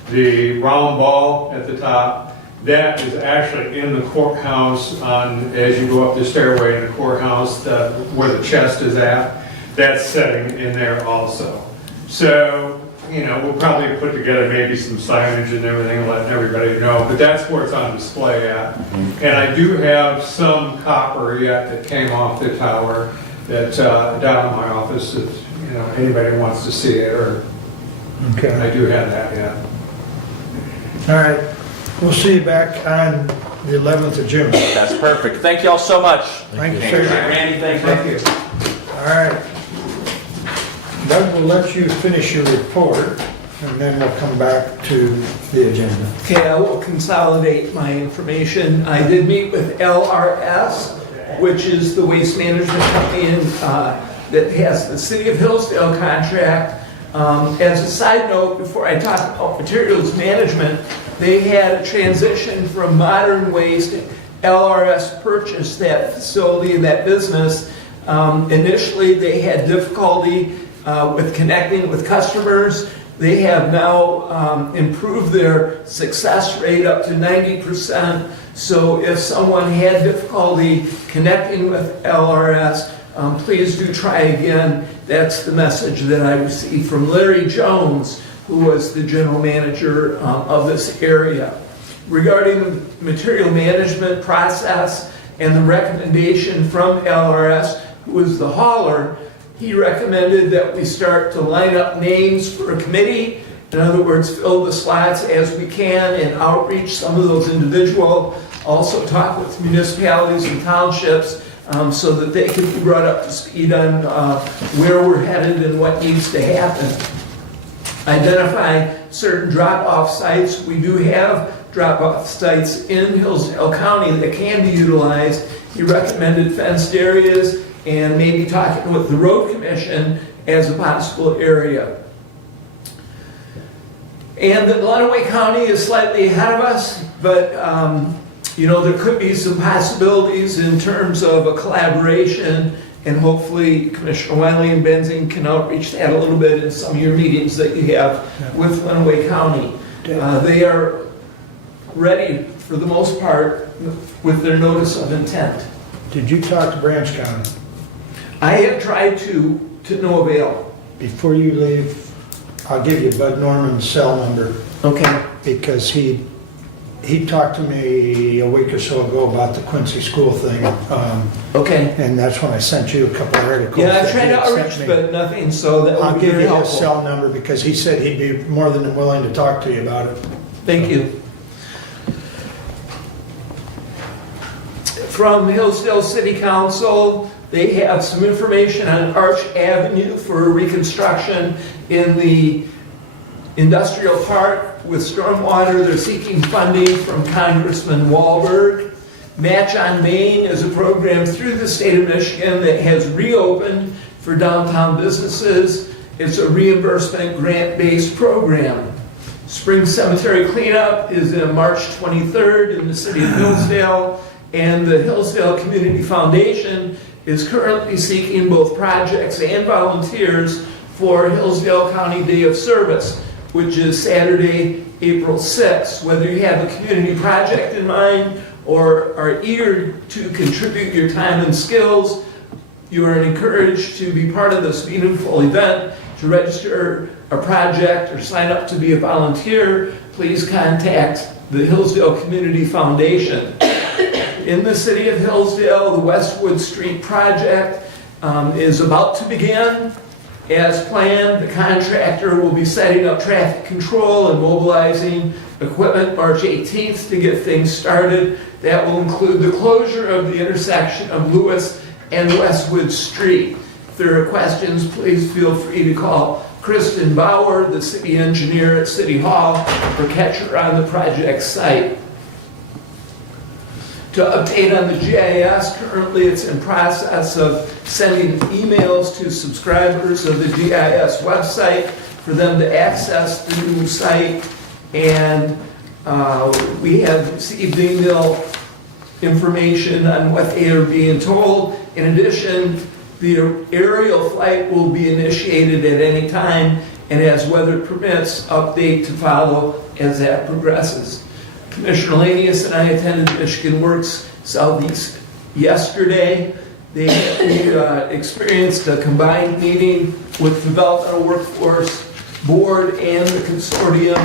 the round ball at the top, that is actually in the courthouse as you go up the stairway in the courthouse, where the chest is at, that's sitting in there also. So, we'll probably put together maybe some signage and everything, letting everybody know, but that's where it's on display at. And I do have some copper yet that came off the tower that's down in my office, if, anybody wants to see it, or Okay. I do have that yet. All right. We'll see you back on the 11th of June. That's perfect. Thank you all so much. Thank you, sir. Randy, thank you. Thank you. All right. Doug will let you finish your report, and then we'll come back to the agenda. Okay, I will consolidate my information. I did meet with LRS, which is the waste management company that has the City of Hillsdale contract. As a side note, before I talk about materials management, they had a transition from modern waste. LRS purchased that facility, that business. Initially, they had difficulty with connecting with customers. They have now improved their success rate up to 90%. So if someone had difficulty connecting with LRS, please do try again. That's the message that I received from Larry Jones, who was the general manager of this area. Regarding the material management process and the recommendation from LRS, who was the hauler, he recommended that we start to line up names for a committee. In other words, fill the slots as we can and outreach some of those individuals. Also talk with municipalities and townships so that they can be brought up to speed on where we're headed and what needs to happen. Identify certain drop-off sites. We do have drop-off sites in Hillsdale County that can be utilized. He recommended fenced areas and maybe talking with the road commission as a possible area. And that Lenawee County is slightly ahead of us, but there could be some possibilities in terms of a collaboration, and hopefully Commissioner Wiley and Benzing can outreach that a little bit in some of your meetings that you have with Lenawee County. They are ready for the most part with their notice of intent. Did you talk to Branch County? I have tried to no avail. Before you leave, I'll give you Bud Norman's cell number, Okay. because he talked to me a week or so ago about the Quincy School thing. Okay. And that's when I sent you a couple of articles. Yeah, I've that tried he to had sent outreach, me. but nothing, so that I'll would be give very you his helpful. cell number, because he said he'd be more than willing to talk to you about it. Thank you. From Hillsdale City Council, they have some information on Arch Avenue for reconstruction in the industrial park with stormwater. They're seeking funding from Congressman Wahlberg. Match on Main is a program through the state of Michigan that has reopened for downtown businesses. It's a reimbursement grant-based program. Spring Cemetery Cleanup is on March 23rd in the city of Hillsdale, and the Hillsdale Community Foundation is currently seeking both projects and volunteers for Hillsdale County Day of Service, which is Saturday, April 6th. Whether you have a community project in mind or are eager to contribute your time and skills, you are encouraged to be part of this meaningful event. To register a project or sign up to be a volunteer, please contact the Hillsdale Community Foundation. In the city of Hillsdale, the Westwood Street project is about to begin. As planned, the contractor will be setting up traffic control and mobilizing equipment March 18th to get things started. That will include the closure of the intersection of Lewis and Westwood Street. If there are questions, please feel free to call Kristen Bauer, the city engineer at City Hall, or catch her on the project site. To update on the GIS, currently it's in process of sending emails to subscribers of the GIS website for them to access the new site. and we have received email information on what they are being told. In addition, the aerial flight will be initiated at any time, and as weather permits, update to follow as that progresses. Commissioner Lanius and I attended Michigan Works Southeast yesterday. We experienced a combined meeting with Developmental Workforce Board and the consortium.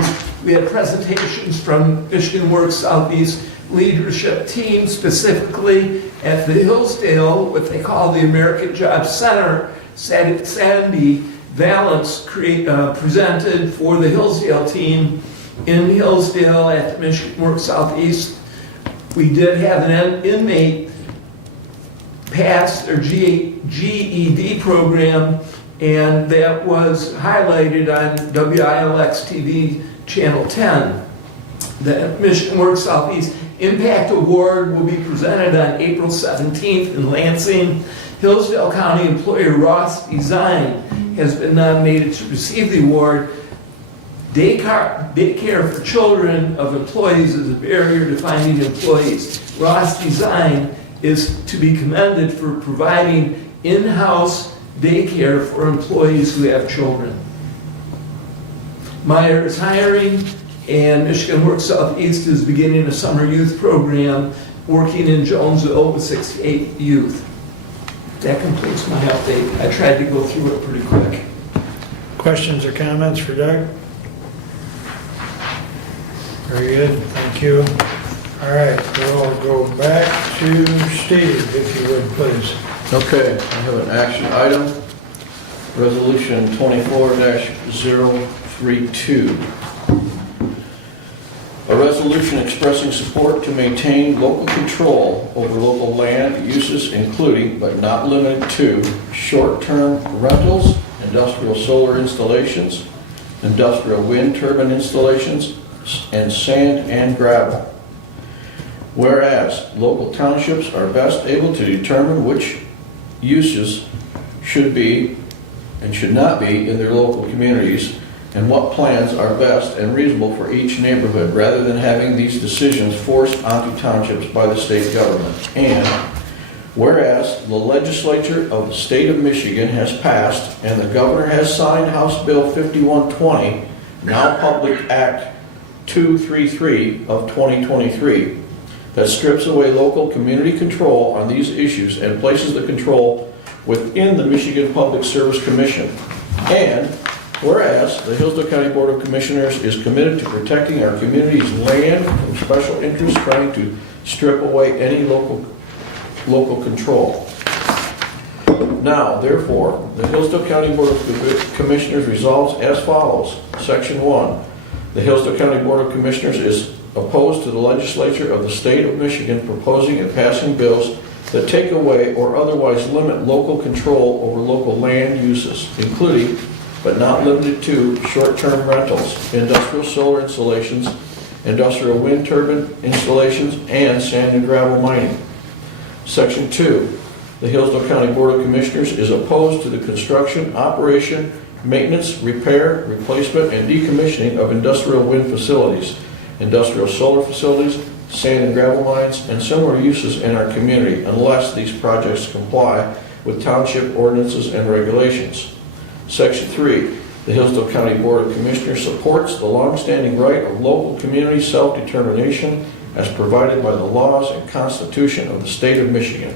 We had presentations from Michigan Works Southeast leadership team, specifically at the Hillsdale, what they call the American Jobs Center. Sandy Valance presented for the Hillsdale team in Hillsdale at the Michigan Works Southeast. We did have an inmate pass their GED program, and that was highlighted on WILX TV Channel 10. The Michigan Works Southeast Impact Award will be presented on April 17th in Lansing. Hillsdale County employer Ross Design has been nominated to receive the award. Daycare for children of employees is a barrier to finding employees. Ross Design is to be commended for providing in-house daycare for employees who have children. Meyer is hiring, and Michigan Works Southeast is beginning a summer youth program working in Jonesville with 68 youth. That completes my update. I tried to go through it pretty quick. Questions or comments for Doug? Very good, thank you. All right, we'll go back to Steve, if you would, please. Okay, I have an action item, resolution 24-032. A resolution expressing support to maintain local control over local land uses, including but not limited to short-term rentals, industrial solar installations, industrial wind turbine installations, and sand and gravel. Whereas local townships are best able to determine which uses should be and should not be in their local communities, and what plans are best and reasonable for each neighborhood, rather than having these decisions forced onto townships by the state government. And whereas the legislature of the state of Michigan has passed and the governor has signed House Bill 5120, now Public Act 233 of 2023, that strips away local community control on these issues and places the control within the Michigan Public Service Commission. And whereas the Hillsdale County Board of Commissioners is committed to protecting our community's land from special interests trying to strip away any local control. Now, therefore, the Hillsdale County Board of Commissioners resolves as follows. Section 1. The Hillsdale County Board of Commissioners is opposed to the legislature of the state of Michigan proposing and passing bills that take away or otherwise limit local control over local land uses, including but not limited to short-term rentals, industrial solar installations, industrial wind turbine installations, and sand and gravel mining. Section 2. The Hillsdale County Board of Commissioners is opposed to the construction, operation, maintenance, repair, replacement, and decommissioning of industrial wind facilities, industrial solar facilities, sand and gravel mines, and similar uses in our community unless these projects comply with township ordinances and regulations. Section 3. The Hillsdale County Board of Commissioners supports the longstanding right of local community self-determination as provided by the laws and Constitution of the state of Michigan.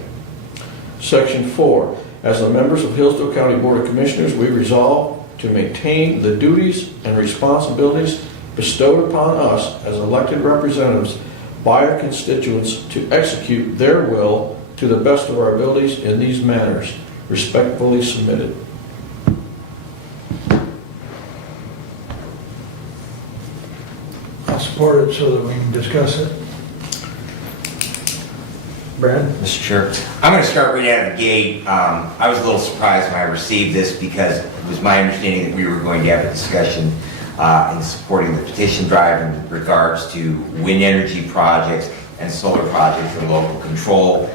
Section 4. As the members of Hillsdale County Board of Commissioners, we resolve to maintain the duties and responsibilities bestowed upon us as elected representatives by our constituents to execute their will to the best of our abilities in these matters. Respectfully submitted. I'll support it so that we can discuss it. Brad? Mr. Chair, I'm going to start right out of the gate. I was a little surprised when I received this because it was my understanding that we were going to have a discussion in supporting the petition drive in regards to wind energy projects and solar projects and local control.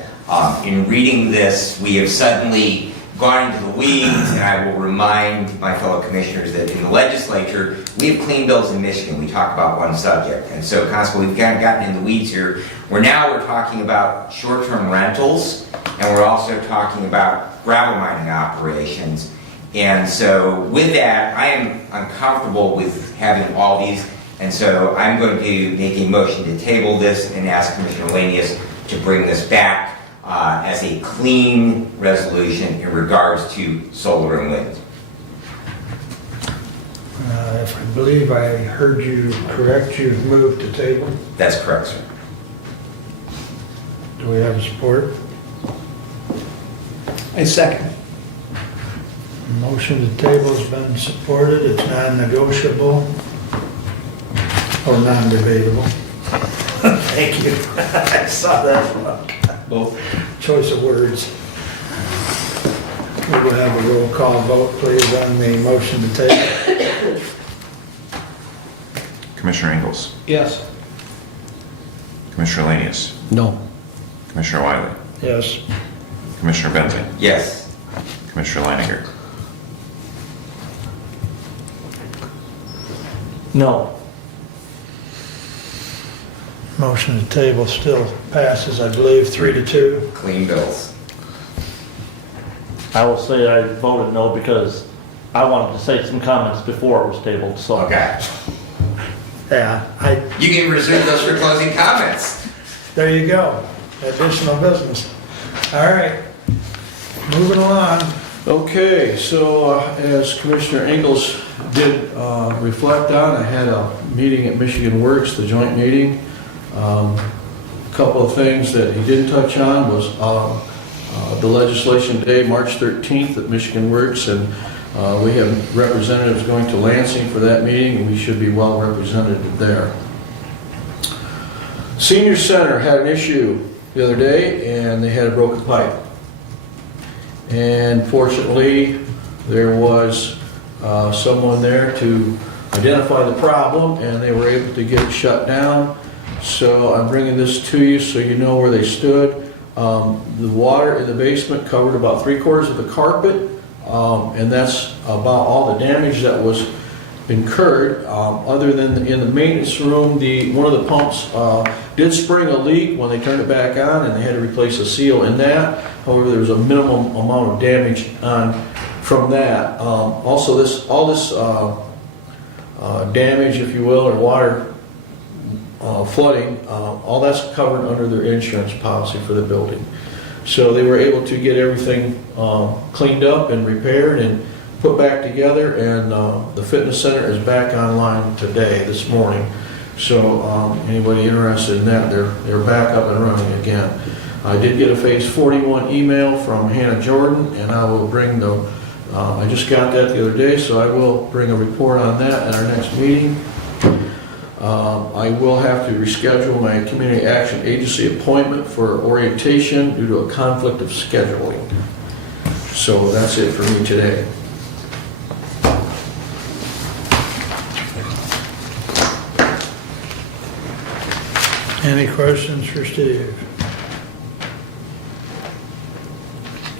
In reading this, we have suddenly gone into the weeds, and I will remind my fellow commissioners that in the legislature, we have clean bills in Michigan. We talk about one subject. And so, Constable, we've kind of gotten in the weeds here. We're talking about short-term rentals, and we're also talking about gravel mining operations. And so with that, I am uncomfortable with having all these, and so I'm going to make a motion to table this and ask Commissioner Lanius to bring this back as a clean resolution in regards to solar and wind. If I believe I heard you correct, you've moved to table. That's correct, sir. Do we have support? I second. Motion to table has been supported. It's non-negotiable or non-debatable. Thank you. I saw that one. Both. Choice of words. We will have a roll call vote, please, on the motion to table. Commissioner Ingles, Yes. Commissioner Lanius, No. Commissioner Wiley, Yes. Commissioner Benzing, Yes. Commissioner Leininger. No. Motion to table still passes, I believe, 3-2. Clean bills. I will say I voted no because I wanted to say some comments before it was tabled, so. Okay. Yeah, You can reserve those for closing comments. there you go. Additional business. All right, moving along. Okay, so as Commissioner Ingles did reflect on, I had a meeting at Michigan Works, the joint meeting. A couple of things that he didn't touch on was the legislation day, March 13th at Michigan Works, and we have representatives going to Lansing for that meeting, and we should be well represented there. Senior Center had an issue the other day, and they had a broken pipe. And fortunately, there was someone there to identify the problem, and they were able to get it shut down. So I'm bringing this to you so you know where they stood. The water in the basement covered about 3/4 of the carpet, and that's about all the damage that was incurred. Other than in the maintenance room, one of the pumps did spring a leak when they turned it back on, and they had to replace a seal in that. However, there was a minimum amount of damage from that. Also, all this damage, if you will, or water flooding, all that's covered under their insurance policy for the building. So they were able to get everything cleaned up and repaired and put back together, and the fitness center is back online today, this morning. So anybody interested in that, they're back up and running again. I did get a phase 41 email from Hannah Jordan, and I will bring I just got that the other day, so I will bring a report on that at our next meeting. I will have to reschedule my Community Action Agency appointment for orientation due to a conflict of scheduling. So that's it for me today. Any questions for Steve?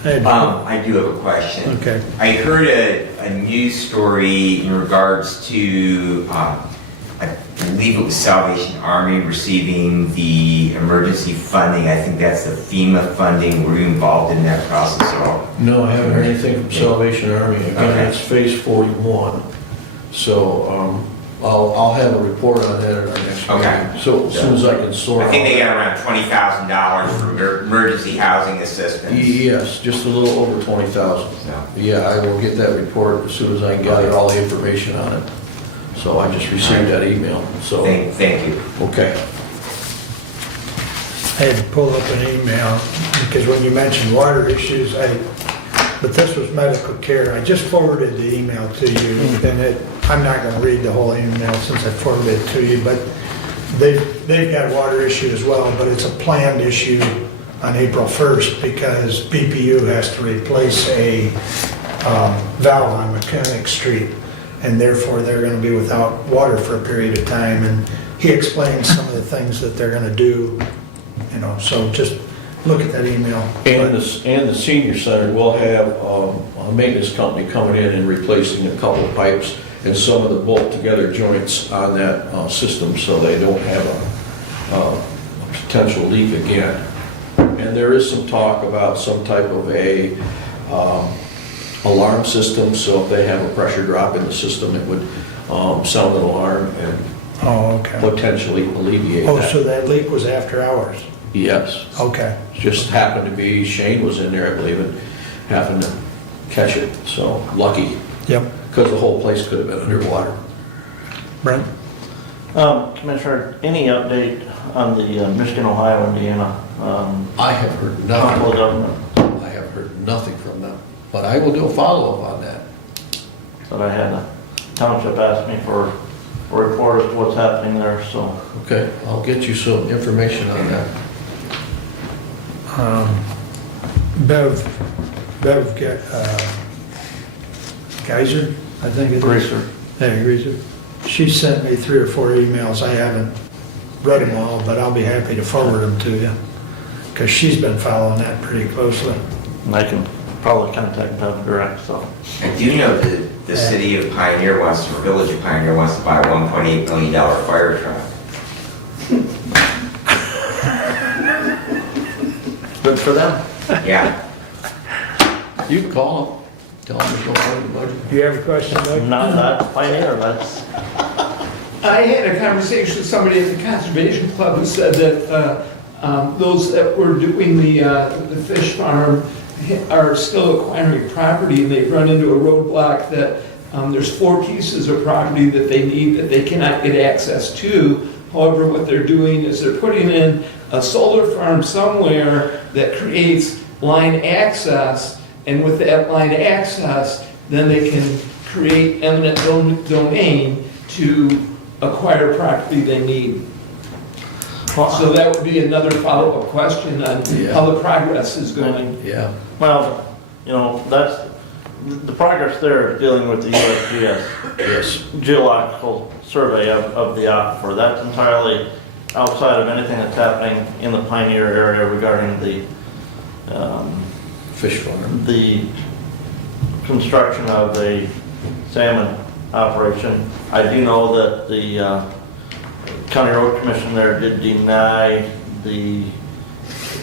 I do have a question. Okay. I heard a news story in regards to, I believe it was Salvation Army receiving the emergency funding. I think that's the FEMA funding. Were you involved in that process at all? No, I haven't heard anything from Salvation Army. Again, Okay. it's phase 41. So I'll have a report on that at our next meeting. Okay. So as soon as I can sort I out. think they got around $20,000 for emergency housing assistance. Yes, just a little over 20,000. So, Yeah, I will get that report as soon as I can gather all the information on it. So I just received that email, so, thank you. okay. I had to pull up an email, because when you mentioned water issues, but this was medical care. I just forwarded the email to you, and I'm not gonna read the whole email since I forwarded it to you, but they've got a water issue as well, but it's a planned issue on April 1st, because BPU has to replace a valve on Mechanic Street, and therefore they're gonna be without water for a period of time, and he explained some of the things that they're gonna do, so just look at that email. And the senior center will have a maintenance company coming in and replacing a couple of pipes and some of the bolt together joints on that system so they don't have a potential leak again. And there is some talk about some type of a alarm system, so if they have a pressure drop in the system, it would sound an alarm and Oh, okay. potentially alleviate Oh, that. so that leak was after hours? Yes. Okay. Just happened to be, Shane was in there, I believe, and happened to catch it, so lucky, Yep. because the whole place could have been underwater. Brent? Commissioner, any update on the Michigan, Ohio, Indiana I have heard council of nothing, government? I have heard nothing from them, but I will do a follow-up on that. That I had the township ask me for a report as to what's happening there, so. Okay, I'll get you some information on that. Bev Geyser, I think it is. Greaser. Yeah, Greaser. She sent me 3 or 4 emails. I haven't read them all, but I'll be happy to forward them to you. Because she's been following that pretty closely. And I can probably contact Bev direct, so. I do know that the city of Pioneer wants, or village of Pioneer wants to buy a $1.8 million fire truck. Good for them. Yeah. You can call them, tell them there's no part of the budget. Do you have a question, Doug? Not that Pioneer, that's, I had a conversation with somebody at the Conservation Club who said that those that were doing the fish farm are still acquiring property, and they've run into a roadblock that there's 4 pieces of property that they need that they cannot get access to. However, what they're doing is they're putting in a solar farm somewhere that creates line access, and with that line access, then they can create eminent domain to acquire property they need. So that would be another follow-up question on how the progress is going. Yeah. well, you know, that's, the progress there is dealing with the USGS Yes. geological survey of the aquifer. That's entirely outside of anything that's happening in the Pioneer area regarding the Fish farm. the construction of a salmon operation. I do know that the County Road Commission there did deny the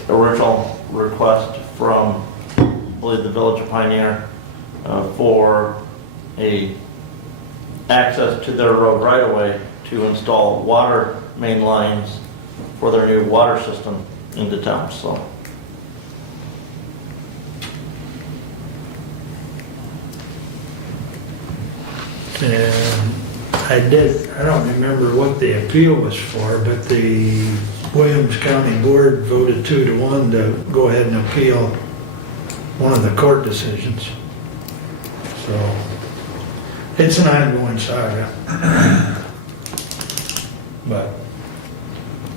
original request from, I believe, the Village of Pioneer for a access to their road right away to install water main lines for their new water system into town, so. And I don't remember what the appeal was for, but the Williams County Board voted 2-1 to go ahead and appeal one of the court decisions. So it's an ongoing saga. But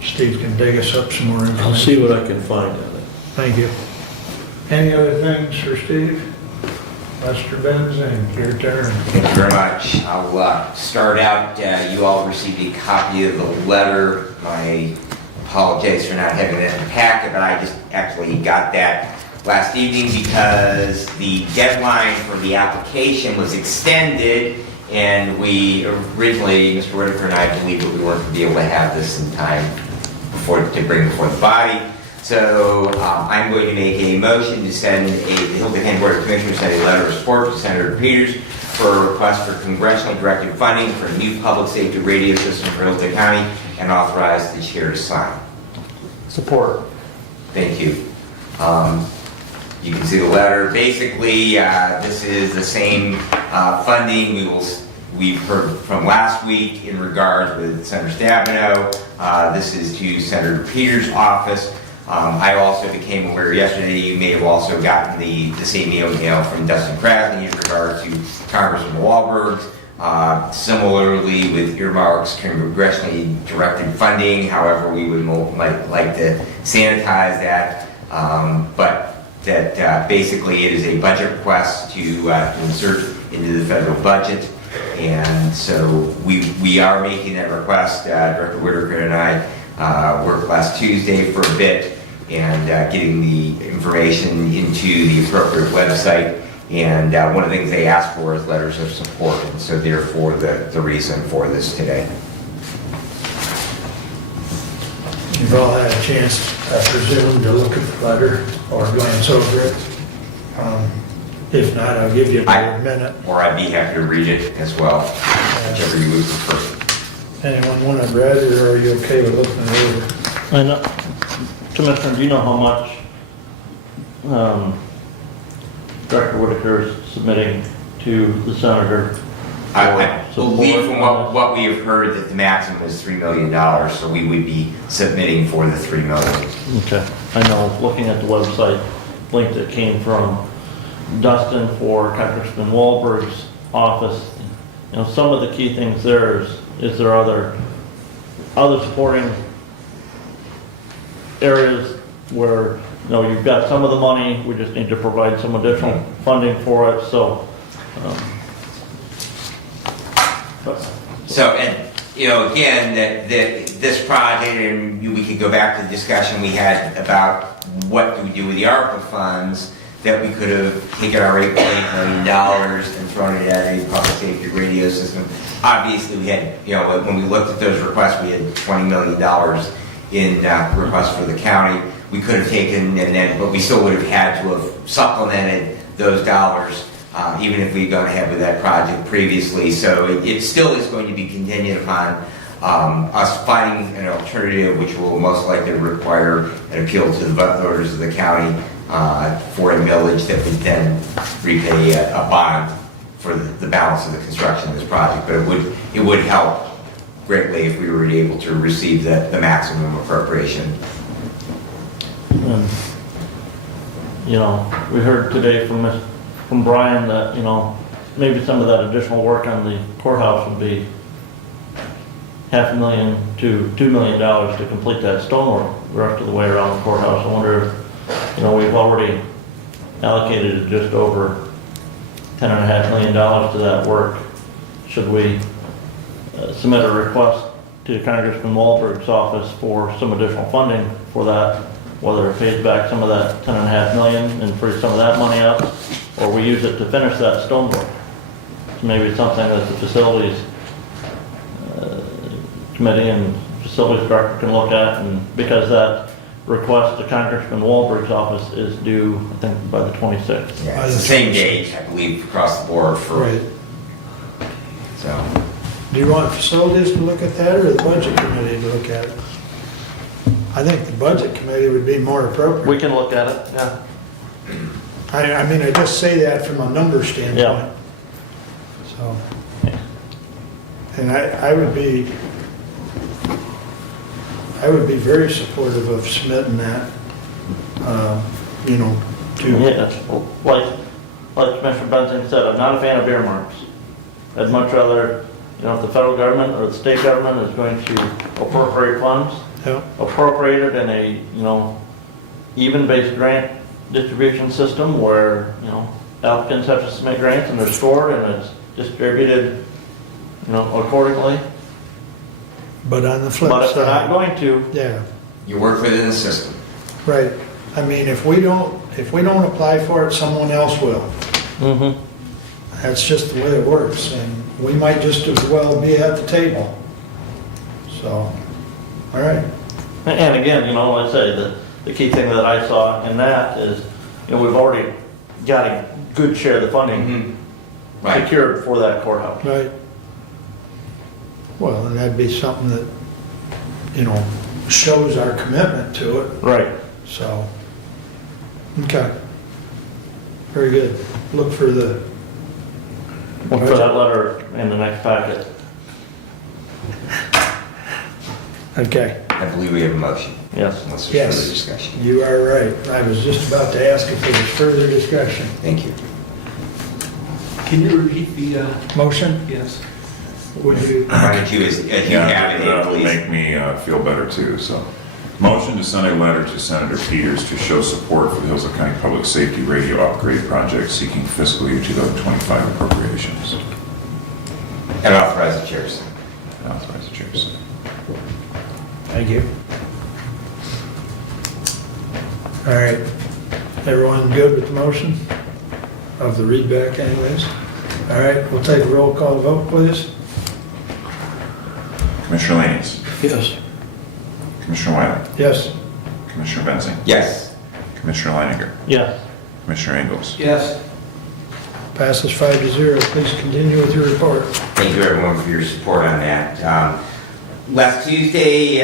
Steve can dig us up some more information. I'll see what I can find on it. Thank you. Any other things for Steve? Mr. Benzing, your turn. Thank you very much. I'll start out, you all received a copy of the letter. I apologize for not having it in the packet, but I just actually got that last evening because the deadline for the application was extended, and we originally, Mr. Whitaker and I believed that we weren't going to be able to have this in time to bring before the body. So I'm going to make a motion to send the Hillsdale County Board of Commissioners send a letter of support to Senator Peters for a request for congressionally directed funding for a new public safety radio system for Hillsdale County, and authorize the chair to sign. Support. Thank you. You can see the letter. Basically, this is the same funding we've heard from last week in regards with Senator Stabenow. This is to Senator Peters' office. I also became aware yesterday, you may have also gotten the same email from Dustin Krasny in regard to Congressman Wahlberg's. Similarly, with earmarks, congressionally directed funding, however, we would like to sanitize that. But that basically it is a budget request to insert into the federal budget. And so we are making that request. Director Whitaker and I worked last Tuesday for a bit and getting the information into the appropriate website. And one of the things they asked for is letters of support, and so therefore the reason for this today. You've all had a chance, I presume, to look at the letter or glance over it. If not, I'll give you another minute. Or I'd be happy to read it as well, whichever you would prefer. Anyone want to read it, or are you okay with looking it over? I know, Commissioner, do you know how much Director Whitaker is submitting to the senator? I believe Support from on what we have heard that the maximum is $3 million, so we would be submitting for the $3 million. this? Okay, I know, looking at the website, link that came from Dustin for Congressman Wahlberg's office, you know, some of the key things there is there other supporting areas where, you know, you've got some of the money, we just need to provide some additional funding for it, so. So, and, you know, again, that this project, and we could go back to the discussion we had about what do we do with the ARPA funds, that we could have taken our $8.8 million and thrown it at a public safety radio system. Obviously, we had, you know, when we looked at those requests, we had $20 million in requests for the county. We could have taken, but we still would have had to have supplemented those dollars, even if we'd gone ahead with that project previously. So it still is going to be contingent upon us finding an alternative, which will most likely require an appeal to the voters of the county for a millage that would then repay a bond for the balance of the construction of this project. But it would help greatly if we were able to receive the maximum appropriation. And, you know, we heard today from Brian that, you know, maybe some of that additional work on the courthouse would be $500,000 to $2 million to complete that stonework the rest of the way around the courthouse. I wonder if, you know, we've already allocated just over $10.5 million to that work. Should we submit a request to Congressman Wahlberg's office for some additional funding for that, whether it pays back some of that $10.5 million and frees some of that money up, or we use it to finish that stonework? So maybe it's something that the facilities committee and facilities director can look at, and because that request to Congressman Wahlberg's office is due, I think, by the 26th. Yeah, it's the same date, I believe, across the board for. Right. So. Do you want facilities to look at that, or the budget committee to look at it? I think the budget committee would be more appropriate. We can look at it, yeah. I mean, I just say that from a number standpoint. Yeah. So, and I would be very supportive of submitting that, you know, to. Yeah, like Commissioner Benson said, I'm not a fan of earmarks. I'd much rather, you know, if the federal government or the state government is going to appropriate funds, Yeah. appropriate it in a, you know, even-based grant distribution system where, you know, applicants have to submit grants and they're scored and it's distributed, you know, accordingly. But on the flip But if they're not side, going to, yeah, You work within the system. right. I mean, if we don't apply for it, someone else will. That's just the way it works, and we might just as well be at the table. So, all right. and again, you know, like I say, the key thing that I saw in that is, you know, we've already got a good share of the funding Right. secured for that courthouse. Right. Well, and that'd be something that, you know, shows our commitment to it, Right. so. Okay. Very good. Look for the, We'll put that letter in the next packet. okay. I believe we have a motion, Yes. unless there's Yes. further discussion. You are right. I was just about to ask if there was further discussion. Thank you. Can you repeat the, Motion? yes? Would you? Why don't you, as you have it, That will please. make me feel better too, so. Motion to send a letter to Senator Peters to show support for the Hillsdale County Public Safety Radio Upgrade Project seeking fiscal year 2025 appropriations. And authorize the chairs. And authorize the chair to sign. Thank you. All right. Everyone good with the motion? Of the readback anyways? All right, we'll take a roll call vote, please. Commissioner Laney. Yes. Commissioner Wiley. Yes. Commissioner Benzing. Yes. Commissioner Leininger. Yes. Commissioner Engels. Yes. Passes 5-0. Please continue with your report. Thank you everyone for your support on that. Last Tuesday,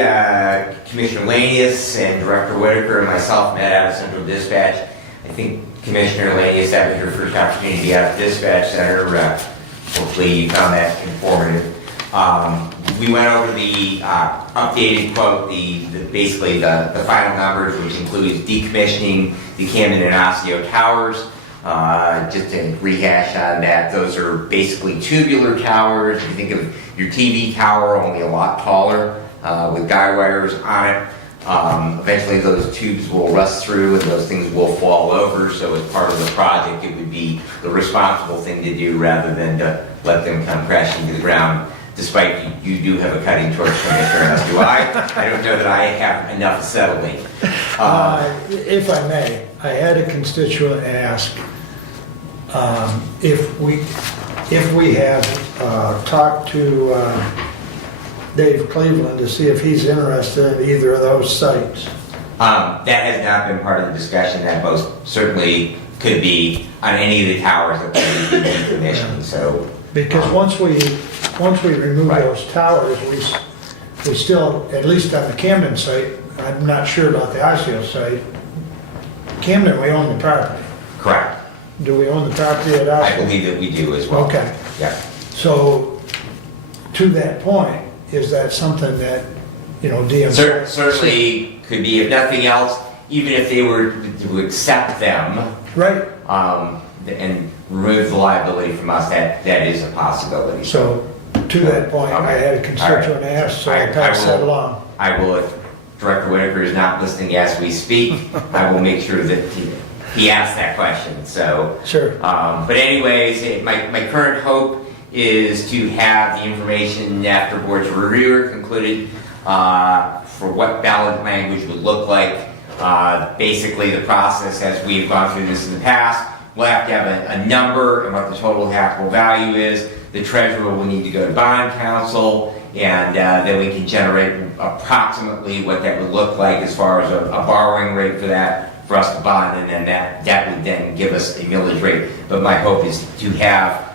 Commissioner Lanius and Director Whitaker and myself met out of Central Dispatch. I think Commissioner Lanius, that was your first opportunity to be out of Dispatch Center. Hopefully you found that informative. We went over the updated quote, basically the final numbers, which includes decommissioning the Camden and Osseo towers. Just to rehash on that, those are basically tubular towers. If you think of your TV tower, only a lot taller, with guy wires on it. Eventually those tubes will rust through and those things will fall over, so as part of the project it would be the responsible thing to do rather than to let them come crashing to the ground, despite you do have a cutting torch, Commissioner, as do I don't know that I have enough acetylene. If I may, I had a constituent ask if we have talked to Dave Cleveland to see if he's interested in either of those sites. That has not been part of the discussion. That most certainly could be on any of the towers that we decommissioned. So Because once we remove Right. those towers, we still, at least on the Camden site, I'm not sure about the Osseo site. Camden, we own the property. correct. Do we own the property at I Osseo? believe that we do as well. Okay. Yeah. So, to that point, is that something that, DMC? Certainly could be, if nothing else, even if they were to accept them, Right, and remove the liability from us, that is a possibility. so, to that point, I had a Okay. constituent ask, so I I passed that will- along. I will, if Director Whitaker is not listening as we speak, I will make sure that he asks that question, so. Sure. But anyways, my current hope is to have the information after board's review are concluded for what ballot language would look like. Basically, the process, as we've gone through this in the past, we'll have to have a number and what the total taxable value is. The treasurer will need to go to bond council, and then we can generate approximately what that would look like as far as a borrowing rate for us to bond, and then that would then give us a millage rate. But my hope is to have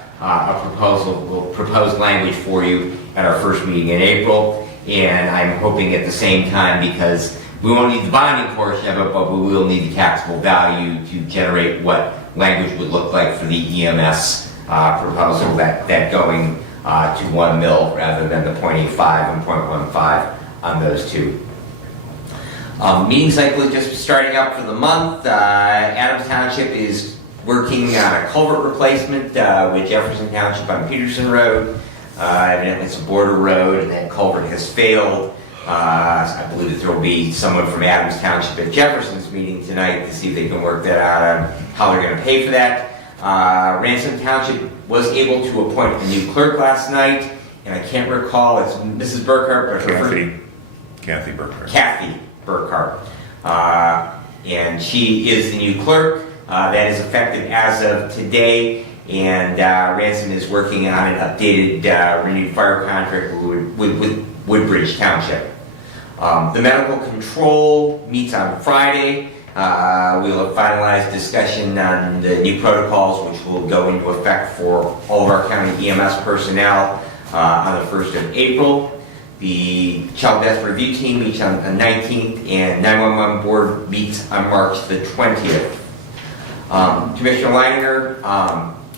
proposed language for you at our first meeting in April, and I'm hoping at the same time, because we won't need the bonding portion of it, but we will need the taxable value to generate what language would look like for the EMS proposal, that going to 1 mil rather than the 0.85 and 0.15 on those two. Meeting cycle is just starting up for the month. Adams Township is working on a culvert replacement with Jefferson Township on Peterson Road. Evidently it's a border road and that culvert has failed. I believe that there will be someone from Adams Township at Jefferson's meeting tonight to see if they can work that out on how they're going to pay for that. Ransom Township was able to appoint a new clerk last night, and I can't recall, it's Mrs. Burkhart, but Kathy Burkhart. Kathy Burkhart. And she is the new clerk. That is effective as of today, and Ransom is working on an updated renewed fire contract with Woodbridge Township. The medical control meets on Friday. We will have finalized discussion on the new protocols, which will go into effect for all of our county EMS personnel on the 1st of April. The Child Death Review Team meets on the 19th, and 911 Board meets on March the 20th. Commissioner Leininger,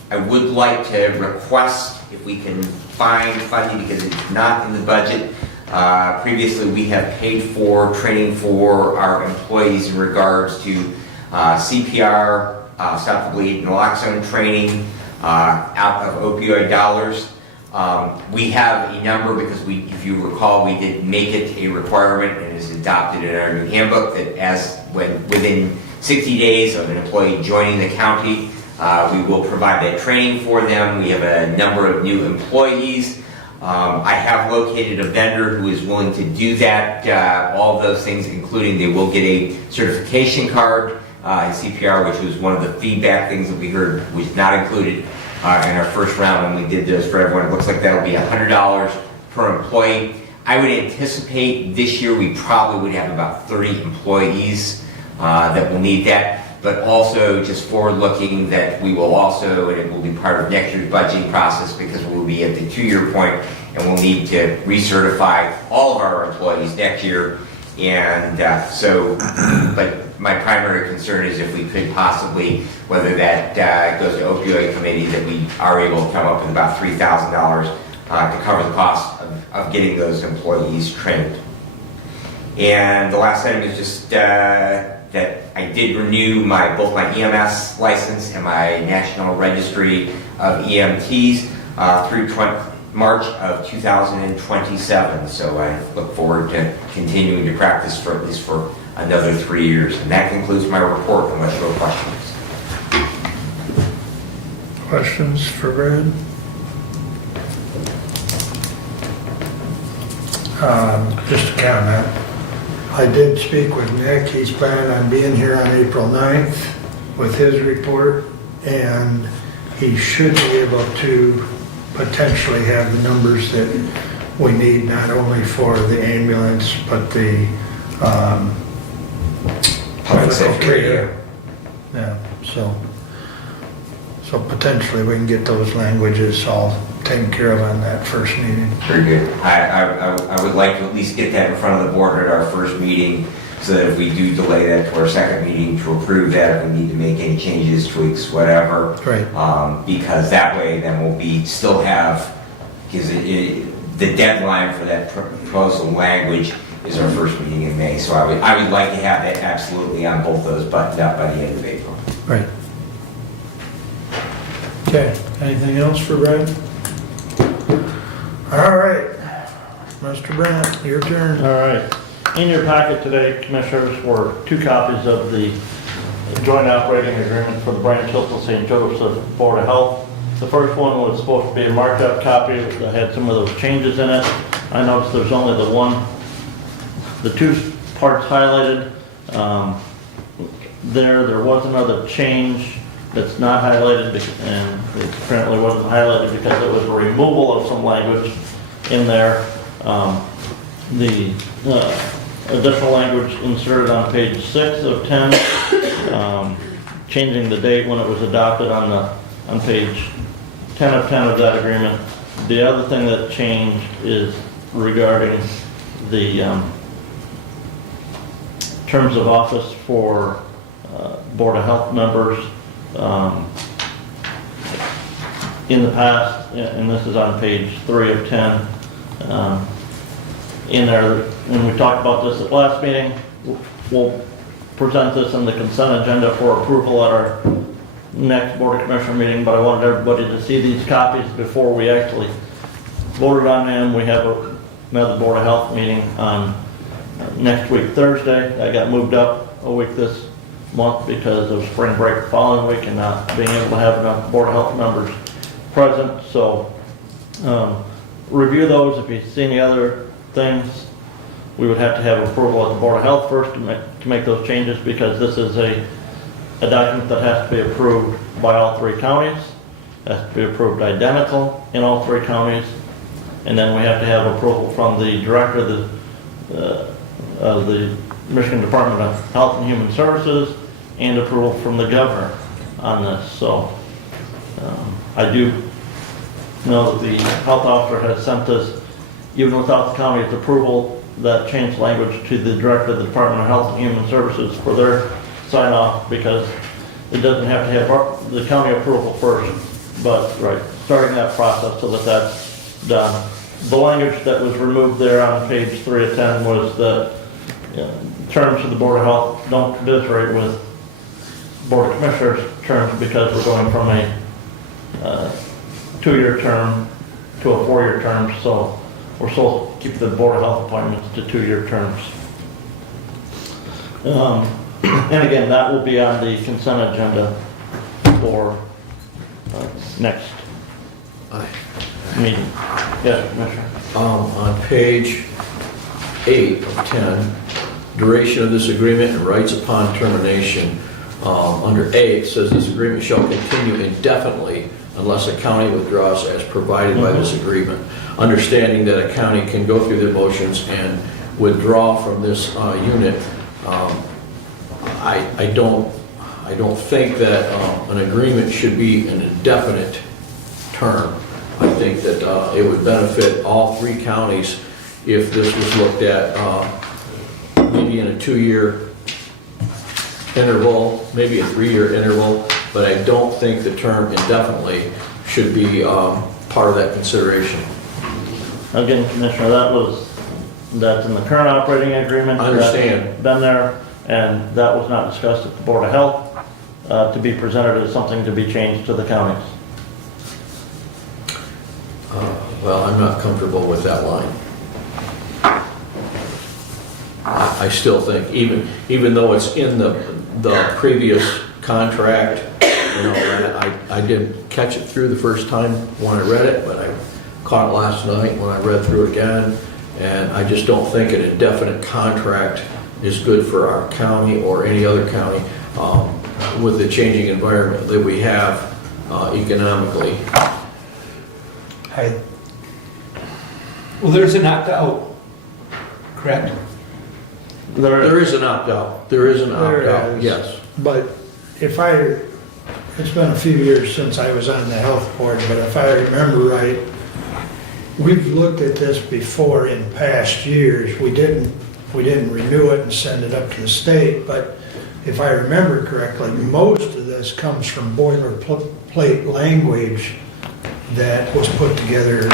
I would like to request if we can find funding, because it's not in the budget. Previously, we have paid for training for our employees in regards to CPR, stop the bleed, naloxone training out of opioid dollars. We have a number because if you recall, we did make it a requirement and is adopted in our new handbook that within 60 days of an employee joining the county, we will provide that training for them. We have a number of new employees. I have located a vendor who is willing to do that, all of those things, including they will get a certification card, CPR, which was one of the feedback things that we heard was not included in our first round when we did this for everyone. It looks like that'll be $100 per employee. I would anticipate this year we probably would have about 30 employees that will need that, but also just forward-looking that we will also, and it will be part of next year's budgeting process because we'll be at the 2-year point and we'll need to recertify all of our employees next year. And but my primary concern is if we could possibly, whether that goes to opioid committee, that we are able to come up with about $3,000 to cover the cost of getting those employees trained. And the last item is just that I did renew both my EMS license and my National Registry of EMTs through March of 2027. So I look forward to continuing to practice for at least for another 3 years. And that concludes my report, unless you have questions. Questions for Brad? Just a comment. I did speak with Nick. He's planning on being here on April 9th with his report, and he should be able to potentially have the numbers that we need, not only for the ambulance, but the Public safety care. Yeah, so potentially we can get those languages all taken care of on that first meeting. Very good. I would like to at least get that in front of the board at our first meeting, so that if we do delay that to our second meeting to approve that, if we need to make any changes, tweaks, whatever. Right. Because that way then we'll still have, because the deadline for that proposal language is our first meeting in May. So I would like to have that absolutely on both those buttoned up by the end of April. Right. Okay, anything else for Brad? All right, Mr. Brandt, your turn. All right. In your packet today, Commissioners, were 2 copies of the joint operating agreement for the Branch Hillsdale St. Joseph Board of Health. The first one was supposed to be a marked up copy that had some of those changes in it. I noticed there's only the 2 parts highlighted. There was another change that's not highlighted, and it apparently wasn't highlighted because it was a removal of some language in there. The additional language inserted on page 6 of 10, changing the date when it was adopted on page 10 of 10 of that agreement. The other thing that changed is regarding the terms of office for Board of Health members. In the past, and this is on page 3 of 10, in there, and we talked about this at last meeting, we'll present this in the consent agenda for approval at our next Board of Commissioner meeting, but I wanted everybody to see these copies before we actually voted on them. We have another Board of Health meeting on next week, Thursday. That got moved up a week this month because of spring break the following week and not being able to have enough Board of Health members present. So review those. If you see any other things, we would have to have approval at the Board of Health first to make those changes, because this is a document that has to be approved by all 3 counties. It has to be approved identical in all 3 counties, and then we have to have approval from the director of the Michigan Department of Health and Human Services, and approval from the governor on this. So I do know that the health officer has sent us, even without the county's approval, that changed language to the director of the Department of Health and Human Services for their sign off, because it doesn't have to have the county approval first, but starting that process so that that's done. The language that was removed there on page 3 of 10 was that terms of the Board of Health don't commensurate with Board of Commissioners terms, because we're going from a 2-year term to a 4-year term, so we're still keeping the Board of Health appointments to 2-year terms. And again, that will be on the consent agenda for next. I meeting. Yes, Commissioner. On page 8 of 10, duration of this agreement and rights upon termination. Under A, it says this agreement shall continue indefinitely unless a county withdraws as provided by this agreement. Understanding that a county can go through their motions and withdraw from this unit, I don't think that an agreement should be an indefinite term. I think that it would benefit all 3 counties if this was looked at maybe in a 2-year interval, maybe a 3-year interval, but I don't think the term indefinitely should be part of that consideration. Again, Commissioner, that's in the current operating agreement. I understand. That's been there, and that was not discussed at the Board of Health to be presented as something to be changed to the counties. Well, I'm not comfortable with that line. I still think, even though it's in the previous contract, I didn't catch it through the first time when I read it, but I caught it last night when I read through it again, and I just don't think an indefinite contract is good for our county or any other county with the changing environment that we have economically. Well, there's an opt-out, correct? There is an opt-out. There is an There opt-out, is. yes. But it's been a few years since I was on the health board, but if I remember right, we've looked at this before in past years. We didn't renew it and send it up to the state, but if I remember correctly, most of this comes from boilerplate language that was put together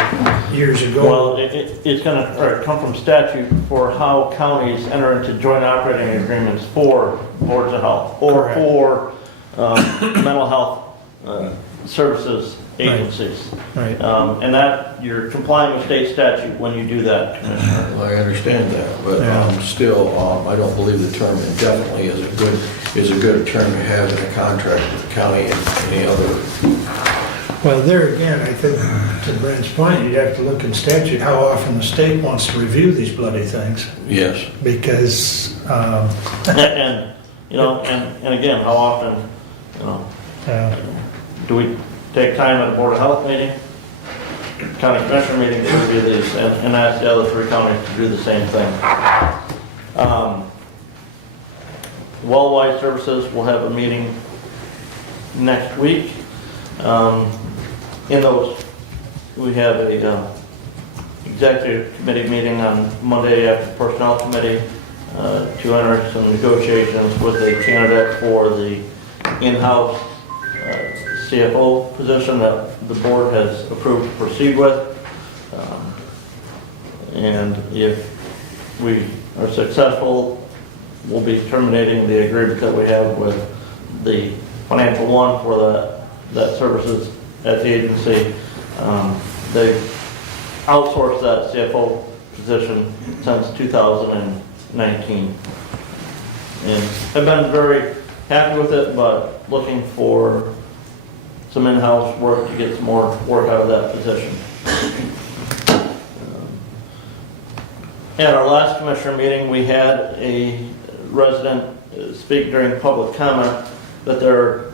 years ago. Well, it's going to come from statute for how counties enter into joint operating agreements for boards of health or Correct. for mental health services agencies. Right. And that, you're complying with state statute when you do that, Commissioner. Well, I understand that, but Yeah. still, I don't believe the term indefinitely is a good term to have in a contract with the county and any other. Well, there again, I think to Brent's point, you'd have to look in statute how often the state wants to review these bloody things. Yes. Because, And again, how often, do we take time at a Board of Health meeting, county commissioner meeting to review these, and ask the other 3 counties to do the same thing? Wellwide Services will have a meeting next week. In those, we have a executive committee meeting on Monday after the personnel committee to enter some negotiations with a candidate for the in-house CFO position that the board has approved to proceed with. And if we are successful, we'll be terminating the agreement that we have with the financial one for that services at the agency. They've outsourced that CFO position since 2019. And have been very happy with it, but looking for some in-house work to get some more work out of that position. At our last commissioner meeting, we had a resident speak during public comment that their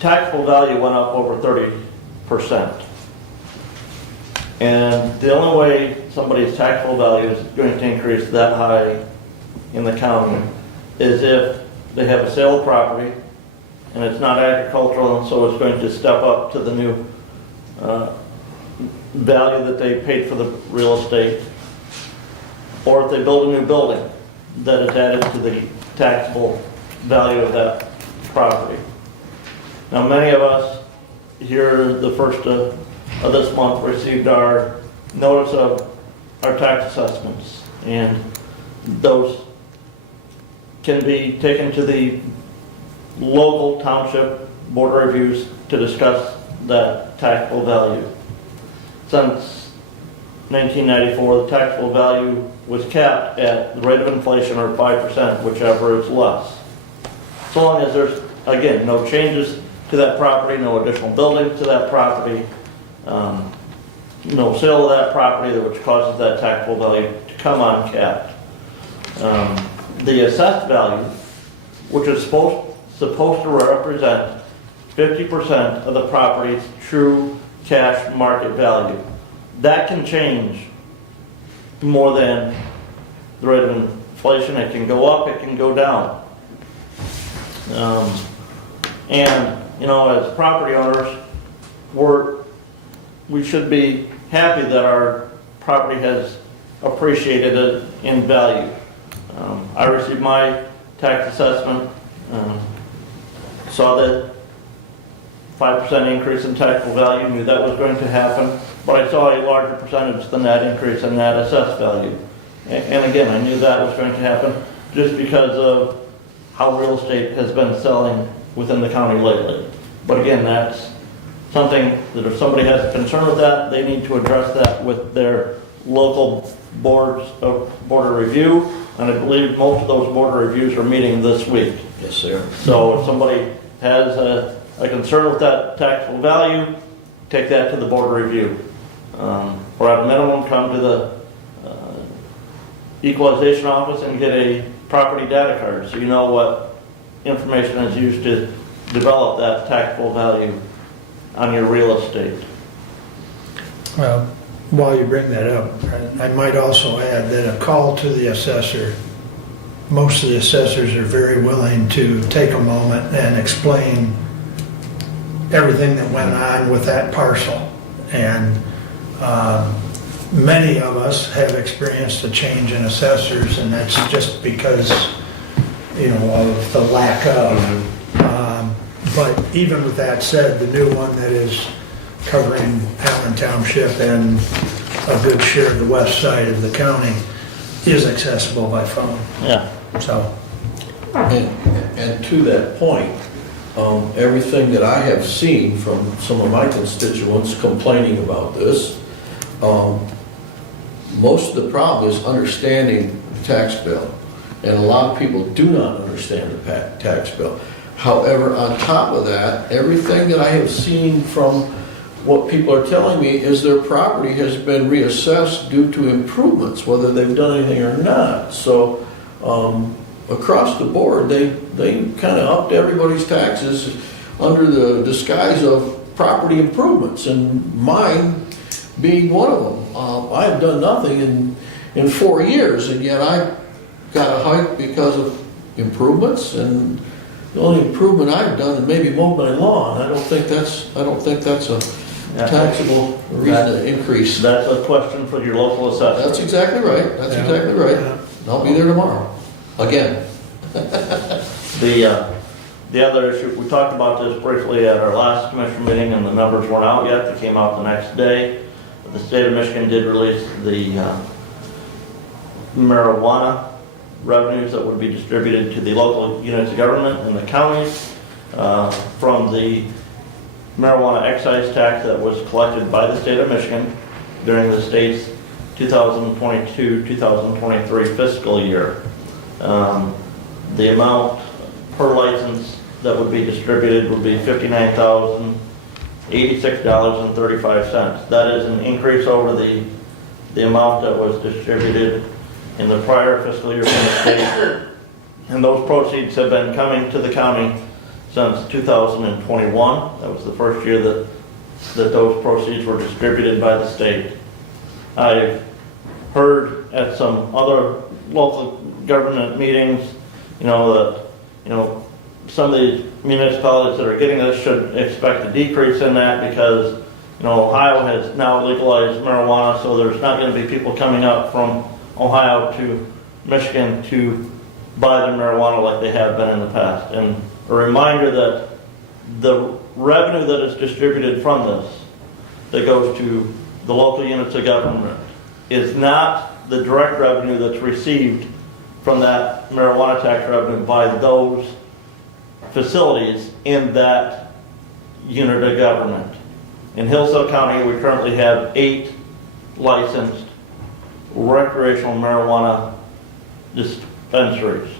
taxable value went up over 30%. And the only way somebody's taxable value is going to increase that high in the county is if they have a sale of property and it's not agricultural, and so it's going to step up to the new value that they paid for the real estate, or if they build a new building that is added to the taxable value of that property. Now, many of us here the first of this month received our notice of our tax assessments, and those can be taken to the local township board of reviews to discuss that taxable value. Since 1994, the taxable value was capped at the rate of inflation or 5%, whichever is less. So long as there's, again, no changes to that property, no additional building to that property, sale of that property, which causes that taxable value to come uncapped. The assessed value, which is supposed to represent 50% of the property's true cash market value. That can change more than the rate of inflation. It can go up, it can go down. As property owners, we should be happy that our property has appreciated in value. I received my tax assessment, saw that 5% increase in taxable value, knew that was going to happen, but I saw a larger percentage than that increase in that assessed value. And again, I knew that was going to happen just because of how real estate has been selling within the county lately. But again, that's something that if somebody has a concern with that, they need to address that with their local boards of border review. And I believe most of those border reviews are meeting this week. Yes, sir. So if somebody has a concern with that taxable value, take that to the board review. Or at minimum, come to the equalization office and get a property data card so you know what information is used to develop that taxable value on your real estate. Well, while you bring that up, I might also add that a call to the assessor, most of the assessors are very willing to take a moment and explain everything that went on with that parcel. And many of us have experienced a change in assessors, and that's just because, of the lack of. But even with that said, the new one that is covering Allen Township and a good share of the west side of the county is accessible by phone. Yeah. So. And to that point, everything that I have seen from some of my constituents complaining about this, most of the problem is understanding the tax bill. And a lot of people do not understand the tax bill. However, on top of that, everything that I have seen from what people are telling me is their property has been reassessed due to improvements, whether they've done anything or not. So across the board, they kind of upped everybody's taxes under the disguise of property improvements, and mine being one of them. I have done nothing in 4 years, and yet I got a hike because of improvements, and the only improvement I've done is maybe mowed my lawn. I don't think that's a taxable reason to increase. That's a question for your local assessor. That's exactly right. That's exactly right. Yeah. I'll be there tomorrow. Again. The other issue, we talked about this briefly at our last commission meeting, and the numbers weren't out yet. They came out the next day. The state of Michigan did release the marijuana revenues that would be distributed to the local units of government in the counties from the marijuana excise tax that was collected by the state of Michigan during the state's 2022-2023 fiscal year. The amount per license that would be distributed would be $59,086.35. That is an increase over the amount that was distributed in the prior fiscal year from the state. And those proceeds have been coming to the county since 2021. That was the first year that those proceeds were distributed by the state. I've heard at some other local government meetings, that some of these municipalities that are getting this should expect a decrease in that because, Ohio has now legalized marijuana, so there's not going to be people coming up from Ohio to Michigan to buy the marijuana like they have been in the past. And a reminder that the revenue that is distributed from this, that goes to the local units of government, is not the direct revenue that's received from that marijuana tax revenue by those facilities in that unit of government. In Hillsdale County, we currently have 8 licensed recreational marijuana dispensaries.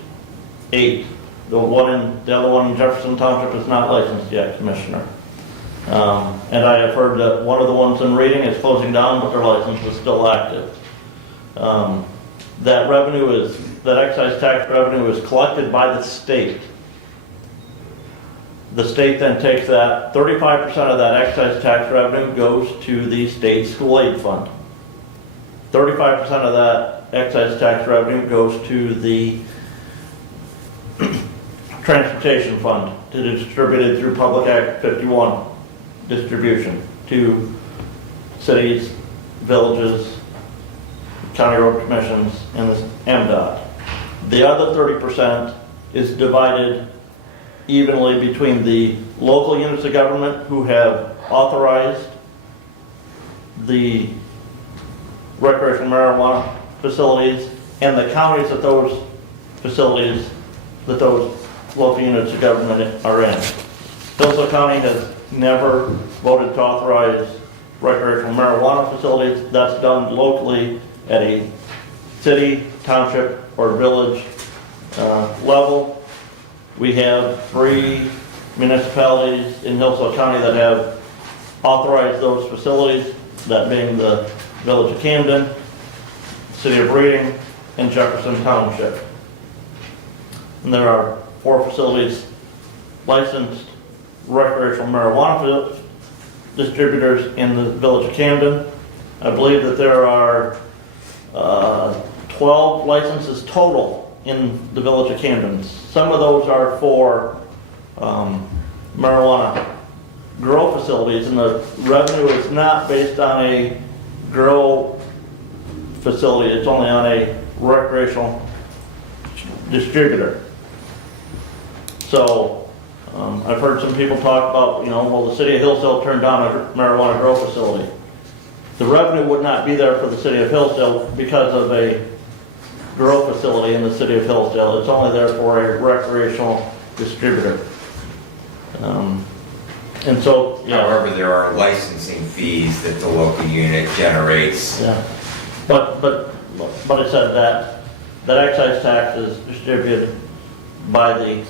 8. The other one in Jefferson Township is not licensed yet, Commissioner. And I have heard that one of the ones in Reading is closing down, but their license is still active. That excise tax revenue is collected by the state. The state then takes that, 35% of that excise tax revenue goes to the state school aid fund. 35% of that excise tax revenue goes to the transportation fund to be distributed through Public Act 51 distribution to cities, villages, county road commissions, and the MDOT. The other 30% is divided evenly between the local units of government who have authorized the recreational marijuana facilities and the counties that those facilities, that those local units of government are in. Hillsdale County has never voted to authorize recreational marijuana facilities. That's done locally at a city, township, or village level. We have 3 municipalities in Hillsdale County that have authorized those facilities, that being the Village of Camden, City of Reading, and Jefferson Township. And there are 4 facilities licensed recreational marijuana distributors in the Village of Camden. I believe that there are 12 licenses total in the Village of Camden. Some of those are for marijuana grow facilities, and the revenue is not based on a grow facility, it's only on a recreational distributor. So I've heard some people talk about, well, the city of Hillsdale turned down a marijuana grow facility. The revenue would not be there for the city of Hillsdale because of a grow facility in the city of Hillsdale. It's only there for a recreational distributor. And so, yeah. However, there are licensing fees that the local unit generates. Yeah, but it said that excise tax is distributed by the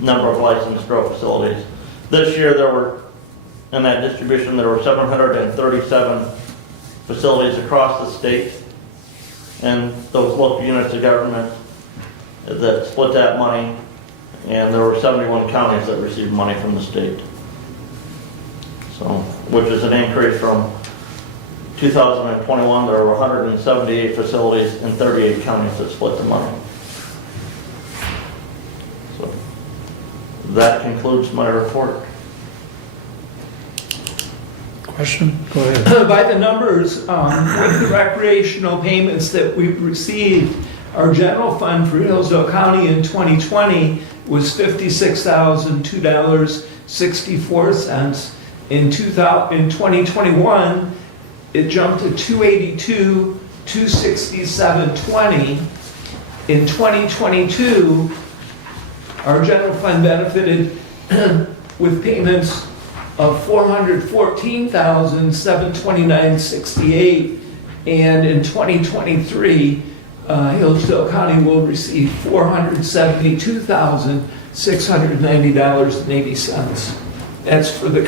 number of licensed grow facilities. This year in that distribution, there were 737 facilities across the state, and those local units of government that split that money, and there were 71 counties that received money from the state. So, which is an increase from 2021, there were 178 facilities in 38 counties that split the money. So, that concludes my report. Question? Go ahead. By the numbers, with the recreational payments that we've received, our general fund for Hillsdale County in 2020 was $56,002.64. In 2021, it jumped to $282,267.20. In 2022, our general fund benefited with payments of $414,729.68, and in 2023, Hillsdale County will receive $472,690.80. That's for the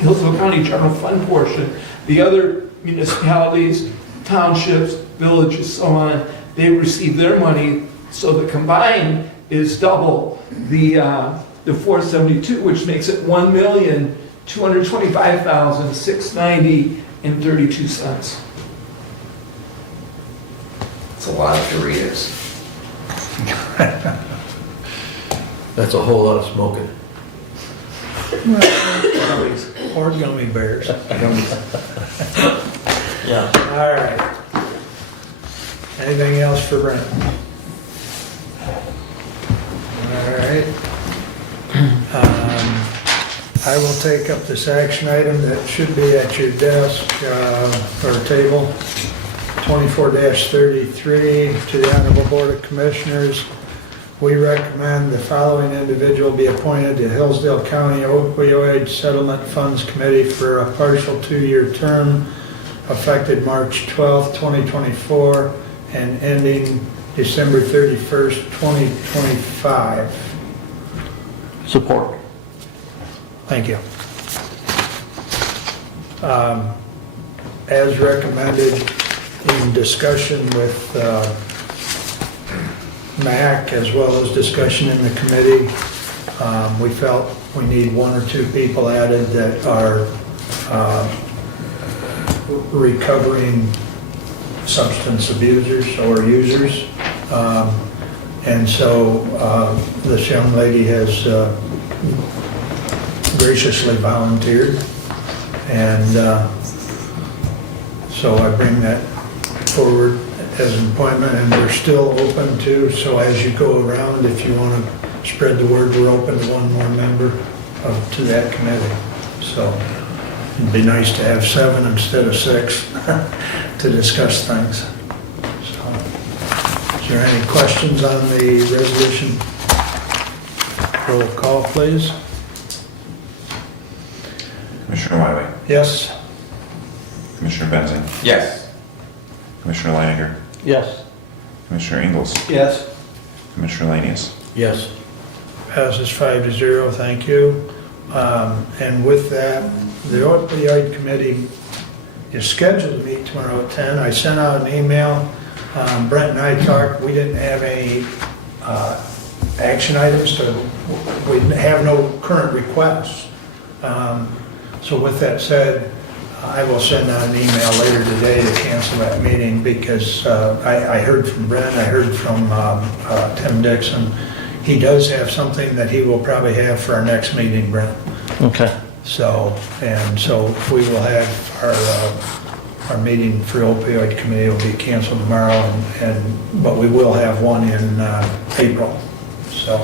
Hillsdale County General Fund portion. The other municipalities, townships, villages, so on, they receive their money, so the combined is double the 472, which makes it $1,225,690.32. It's a lot of Doritos. That's a whole lot of smoking. Or gummy bears. Yeah. All right. Anything else for Brent? All right. I will take up this action item that should be at your desk, or table, 24-33, to the Honorable Board of Commissioners. We recommend the following individual be appointed to Hillsdale County Opioid Settlement Funds Committee for a partial 2-year term effective March 12, 2024 and ending December 31st, 2025. Support. Thank you. As recommended in discussion with MAC as well as discussion in the committee, we felt we need 1 or 2 people added that are recovering substance abusers or users. And so this young lady has graciously volunteered. And so I bring that forward as an appointment, and we're still open to, so as you go around, if you want to spread the word, we're open to 1 more member to that committee. So it'd be nice to have 7 instead of 6 to discuss things. So, is there any questions on the resolution? Roll call, please. Commissioner Wiley, Yes? Commissioner Benzing, Yes. Commissioner Leininger, Yes. Commissioner Ingles, Yes. Commissioner Lanius. Yes. Passes 5-0, thank you. And with that, the opioid committee is scheduled to meet tomorrow at 10. I sent out an email. Brent and I talked, we didn't have any action items, we have no current requests. So with that said, I will send out an email later today to cancel that meeting because I heard from Brent, I heard from Tim Dixon. He does have something that he will probably have for our next meeting, Brent. Okay. So we will have our meeting for opioid committee will be canceled tomorrow, but we will have one in April, so.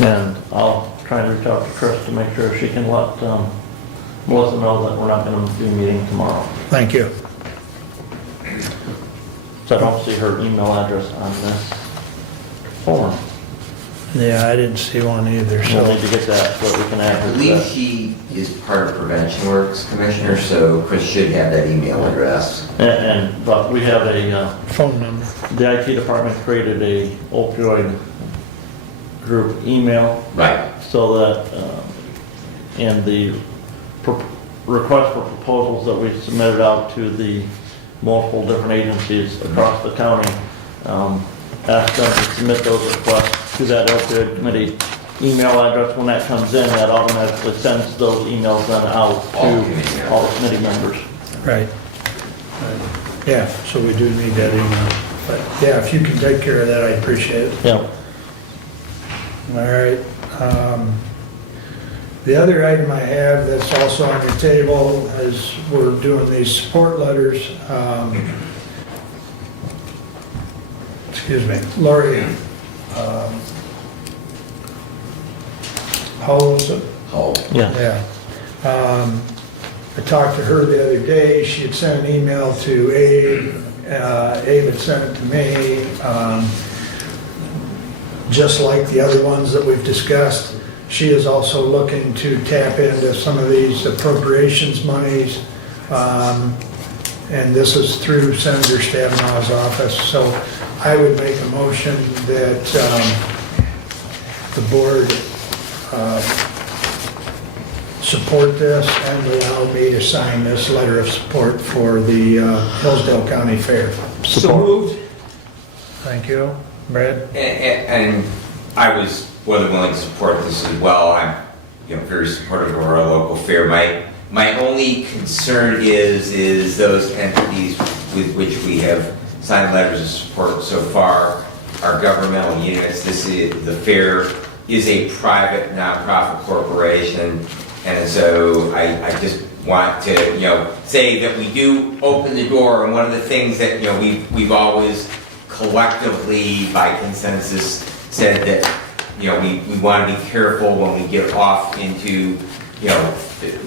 And I'll try and reach out to Chris to make sure she can let Melissa know that we're not going to be meeting tomorrow. Thank you. So I don't see her email address on this form. Yeah, I didn't see one either, So we'll so. need to get that so that we can add I her to believe that. she is part of Prevention Works, Commissioner, so Chris should have that email address. But we have a, Phone number. the IT department created a opioid group email Right. so that, in the request for proposals that we submitted out to the multiple different agencies across the county, ask them to submit those requests to that opioid committee email address. When that comes in, that automatically sends those emails then out to all the committee members. Right. Yeah, so we do need that email. But yeah, if you can take care of that, I appreciate it. Yeah. All right. The other item I have that's also on the table is we're doing these support letters. Excuse me, Lori, Hull, is it? Oh, Yeah. Yeah. I talked to her the other day. She had sent an email to Abe. Abe had sent it to me. Just like the other ones that we've discussed, she is also looking to tap into some of these appropriations monies. And this is through Senator Stavenow's office. So I would make a motion that the board support this and allow me to sign this letter of support for the Hillsdale County Fair. So moved. Thank you. Brad? and I was more than willing to support this as well. I'm, very supportive of our local fair. My only concern is those entities with which we have signed letters of support so far are governmental units. The fair is a private nonprofit corporation, and so I just want to say that we do open the door. And one of the things that we've always collectively by consensus said that we want to be careful when we get off into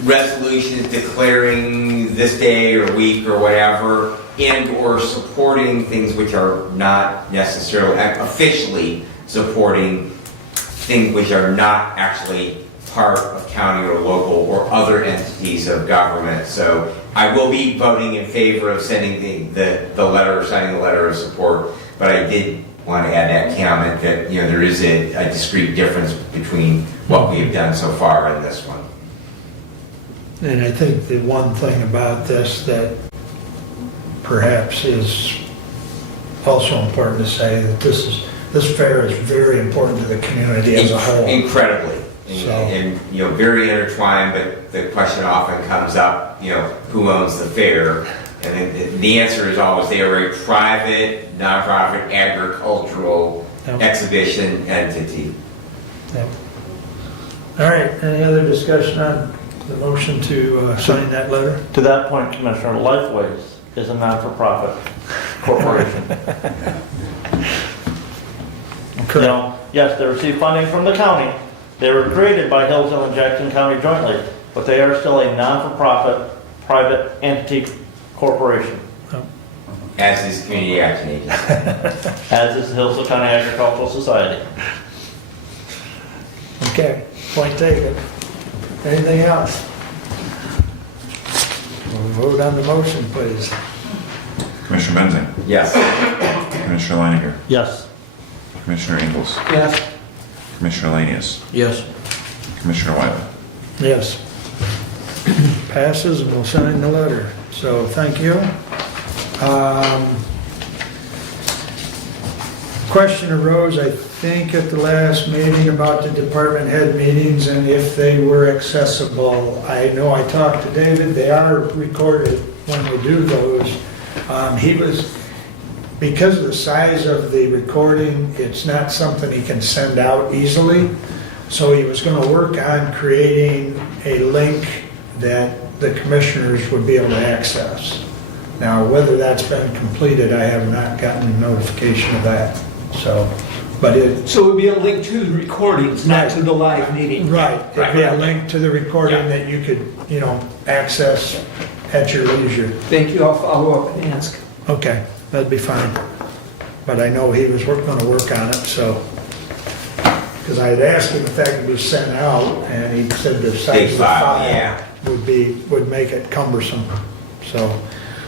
resolutions declaring this day or week or whatever, and or supporting things which are not necessarily officially supporting things which are not actually part of county or local or other entities of government. So I will be voting in favor of sending the letter, signing the letter of support, but I did want to add that comment that there is a discrete difference between what we have done so far and this one. And I think the one thing about this that perhaps is also important to say that this fair is very important to the community as a whole. Incredibly. So- And, you know, very intertwined, but the question often comes up, you know, who owns the fair? And then the answer is always they are a private, nonprofit, agricultural Yep. exhibition entity. Yep. All right, any other discussion on the motion to sign that letter? To that point, Commissioner, Lifeways is a not-for-profit corporation. You know, yes, they receive funding from the county. They were created by Hillsdale and Jackson County jointly, but they are still a non-for-profit, private entity corporation, As is Community Action Agency. as is the Hillsdale County Agricultural Society. Okay, point taken. Anything else? We'll vote on the motion, please. Commissioner Benzing, Yes. Commissioner Leininger, Yes. Commissioner Ingles, Yes. Commissioner Lanius, Yes. Commissioner Wiley. Yes. Passes and we'll sign the letter. So thank you. Question arose, I think, at the last meeting about the department head meetings and if they were accessible. I know I talked to David, they are recorded when we do those. Because of the size of the recording, it's not something he can send out easily. So he was gonna work on creating a link that the commissioners would be able to access. Now, whether that's been completed, I have not gotten notification of that, so, but it, So it would be a link to the recordings, not to the live meeting. right, it'd be a link to the recording that you could, access at your leisure. Thank you, I'll follow up and ask. Okay, that'd be fine. But I know he was gonna work on it, so, because I had asked him if that could be sent out, and he said the size Big of the file, file yeah. would make it cumbersome, so.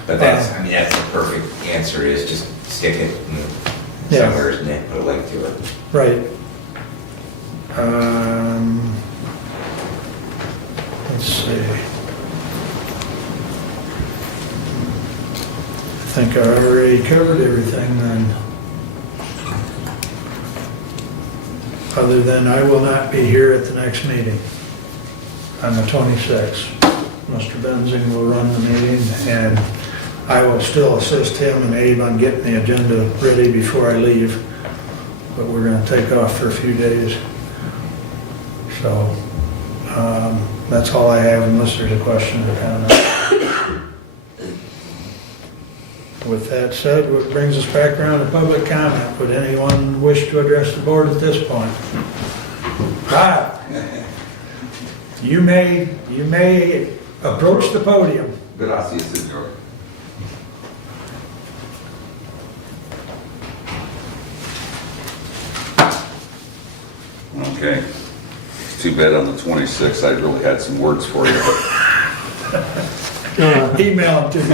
But that's the perfect answer is just stick it Yeah. somewhere and then put a link to it. Right. Let's see. I think I already covered everything then. Other than I will not be here at the next meeting on the 26th. Mr. Benzing will run the meeting and I will still assist him and Abe on getting the agenda ready before I leave. But we're gonna take off for a few days. So, that's all I have unless there's a question or comment. With that said, what brings us back around to public comment? Would anyone wish to address the board at this point? Bob, you may approach the podium. Gracias, señor. Okay. It's too bad on the 26th, I really had some words for you. Email them to me.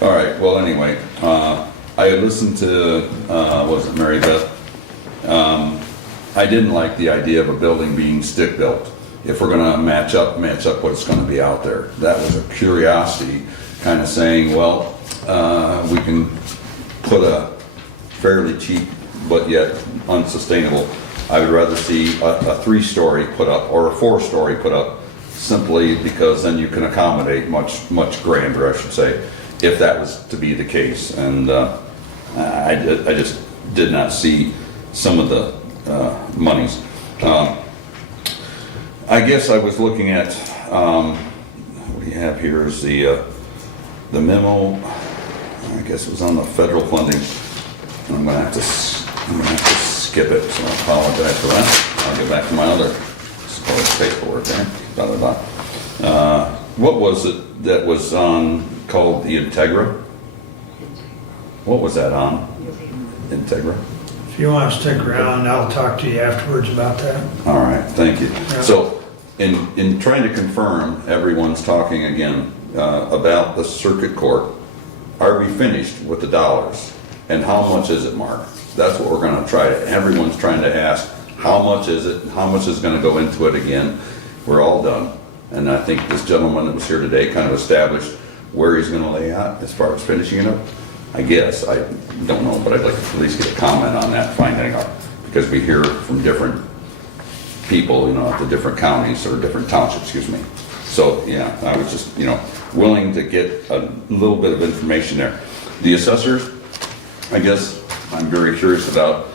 All right, well, anyway, I had listened to, was it Mary Beth? I didn't like the idea of a building being stick-built. If we're gonna match up what's gonna be out there. That was a curiosity, kind of saying, well, we can put a fairly cheap but yet unsustainable. I would rather see a 3-story put up or a 4-story put up, simply because then you can accommodate much grander, I should say, if that was to be the case. And I just did not see some of the monies. I guess I was looking at what we have here is the memo. I guess it was on the federal funding. I'm gonna have to skip it, so I apologize for that. I'll get back to my other paperwork there. What was it that was on called the Integra? What was that on? Integra? If you want to stick around, I'll talk to you afterwards about that. All right, thank you. Yeah. So, in trying to confirm, everyone's talking again about the circuit court. Are we finished with the dollars? And how much is it, Mark? That's what we're going to try to. Everyone's trying to ask, how much is it? How much is going to go into it again? we're all done. And I think this gentleman that was here today kind of established where he's gonna lay out as far as finishing it up. I guess, I don't know, but I'd like to at least get a comment on that, finding out, because we hear from different people, at the different counties or different townships, excuse me. So, yeah, I was just, willing to get a little bit of information there. The assessors, I guess, I'm very curious about,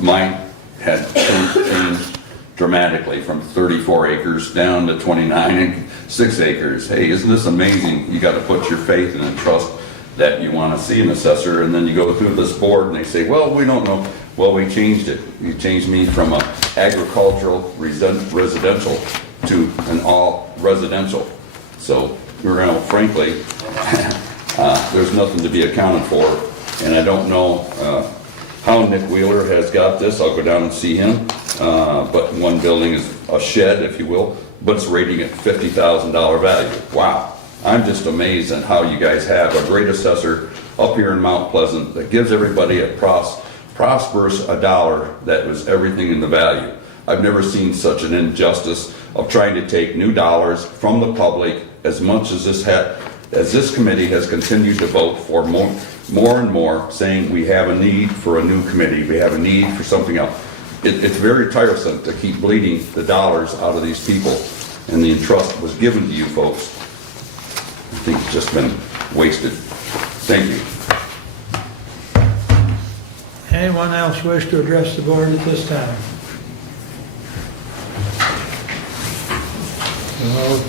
mine had changed dramatically from 34 acres down to 29 and 6 acres. Hey, isn't this amazing? You gotta put your faith and trust that you wanna see an assessor, and then you go through this board and they say, well, we don't know. Well, we changed it. You changed me from a agricultural residential to an all residential. So, frankly, there's nothing to be accounted for, and I don't know how Nick Wheeler has got this. I'll go down and see him, but one building is a shed, if you will, but it's rating at $50,000 value. Wow. I'm just amazed at how you guys have a great assessor up here in Mount Pleasant that gives everybody a prosperous a dollar that was everything in the value. I've never seen such an injustice of trying to take new dollars from the public as much as this committee has continued to vote for more and more, saying we have a need for a new committee, we have a need for something else. It's very tiresome to keep bleeding the dollars out of these people, and the entrust was given to you folks. I think it's just been wasted. Thank you. Anyone else wish to address the board at this time?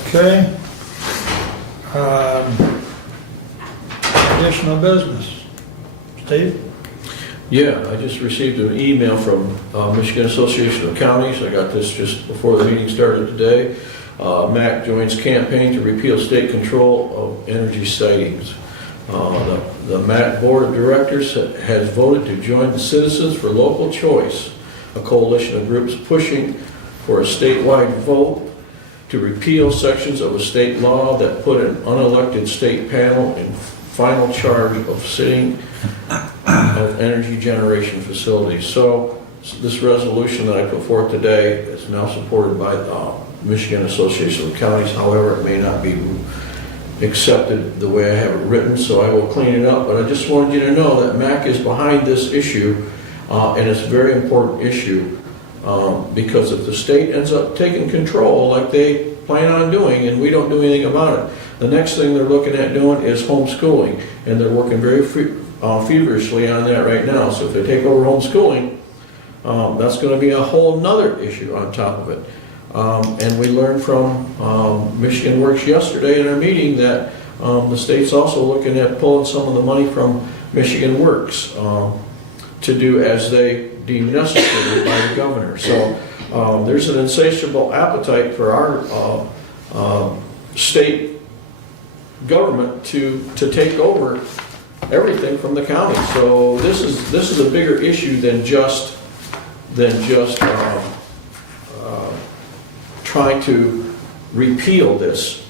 Okay. Additional business. Steve? Yeah, I just received an email from Michigan Association of Counties. I got this just before the meeting started today. MAC joins campaign to repeal state control of energy sightings. The MAC Board of Directors has voted to join the Citizens for Local Choice, a coalition of groups pushing for a statewide vote to repeal sections of a state law that put an unelected state panel in final charge of sitting of energy generation facilities. So this resolution that I put forth today is now supported by the Michigan Association of Counties. However, it may not be accepted the way I have it written, so I will clean it up. But I just wanted you to know that MAC is behind this issue, and it's a very important issue, because if the state ends up taking control like they plan on doing, and we don't do anything about it, the next thing they're looking at doing is homeschooling, and they're working very feverishly on that right now. So if they take over homeschooling, that's going to be a whole nother issue on top of it. And we learned from Michigan Works yesterday in our meeting that the state's also looking at pulling some of the money from Michigan Works to do as they deem necessary by the governor. So there's an insatiable appetite for our state government to take over everything from the county. So this is a bigger issue than just trying to repeal this.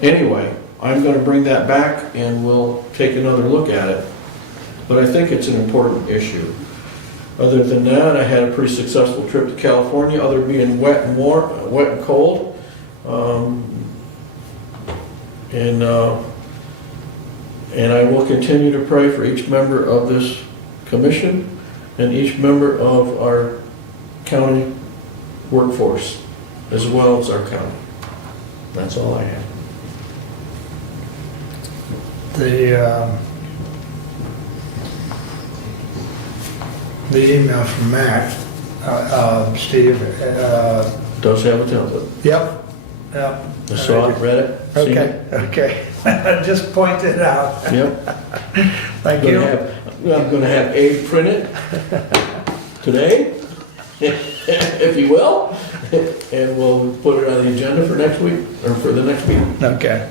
Anyway, I'm going to bring that back and we'll take another look at it. But I think it's an important issue. Other than that, I had a pretty successful trip to California, other than being wet and warm, wet and cold. And I will continue to pray for each member of this commission and each member of our county workforce, as well as our county. That's all I have. The email from Mac, Steve. Does have a template. Yep. I saw it, read it. seen it. Okay. Just point it out. Yep. Thank you. I'm going to have Abe print it today, if you will, and we'll put it on the agenda for next week, or for the next meeting. Okay.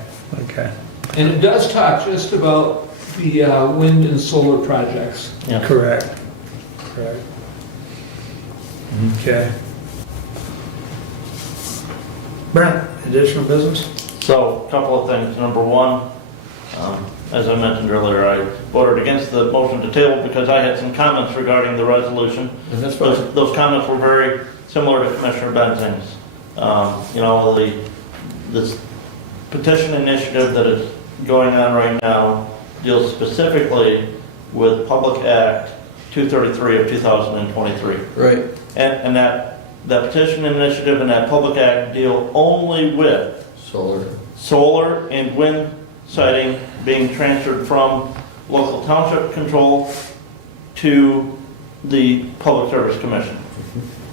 And it does talk just about the wind and solar projects. Yeah. Correct. Okay. Brent, additional business? So, a couple of things. Number one, as I mentioned earlier, I voted against the motion to table because I had some comments regarding the resolution. And that's fine. Those comments were very similar to Commissioner Benzing's. This petition initiative that is going on right now deals specifically with Public Act 233 of 2023. Right. And that petition initiative and that Public Act deal only with solar and wind siting being transferred from local township control to the Public Service Commission.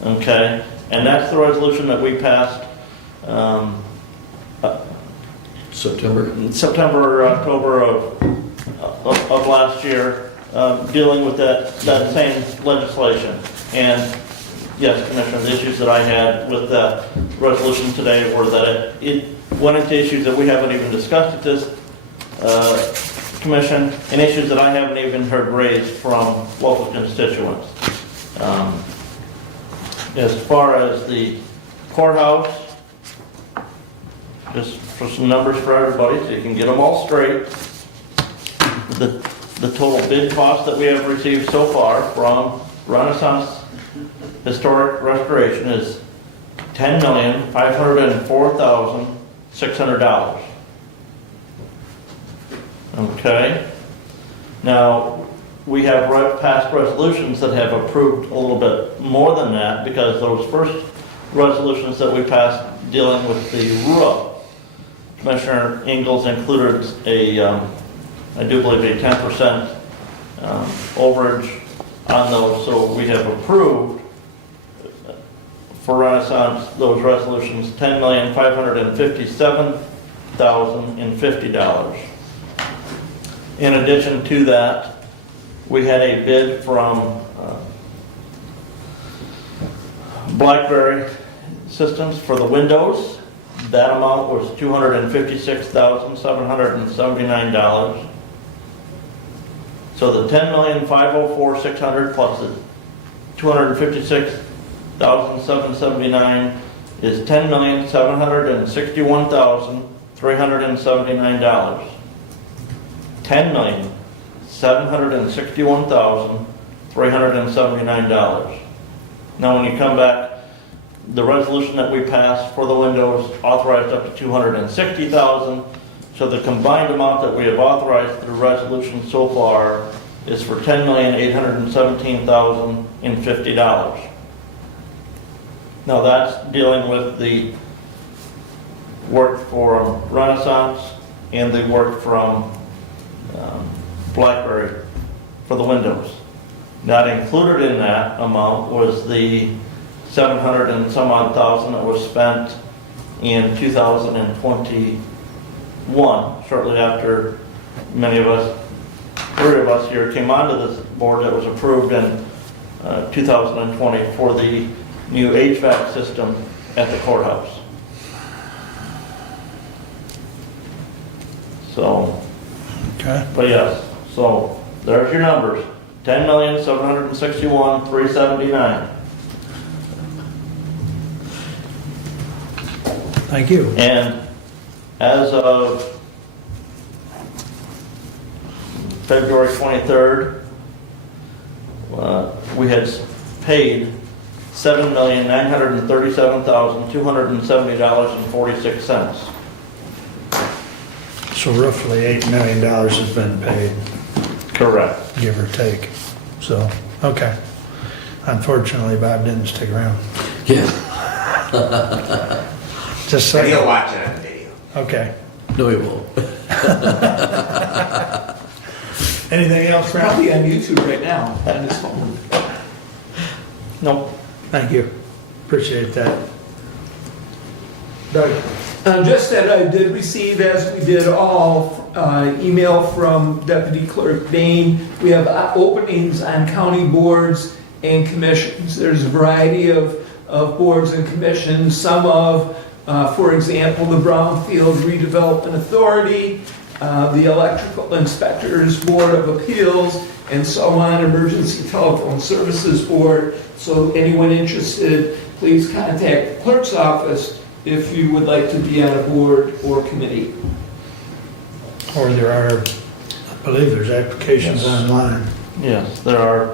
Okay? And that's the resolution that we passed September or October of last year, dealing with that same legislation. And yes, Commissioner, the issues that I had with that resolution today were that it went into issues that we haven't even discussed at this commission, and issues that I haven't even heard raised from local constituents. As far as the courthouse, just for some numbers for everybody, so you can get them all straight. The total bid cost that we have received so far from Renaissance Historic Restoration is $10,504,600. Okay? Now, we have passed resolutions that have approved a little bit more than that, because those first resolutions that we passed dealing with the roof, Commissioner Ingalls included I do believe a 10% overage on those, so we have approved for Renaissance those resolutions $10,557,050. In addition to that, we had a bid from BlackBerry Systems for the windows. That amount was $256,779. So the $10,504,600 plus the $256,779 is $10,761,379. $10,761,379. Now, when you come back, the resolution that we passed for the windows authorized up to $260,000. So the combined amount that we have authorized through resolution so far is for $10,817,050. Now, that's dealing with the work from Renaissance and the work from BlackBerry for the windows. Not included in that amount was the 700 and some odd thousand that was spent in 2021, shortly after many of us, 3 of us here, came onto this board that was approved in 2020 for the new HVAC system at the courthouse. So, Okay. but yes, so there's your numbers. 10,761,379. Thank you. And as of February 23rd, we had paid $7,937,270.46. So roughly $8 million has been paid, Correct. give or take. So, okay. Unfortunately, Bob didn't stick around. Yeah. Just So he'll saying. watch it on video. Okay. No, he won't. Anything else, Ralph? Probably on YouTube right now, on his phone. Nope. Thank you. Appreciate that. Doug? Just that I did receive, as we did all, email from Deputy Clerk Dane. We have openings on county boards and commissions. There's a variety of boards and commissions. Some of, for example, the Brownfield Redevelopment Authority, the Electrical Inspectors Board of Appeals, and so on, Emergency Telephone Services Board. So anyone interested, please contact the clerk's office if you would like to be on a board or committee. Or there are I believe there's applications Yes. online. Yes, there are,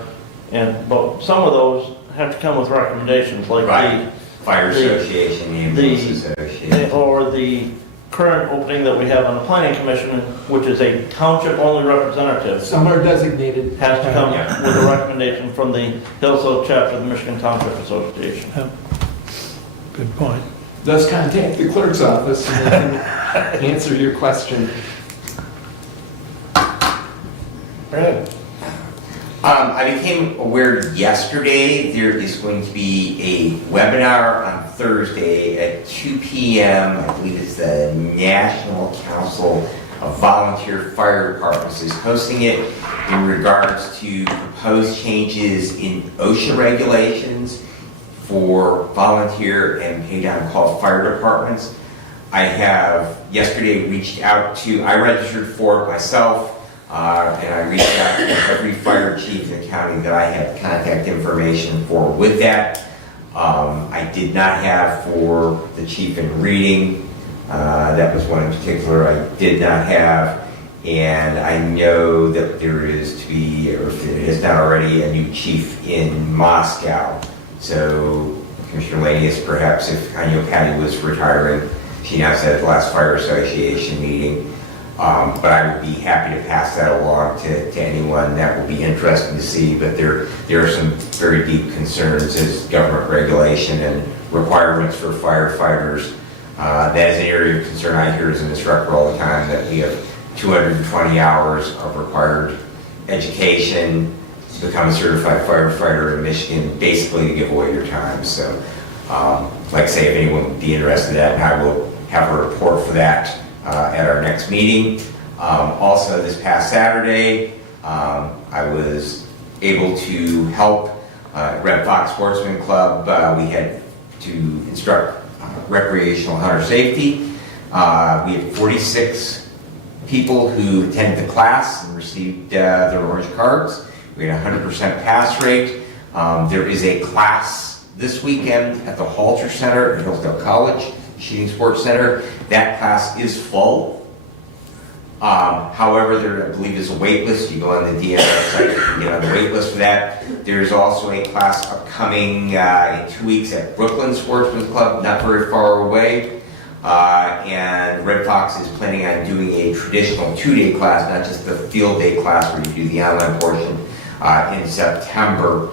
but some of those have to come with recommendations, like Right. Fire the- Association, Ambulance the, Association. or the current opening that we have on the planning commission, which is a township-only representative, Some are designated. has to come Yeah. with a recommendation from the Hillsdale chapter of the Michigan Township Association. Good point. Thus contact the clerk's office and they can answer your question. Brad? I became aware yesterday there is going to be a webinar on Thursday at 2 p.m. I believe it's the National Council of Volunteer Fire Departments is hosting it in regards to proposed changes in OSHA regulations for volunteer and paid-on-call fire departments. I have yesterday reached out to, I registered for it myself, and I reached out to every fire chief in the county that I had contact information for with that. I did not have for the chief in Reading, that was one in particular I did not have. And I know that there is to be, or if it is not already, a new chief in Moscow. So Commissioner Lanius, perhaps if I know Patty was retiring, she announced that at the last Fire Association meeting. But I would be happy to pass that along to anyone that will be interested to see. But there are some very deep concerns as government regulation and requirements for firefighters. That is an area of concern I hear is in this record all the time, that we have 220 hours of required education to become a certified firefighter in Michigan, basically to give away your time. So, like I say, if anyone would be interested in that, I will have a report for that at our next meeting. Also, this past Saturday, I was able to help Red Fox Sportsman Club. We had to instruct recreational hunter safety. We had 46 people who attended the class and received their orange cards. We had a 100% pass rate. There is a class this weekend at the Halter Center at Hillsdale College, Shooting Sports Center. That class is full. However, there, I believe, is a wait list. You go on the DNR website, you can get on the wait list for that. There's also a class upcoming in 2 weeks at Brooklyn Sportsman's Club, not very far away. And Red Fox is planning on doing a traditional 2-day class, not just the field day class where you do the online portion, in September.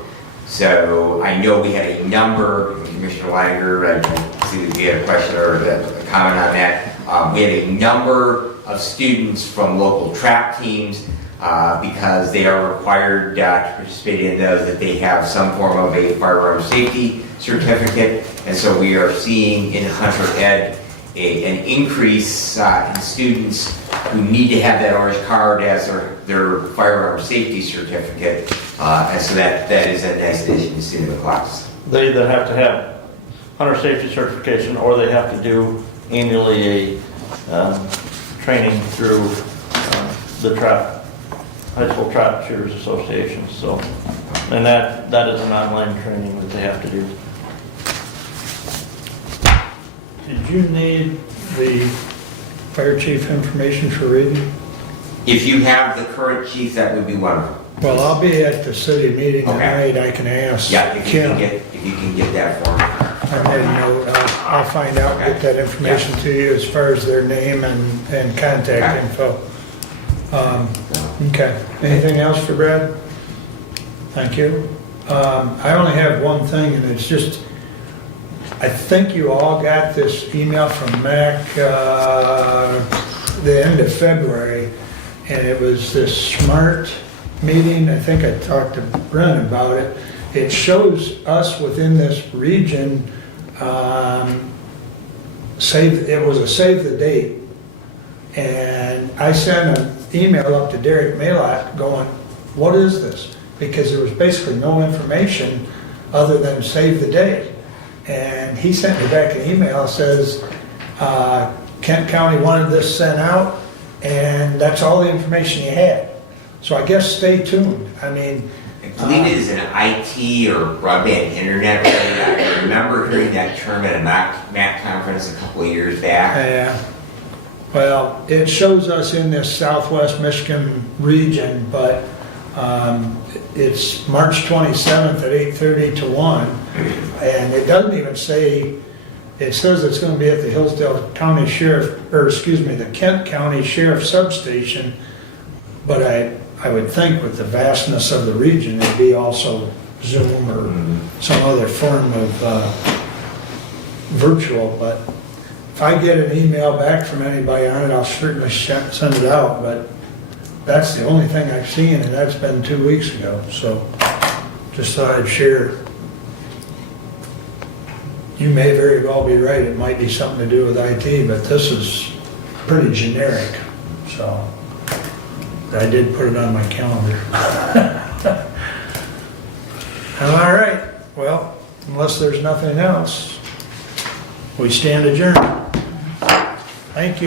So I know we had a number, Commissioner Leininger, I can see if you had a question or a comment on that. We had a number of students from local trap teams because they are required to participate in those, that they have some form of a firearm safety certificate. And so we are seeing in Hunter Ed an increase in students who need to have that orange card as their firearm safety certificate. And so that is a nice addition to see in the class. They either have to have hunter safety certification, or they have to do annually a training through the High School Trap Shooters Association. So, and that is an online training that they have to do. Did you need the fire chief information for reading? If you have the current chief, that would be wonderful. Well, I'll be at the city meeting Okay. tonight. I can ask Yeah, if you Kim. can get that for me. I made a note. I'll find out, get that information to you as far as their name and contact Okay. info. Okay. Anything else for Brad? Thank you. I only have one thing, and it's just, I think you all got this email from Mac the end of February, and it was this SMART meeting. I think I talked to Brent about it. It shows us within this region, it was a save the date. And I sent an email up to Derek Malott going, what is this? Because there was basically no information other than save the date. And he sent me back an email that says, Kent County wanted this sent out, and that's all the information you had. So I guess stay tuned. I mean, I believe it is an IT or broadband internet related. I remember hearing that term at a MAC conference a couple of years back. yeah. Well, it shows us in this southwest Michigan region, but it's March 27th at 8:30 to 1. And it doesn't even say, it says it's going to be at the Hillsdale County Sheriff, or excuse me, the Kent County Sheriff Substation. But I would think with the vastness of the region, it'd be also Zoom or some other form of virtual. But if I get an email back from anybody on it, I'll certainly send it out. But that's the only thing I've seen, and that's been 2 weeks ago. So just thought I'd share. You may very well be right. It might be something to do with IT, but this is pretty generic. So I did put it on my calendar. All right. Well, unless there's nothing else, we stand adjourned. Thank you.